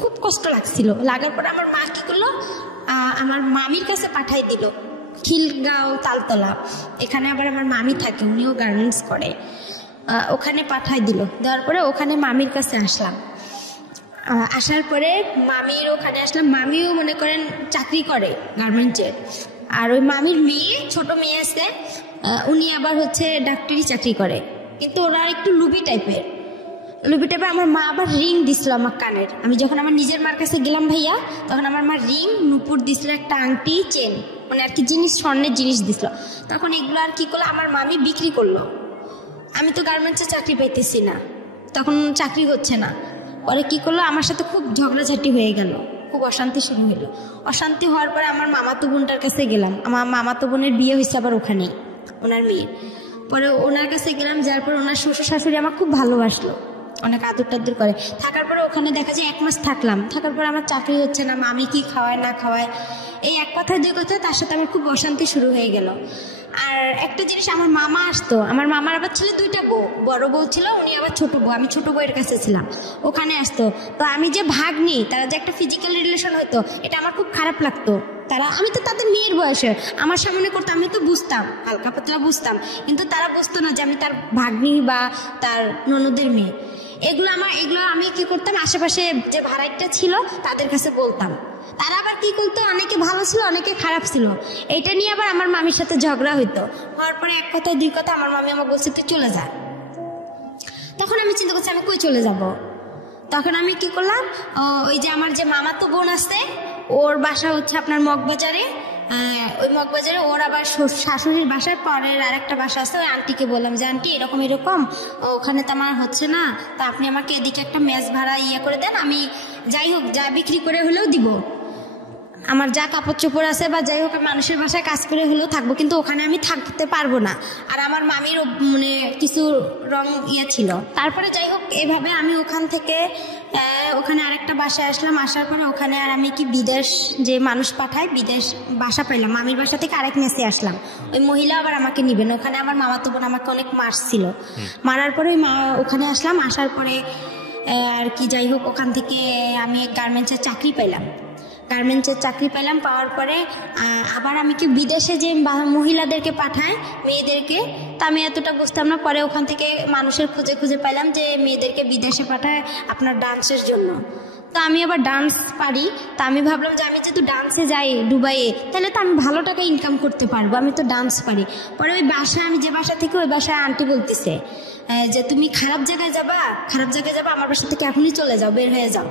খুব কষ্ট লাগছিল। লাগার পরে আমার মা কি করলো, আমার মামির কাছে পাঠাই দিল, খিলগাঁও তালতলা, এখানে আবার আমার মামি থাকে, উনিও গার্মেন্টস করে, ওখানে পাঠাই দিল। দেওয়ার পরে ওখানে মামির কাছে আসলাম। আসার পরে মামির ওখানে আসলাম, মামিও মনে করেন চাকরি করে গার্মেন্টসের। আর ওই মামির মেয়ে, ছোট মেয়ে আছে, উনি আবার হচ্ছে ডাক্তারি চাকরি করে, কিন্তু ওরা একটু লুবি টাইপের। আমার মা আবার রিং দিছিল আমার কানের। আমি যখন আমার নিজের মার কাছে গেলাম ভাইয়া, তখন আমার মা রিং, নুপুর দিছিল, একটা আংটি, চেন, মানে আর কি জিনিস, স্বর্ণের জিনিস দিছিল। তখন এগুলো আর কি করলো, আমার মামি বিক্রি করলো। আমি তো গার্মেন্টসে চাকরি পাইতেছি না, তখন চাকরি হচ্ছে না। পরে কি করলো, আমার সাথে খুব ঝগড়াঝাটি হয়ে গেল, খুব অশান্তি শুরু হলো। অশান্তি হওয়ার পরে আমার মামাতো বোনটার কাছে গেলাম। আমার মামাতো বোনের বিয়ে হয়েছে আবার ওখানে, ওনার মেয়ের। পরে ওনার কাছে গেলাম, যার পর ওনার শ্বশুর শাশুড়ি আমার খুব ভালোবাসলো, অনেক আদর টাদর করে। থাকার পরে ওখানে দেখা যায় 1 মাস থাকলাম। থাকার পরে আমার চাকরি হচ্ছে না, মামি কি খাওয়ায় না খাওয়ায়, এই এক কথায় 2 কথায় তার সাথে আমার খুব অশান্তি শুরু হয়ে গেল। আর একটা জিনিস, আমার মামা আসতো, আমার মামার আবার ছিল 2টা বউ, বড় বউ ছিল, উনি আবার ছোট বউ, আমি ছোট বউয়ের কাছে ছিলাম, ওখানে আসতো। তো আমি যে ভাগ্নি, তারা যে একটা ফিজিক্যাল রিলেশন হতো, এটা আমার খুব খারাপ লাগতো। আমি তো তাদের মেয়ের বয়সে আমার সামনে করতো, আমি তো বুঝতাম, হালকা পাতলা বুঝতাম, কিন্তু তারা বুঝতো না যে আমি তার ভাগ্নি বা তার ননদের মেয়ে। এগুলো আমি কি করতাম, আশেপাশে যে ভাড়াইটা ছিল তাদের কাছে বলতাম। তারা আবার কি করতো, অনেকে ভালো ছিল, অনেকে খারাপ ছিল। এটা নিয়ে আবার আমার মামির সাথে ঝগড়া হইতো। হওয়ার পরে 1 কথায় 2 কথা আমার মামি আমাকে বলছে তুই চলে যা। তখন আমি চিন্তা করছি আমি কই চলে যাব। তখন আমি কি করলাম, ওই যে আমার যে মামাতো বোন আছে, ওর বাসা হচ্ছে আপনার মগবাজারে, ওই মগবাজারে ওর আবার শাশুড়ির বাসার পরের আরেকটা বাসা আছে, ওই আন্টিকে বললাম যে আন্টি এরকম ওখানে তো আমার হচ্ছে না, তা আপনি আমাকে এদিকে একটা মেস ভাড়া করে দেন, আমি যাই হোক যা বিক্রি করে হলেও দিব, আমার যা কাপড় চোপড় আছে বা যাই হোক মানুষের বাসায় কাজ করে হলেও থাকবো, কিন্তু ওখানে আমি থাকতে পারবো না। আর আমার মামির মানে কিছু রং ছিল। তারপরে যাই হোক এভাবে আমি ওখান থেকে ওখানে আরেকটা বাসায় আসলাম। আসার পরে ওখানে আর আমি কি বিদেশ যে মানুষ পাঠায়, বিদেশ বাসা পাইলাম। মামির বাসা থেকে আরেক মেসে আসলাম, ওই মহিলা আবার আমাকে নিবেন। ওখানে আমার মামাতো বোন আমাকে অনেক মারছিল, মারার পরে ওখানে আসলাম। আসার পরে আর কি যাই হোক ওখান থেকে আমি গার্মেন্টসের চাকরি পাইলাম। পাওয়ার পরে আবার আমি কি বিদেশে যে মহিলাদেরকে পাঠায় মেয়েদেরকে, তা আমি এতটা বুঝতাম না। পরে ওখান থেকে মানুষের খুঁজে পাইলাম যে মেয়েদেরকে বিদেশে পাঠায় আপনার ডান্সের জন্য। তো আমি আবার ডান্স পারি, তা আমি ভাবলাম যে আমি যেহেতু ডান্সে যাই দুবাইয়ে, তাহলে তো আমি ভালো টাকা ইনকাম করতে পারবো, আমি তো ডান্স পারি। পরে ওই বাসায়, আমি যে বাসা থেকে, ওই বাসায় আন্টি বলতেছে যে তুমি খারাপ জায়গায় যাবা, আমার বাসা থেকে এখনই চলে যাও, বের হয়ে যাও।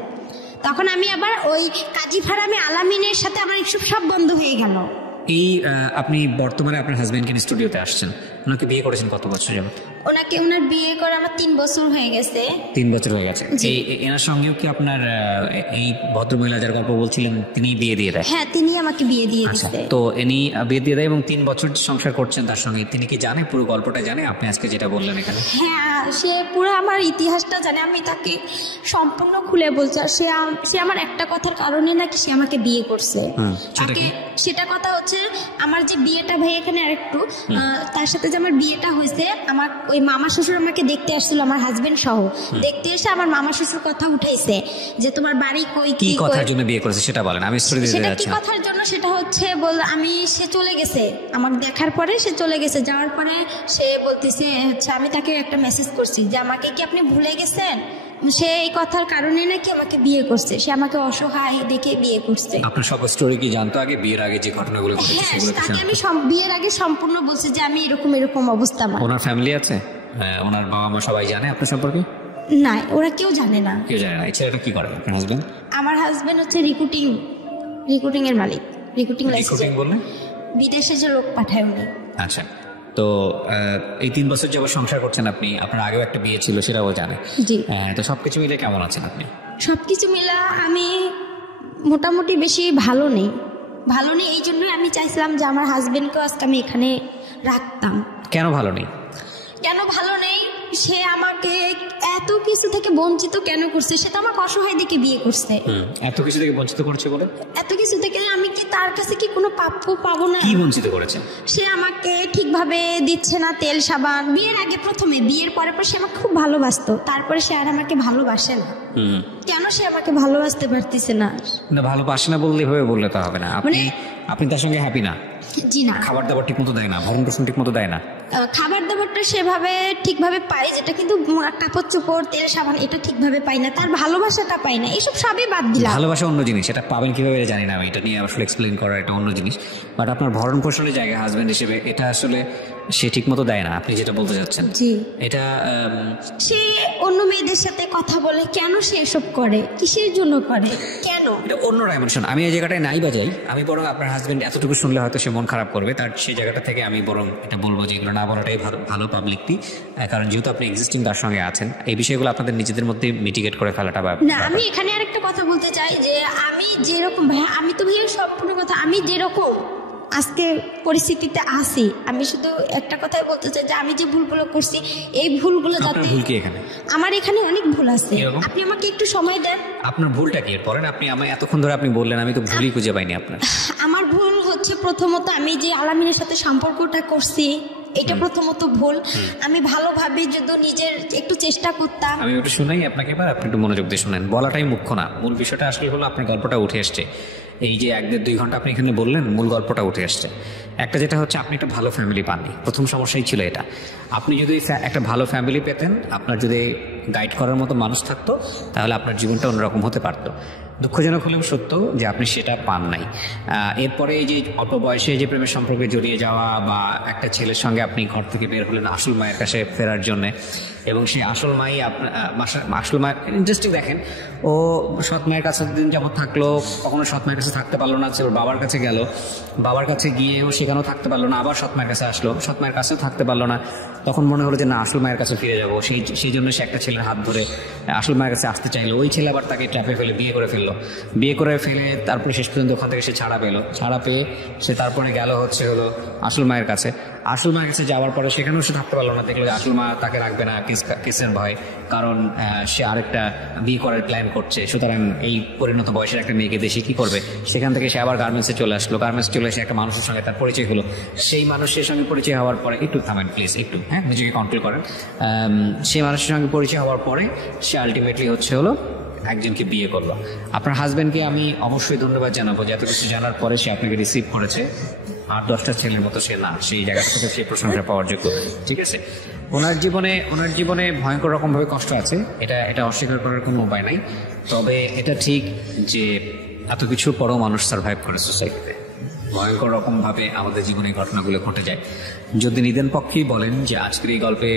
তখন আমি আবার ওই কাজী ফারামি আলামিনের সাথে আমার সব বন্ধ হয়ে গেল। এই আপনি বর্তমানে আপনার হাজবেন্ডকে স্টুডিওতে আসছেন, ওনাকে বিয়ে করেছেন কত বছর যাবত? ওনার বিয়ে করে আমার 3 বছর হয়ে গেছে। 3 বছর হয়ে গেছে। এনার সঙ্গেও কি আপনার এই ভদ্রমহিলা যার গল্প বলছিলেন তিনি বিয়ে দিয়ে দেয়? হ্যাঁ, তিনি আমাকে বিয়ে দিয়ে দিয়েছে। তো ইনি বিয়ে দিয়ে দেয় এবং 3 বছর সংসার করছেন তার সঙ্গে। তিনি কি জানে, পুরো গল্পটা জানে আপনি আজকে যেটা বললেন এখানে? হ্যাঁ, সে পুরো আমার ইতিহাসটা জানে। আমি তাকে সম্পূর্ণ খুলে বলছি। আর সে আমার একটা কথার কারণে নাকি সে আমাকে বিয়ে করছে। সেটা কথা হচ্ছে আমার যে বিয়েটা, ভাই এখানে আরেকটু, তার সাথে যে আমার বিয়েটা হয়েছে, আমার ওই মামা শ্বশুর আমাকে দেখতে আসছিল, আমার হাজবেন্ড সহ দেখতে এসে আমার মামা শ্বশুর কথা উঠাইছে যে তোমার বাড়ি কই, কি কথার জন্য বিয়ে করেছে সেটা বলেন, আমি স্টোরি দিতে যাচ্ছি। সেটা কি কথার জন্য, সেটা হচ্ছে সে চলে গেছে আমাকে দেখার পরে, সে চলে গেছে। যাওয়ার পরে সে বলতেছে হচ্ছে, আমি তাকে একটা মেসেজ করছি যে আমাকে কি আপনি ভুলে গেছেন। সে এই কথার কারণে নাকি আমাকে বিয়ে করছে, সে আমাকে অসহায় দেখে বিয়ে করছে। আপনার সব স্টোরি কি জানতো আগে, বিয়ের আগে যে ঘটনাগুলো ঘটেছে সেগুলো? তাকে আমি বিয়ের আগে সম্পূর্ণ বলছি যে আমি এরকম অবস্থা। ওনার ফ্যামিলি আছে, ওনার বাবা মা সবাই জানে আপনার সম্পর্কে? না, ওরা কেউ জানে না। এই ছেলেটা কি করে আপনার হাজবেন্ড? আমার হাজবেন্ড হচ্ছে রিক্রুটিং এর মালিক। রিক্রুটিং বললে বিদেশে যে লোক পাঠায় উনি। আচ্ছা, তো এই 3 বছর যাবত সংসার করছেন আপনি, আপনার আগেও একটা বিয়ে ছিল সেটাও জানে। জি। তো সবকিছু মিলে কেমন আছেন আপনি? সবকিছু মিলে আমি মোটামুটি বেশি ভালো নেই। এই জন্যই আমি চাইছিলাম যে আমার হাজবেন্ডকেও আজকে আমি এখানে রাখতাম। কেন ভালো নেই? সে আমাকে এত কিছু থেকে বঞ্চিত কেন করছে? সে তো আমাকে অসহায় দেখে বিয়ে করছে। এত কিছু থেকে বঞ্চিত করছে বলে? এত কিছু থেকে আমি কি তার কাছে কি কোনো প্রাপ্য পাবো না? কি বঞ্চিত করেছে? সে আমাকে ঠিকভাবে দিচ্ছে না তেল সাবান। বিয়ের আগে প্রথমে, বিয়ের পরে সে আমাকে খুব ভালোবাসতো, তারপরে সে আর আমাকে ভালোবাসে না। কেন সে আমাকে ভালোবাসতে পারতেছে না? ভালোবাসে না বললে বললে তো হবে না। আপনি তার সঙ্গে হ্যাপি না? জি না। খাবার দাবার ঠিক মতো দেয় না, ভরণ পোষণ ঠিক মতো দেয় না? খাবার দাবারটা সেভাবে ঠিকভাবে পাই, যেটা কিন্তু কাপড় চোপড় তেল সাবান এটা ঠিকভাবে পাই না। তার ভালোবাসাটা পাই না, এইসব সবই বাদ দিলাম। ভালোবাসা অন্য জিনিস, এটা পাবেন কিভাবে জানি না আমি, এটা নিয়ে আসলে এক্সপ্লেন করা এটা অন্য জিনিস। বাট আপনার ভরণ পোষণের জায়গা হাজবেন্ড হিসেবে এটা আসলে সে ঠিক মতো দেয় না, আপনি যেটা বলতে চাচ্ছেন। জি, এটা সে অন্য মেয়েদের সাথে কথা বলে, কেন সে এসব করে, কিসের জন্য করে, কেন? এটা অন্য ডাইমেনশন। আমি এই জায়গাটায় নাই বাজাই, আমি বরং আপনার হাজবেন্ড এতটুকু শুনলে হয়তো সে মন খারাপ করবে, তার সেই জায়গাটা থেকে আমি বরং এটা বলবো যে এগুলো না বলাটাই ভালো পাবলিকলি, কারণ যেহেতু আপনি এক্সিস্টিং তার সঙ্গে আছেন, এই বিষয়গুলো আপনাদের নিজেদের মধ্যে মিটিগেট করে ফেলাটা না। আমি এখানে আরেকটা কথা বলতে চাই যে আমি যেরকম ভাইয়া, আমি তো ভাইয়া সম্পূর্ণ কথা, আমি যেরকম আজকে পরিস্থিতিতে আছি, আমি শুধু একটা কথাই বলতে চাই যে আমি যে ভুলগুলো করছি, এই ভুলগুলো যাতে, আমার এখানে অনেক ভুল আছে, আপনি আমাকে একটু সময় দেন। আপনার ভুলটা কি পড়েন? আপনি আমায় এতক্ষণ ধরে আপনি বললেন, আমি তো ভুলই খুঁজে পাইনি আপনার। আমার ভুল হচ্ছে প্রথমত আমি যে আলামিনের সাথে সম্পর্কটা করছি, এটা প্রথমত ভুল। আমি ভালোভাবে যদি নিজের একটু চেষ্টা করতাম। আমি একটু শুনাই আপনাকে, এবার আপনি একটু মনোযোগ দিয়ে শুনেন, বলাটাই মুখ্য না, মূল বিষয়টা আসলে হলো আপনার গল্পটা উঠে আসছে। এই যে 1-2 ঘন্টা আপনি এখানে বললেন, মূল গল্পটা উঠে আসছে। একটা যেটা হচ্ছে আপনি একটা ভালো ফ্যামিলি পাননি, প্রথম সমস্যাই ছিল এটা। আপনি যদি একটা ভালো ফ্যামিলি পেতেন, আপনার যদি গাইড করার মতো মানুষ থাকতো, তাহলে আপনার জীবনটা অন্যরকম হতে পারতো। দুঃখজনক হলেও সত্য যে আপনি সেটা পান নাই। এরপরে এই যে অল্প বয়সে যে প্রেমের সম্পর্কে জড়িয়ে যাওয়া, বা একটা ছেলের সঙ্গে আপনি ঘর থেকে বের হলেন আসল মায়ের কাছে ফেরার জন্যে, এবং সেই আসল মাই আসল মায়ের ইন্টারেস্টিং দেখেন, ও সৎ মায়ের কাছে দিন যাবত থাকলো, কখনো সৎ মায়ের কাছে থাকতে পারলো না, ওর বাবার কাছে গেল, বাবার কাছে গিয়েও সেখানেও থাকতে পারলো না, আবার সৎ মায়ের কাছে আসলো, সৎ মায়ের কাছেও থাকতে পারলো না। তখন মনে হলো যে না, আসল মায়ের কাছে ফিরে যাবো, সেই জন্য সে একটা ছেলের হাত ধরে আসল মায়ের কাছে আসতে চাইলো। ওই ছেলে আবার তাকে ট্র্যাপে ফেলে বিয়ে করে ফেললো, বিয়ে করে ফেলে তারপরে শেষ পর্যন্ত ওখান থেকে সে ছাড়া পেলো, ছাড়া পেয়ে সে তারপরে গেল হলো আসল মায়ের কাছে। আসল মায়ের কাছে যাওয়ার পরে সেখানেও সে থাকতে পারলো না, দেখলো যে আসল মা তাকে রাখবে না কেসের ভয়, কারণ সে আরেকটা বিয়ে করার প্ল্যান করছে। সুতরাং এই পরিণত বয়সের একটা মেয়েকে দেশে কি করবে? সেখান থেকে সে আবার গার্মেন্টসে চলে আসলো, গার্মেন্টসে চলে এসে একটা মানুষের সঙ্গে তার পরিচয় হলো। সেই মানুষের সঙ্গে পরিচয় হওয়ার পরে, একটু থামেন প্লিজ, একটু নিজেকে কন্ট্রোল করেন। সেই মানুষের সঙ্গে পরিচয় হওয়ার পরে সে আলটিমেটলি হলো একজনকে বিয়ে করলো। আপনার হাজবেন্ডকে আমি অবশ্যই ধন্যবাদ জানাবো যে এত কিছু জানার পরে সে আপনাকে রিসিভ করেছে। 8-10টা ছেলের মতো সে না, সেই জায়গা থেকে সে প্রশংসা পাওয়ার যোগ্য। ঠিক আছে, ওনার জীবনে ভয়ঙ্কর রকমভাবে কষ্ট আছে, এটা অস্বীকার করার কোনো উপায় নাই। তবে এটা ঠিক যে এত কিছুর পরেও মানুষ সার্ভাইভ করে সোসাইটিতে, ভয়ঙ্কর রকমভাবে আমাদের জীবনে ঘটনাগুলো ঘটে যায়। যদি নিদেন পক্ষেই বলেন যে আজকের এই গল্পে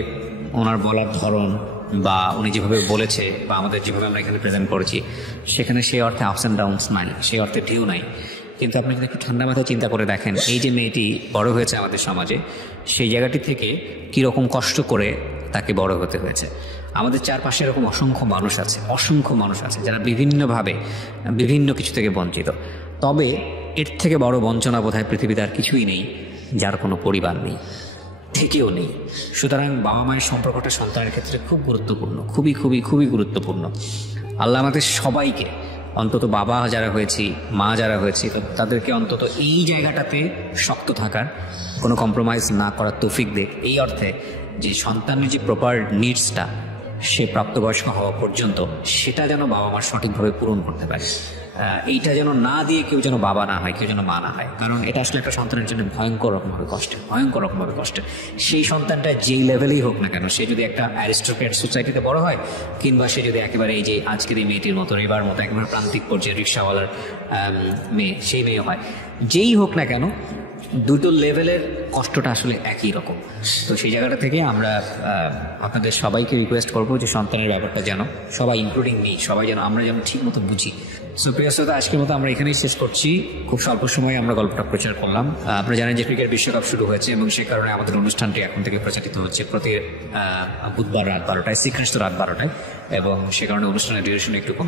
ওনার বলার ধরন, বা উনি যেভাবে বলেছে, বা আমাদের যেভাবে আমরা এখানে প্রেজেন্ট করেছি, সেখানে সেই অর্থে আপস অ্যান্ড ডাউনস নাই, সেই অর্থে ঢেউ নাই। কিন্তু আপনি যদি একটু ঠান্ডা মাথায় চিন্তা করে দেখেন, এই যে মেয়েটি বড় হয়েছে আমাদের সমাজে, সেই জায়গাটি থেকে কীরকম কষ্ট করে তাকে বড় হতে হয়েছে। আমাদের চারপাশে এরকম অসংখ্য মানুষ আছে যারা বিভিন্নভাবে বিভিন্ন কিছু থেকে বঞ্চিত। তবে এর থেকে বড় বঞ্চনা বোধহয় পৃথিবীতে আর কিছুই নেই, যার কোনো পরিবার নেই, থেকেও নেই। সুতরাং বাবা মায়ের সম্পর্কটা সন্তানের ক্ষেত্রে খুব গুরুত্বপূর্ণ, খুবই গুরুত্বপূর্ণ। আল্লাহ আমাদের সবাইকে, অন্তত বাবা যারা হয়েছি, মা যারা হয়েছি, তাদেরকে অন্তত এই জায়গাটাতে শক্ত থাকার, কোনো কম্প্রোমাইজ না করার তৌফিক দেখ, এই অর্থে যে সন্তানের যে প্রপার নিডসটা সে প্রাপ্তবয়স্ক হওয়া পর্যন্ত, সেটা যেন বাবা মা সঠিকভাবে পূরণ করতে পারে। এইটা যেন না দিয়ে কেউ যেন বাবা না হয়, কেউ যেন মা না হয়, কারণ এটা আসলে একটা সন্তানের জন্য ভয়ঙ্কর রকমভাবে কষ্ট। সেই সন্তানটা যেই লেভেলেই হোক না কেন, সে যদি একটা অ্যারিস্টোক্র্যাট সোসাইটিতে বড় হয়, কিংবা সে যদি একেবারে এই যে আজকের এই মেয়েটির মতো, এবার মতো একেবারে প্রান্তিক পর্যায়ে রিক্সাওয়ালার মেয়ে, সেই মেয়ে হয়, যেই হোক না কেন, দুটো লেভেলের কষ্টটা আসলে একই রকম। তো সেই জায়গাটা থেকে আমরা আপনাদের সবাইকে রিকোয়েস্ট করবো যে সন্তানের ব্যাপারটা যেন সবাই, ইনক্লুডিং মি, সবাই যেন আমরা যেন ঠিক মতো বুঝি। সো প্রিয় শ্রোতা, আজকের মতো আমরা এখানেই শেষ করছি। খুব স্বল্প সময়ে আমরা গল্পটা প্রচার করলাম। আপনারা জানেন যে ক্রিকেট বিশ্বকাপ শুরু হয়েছে, এবং সে কারণে আমাদের অনুষ্ঠানটি এখন থেকে প্রচারিত হচ্ছে প্রতি বুধবার রাত 12টায়, শ্রীকৃষ্ণ রাত 12টায়, এবং সে কারণে অনুষ্ঠানের ডিউরেশন একটু কমে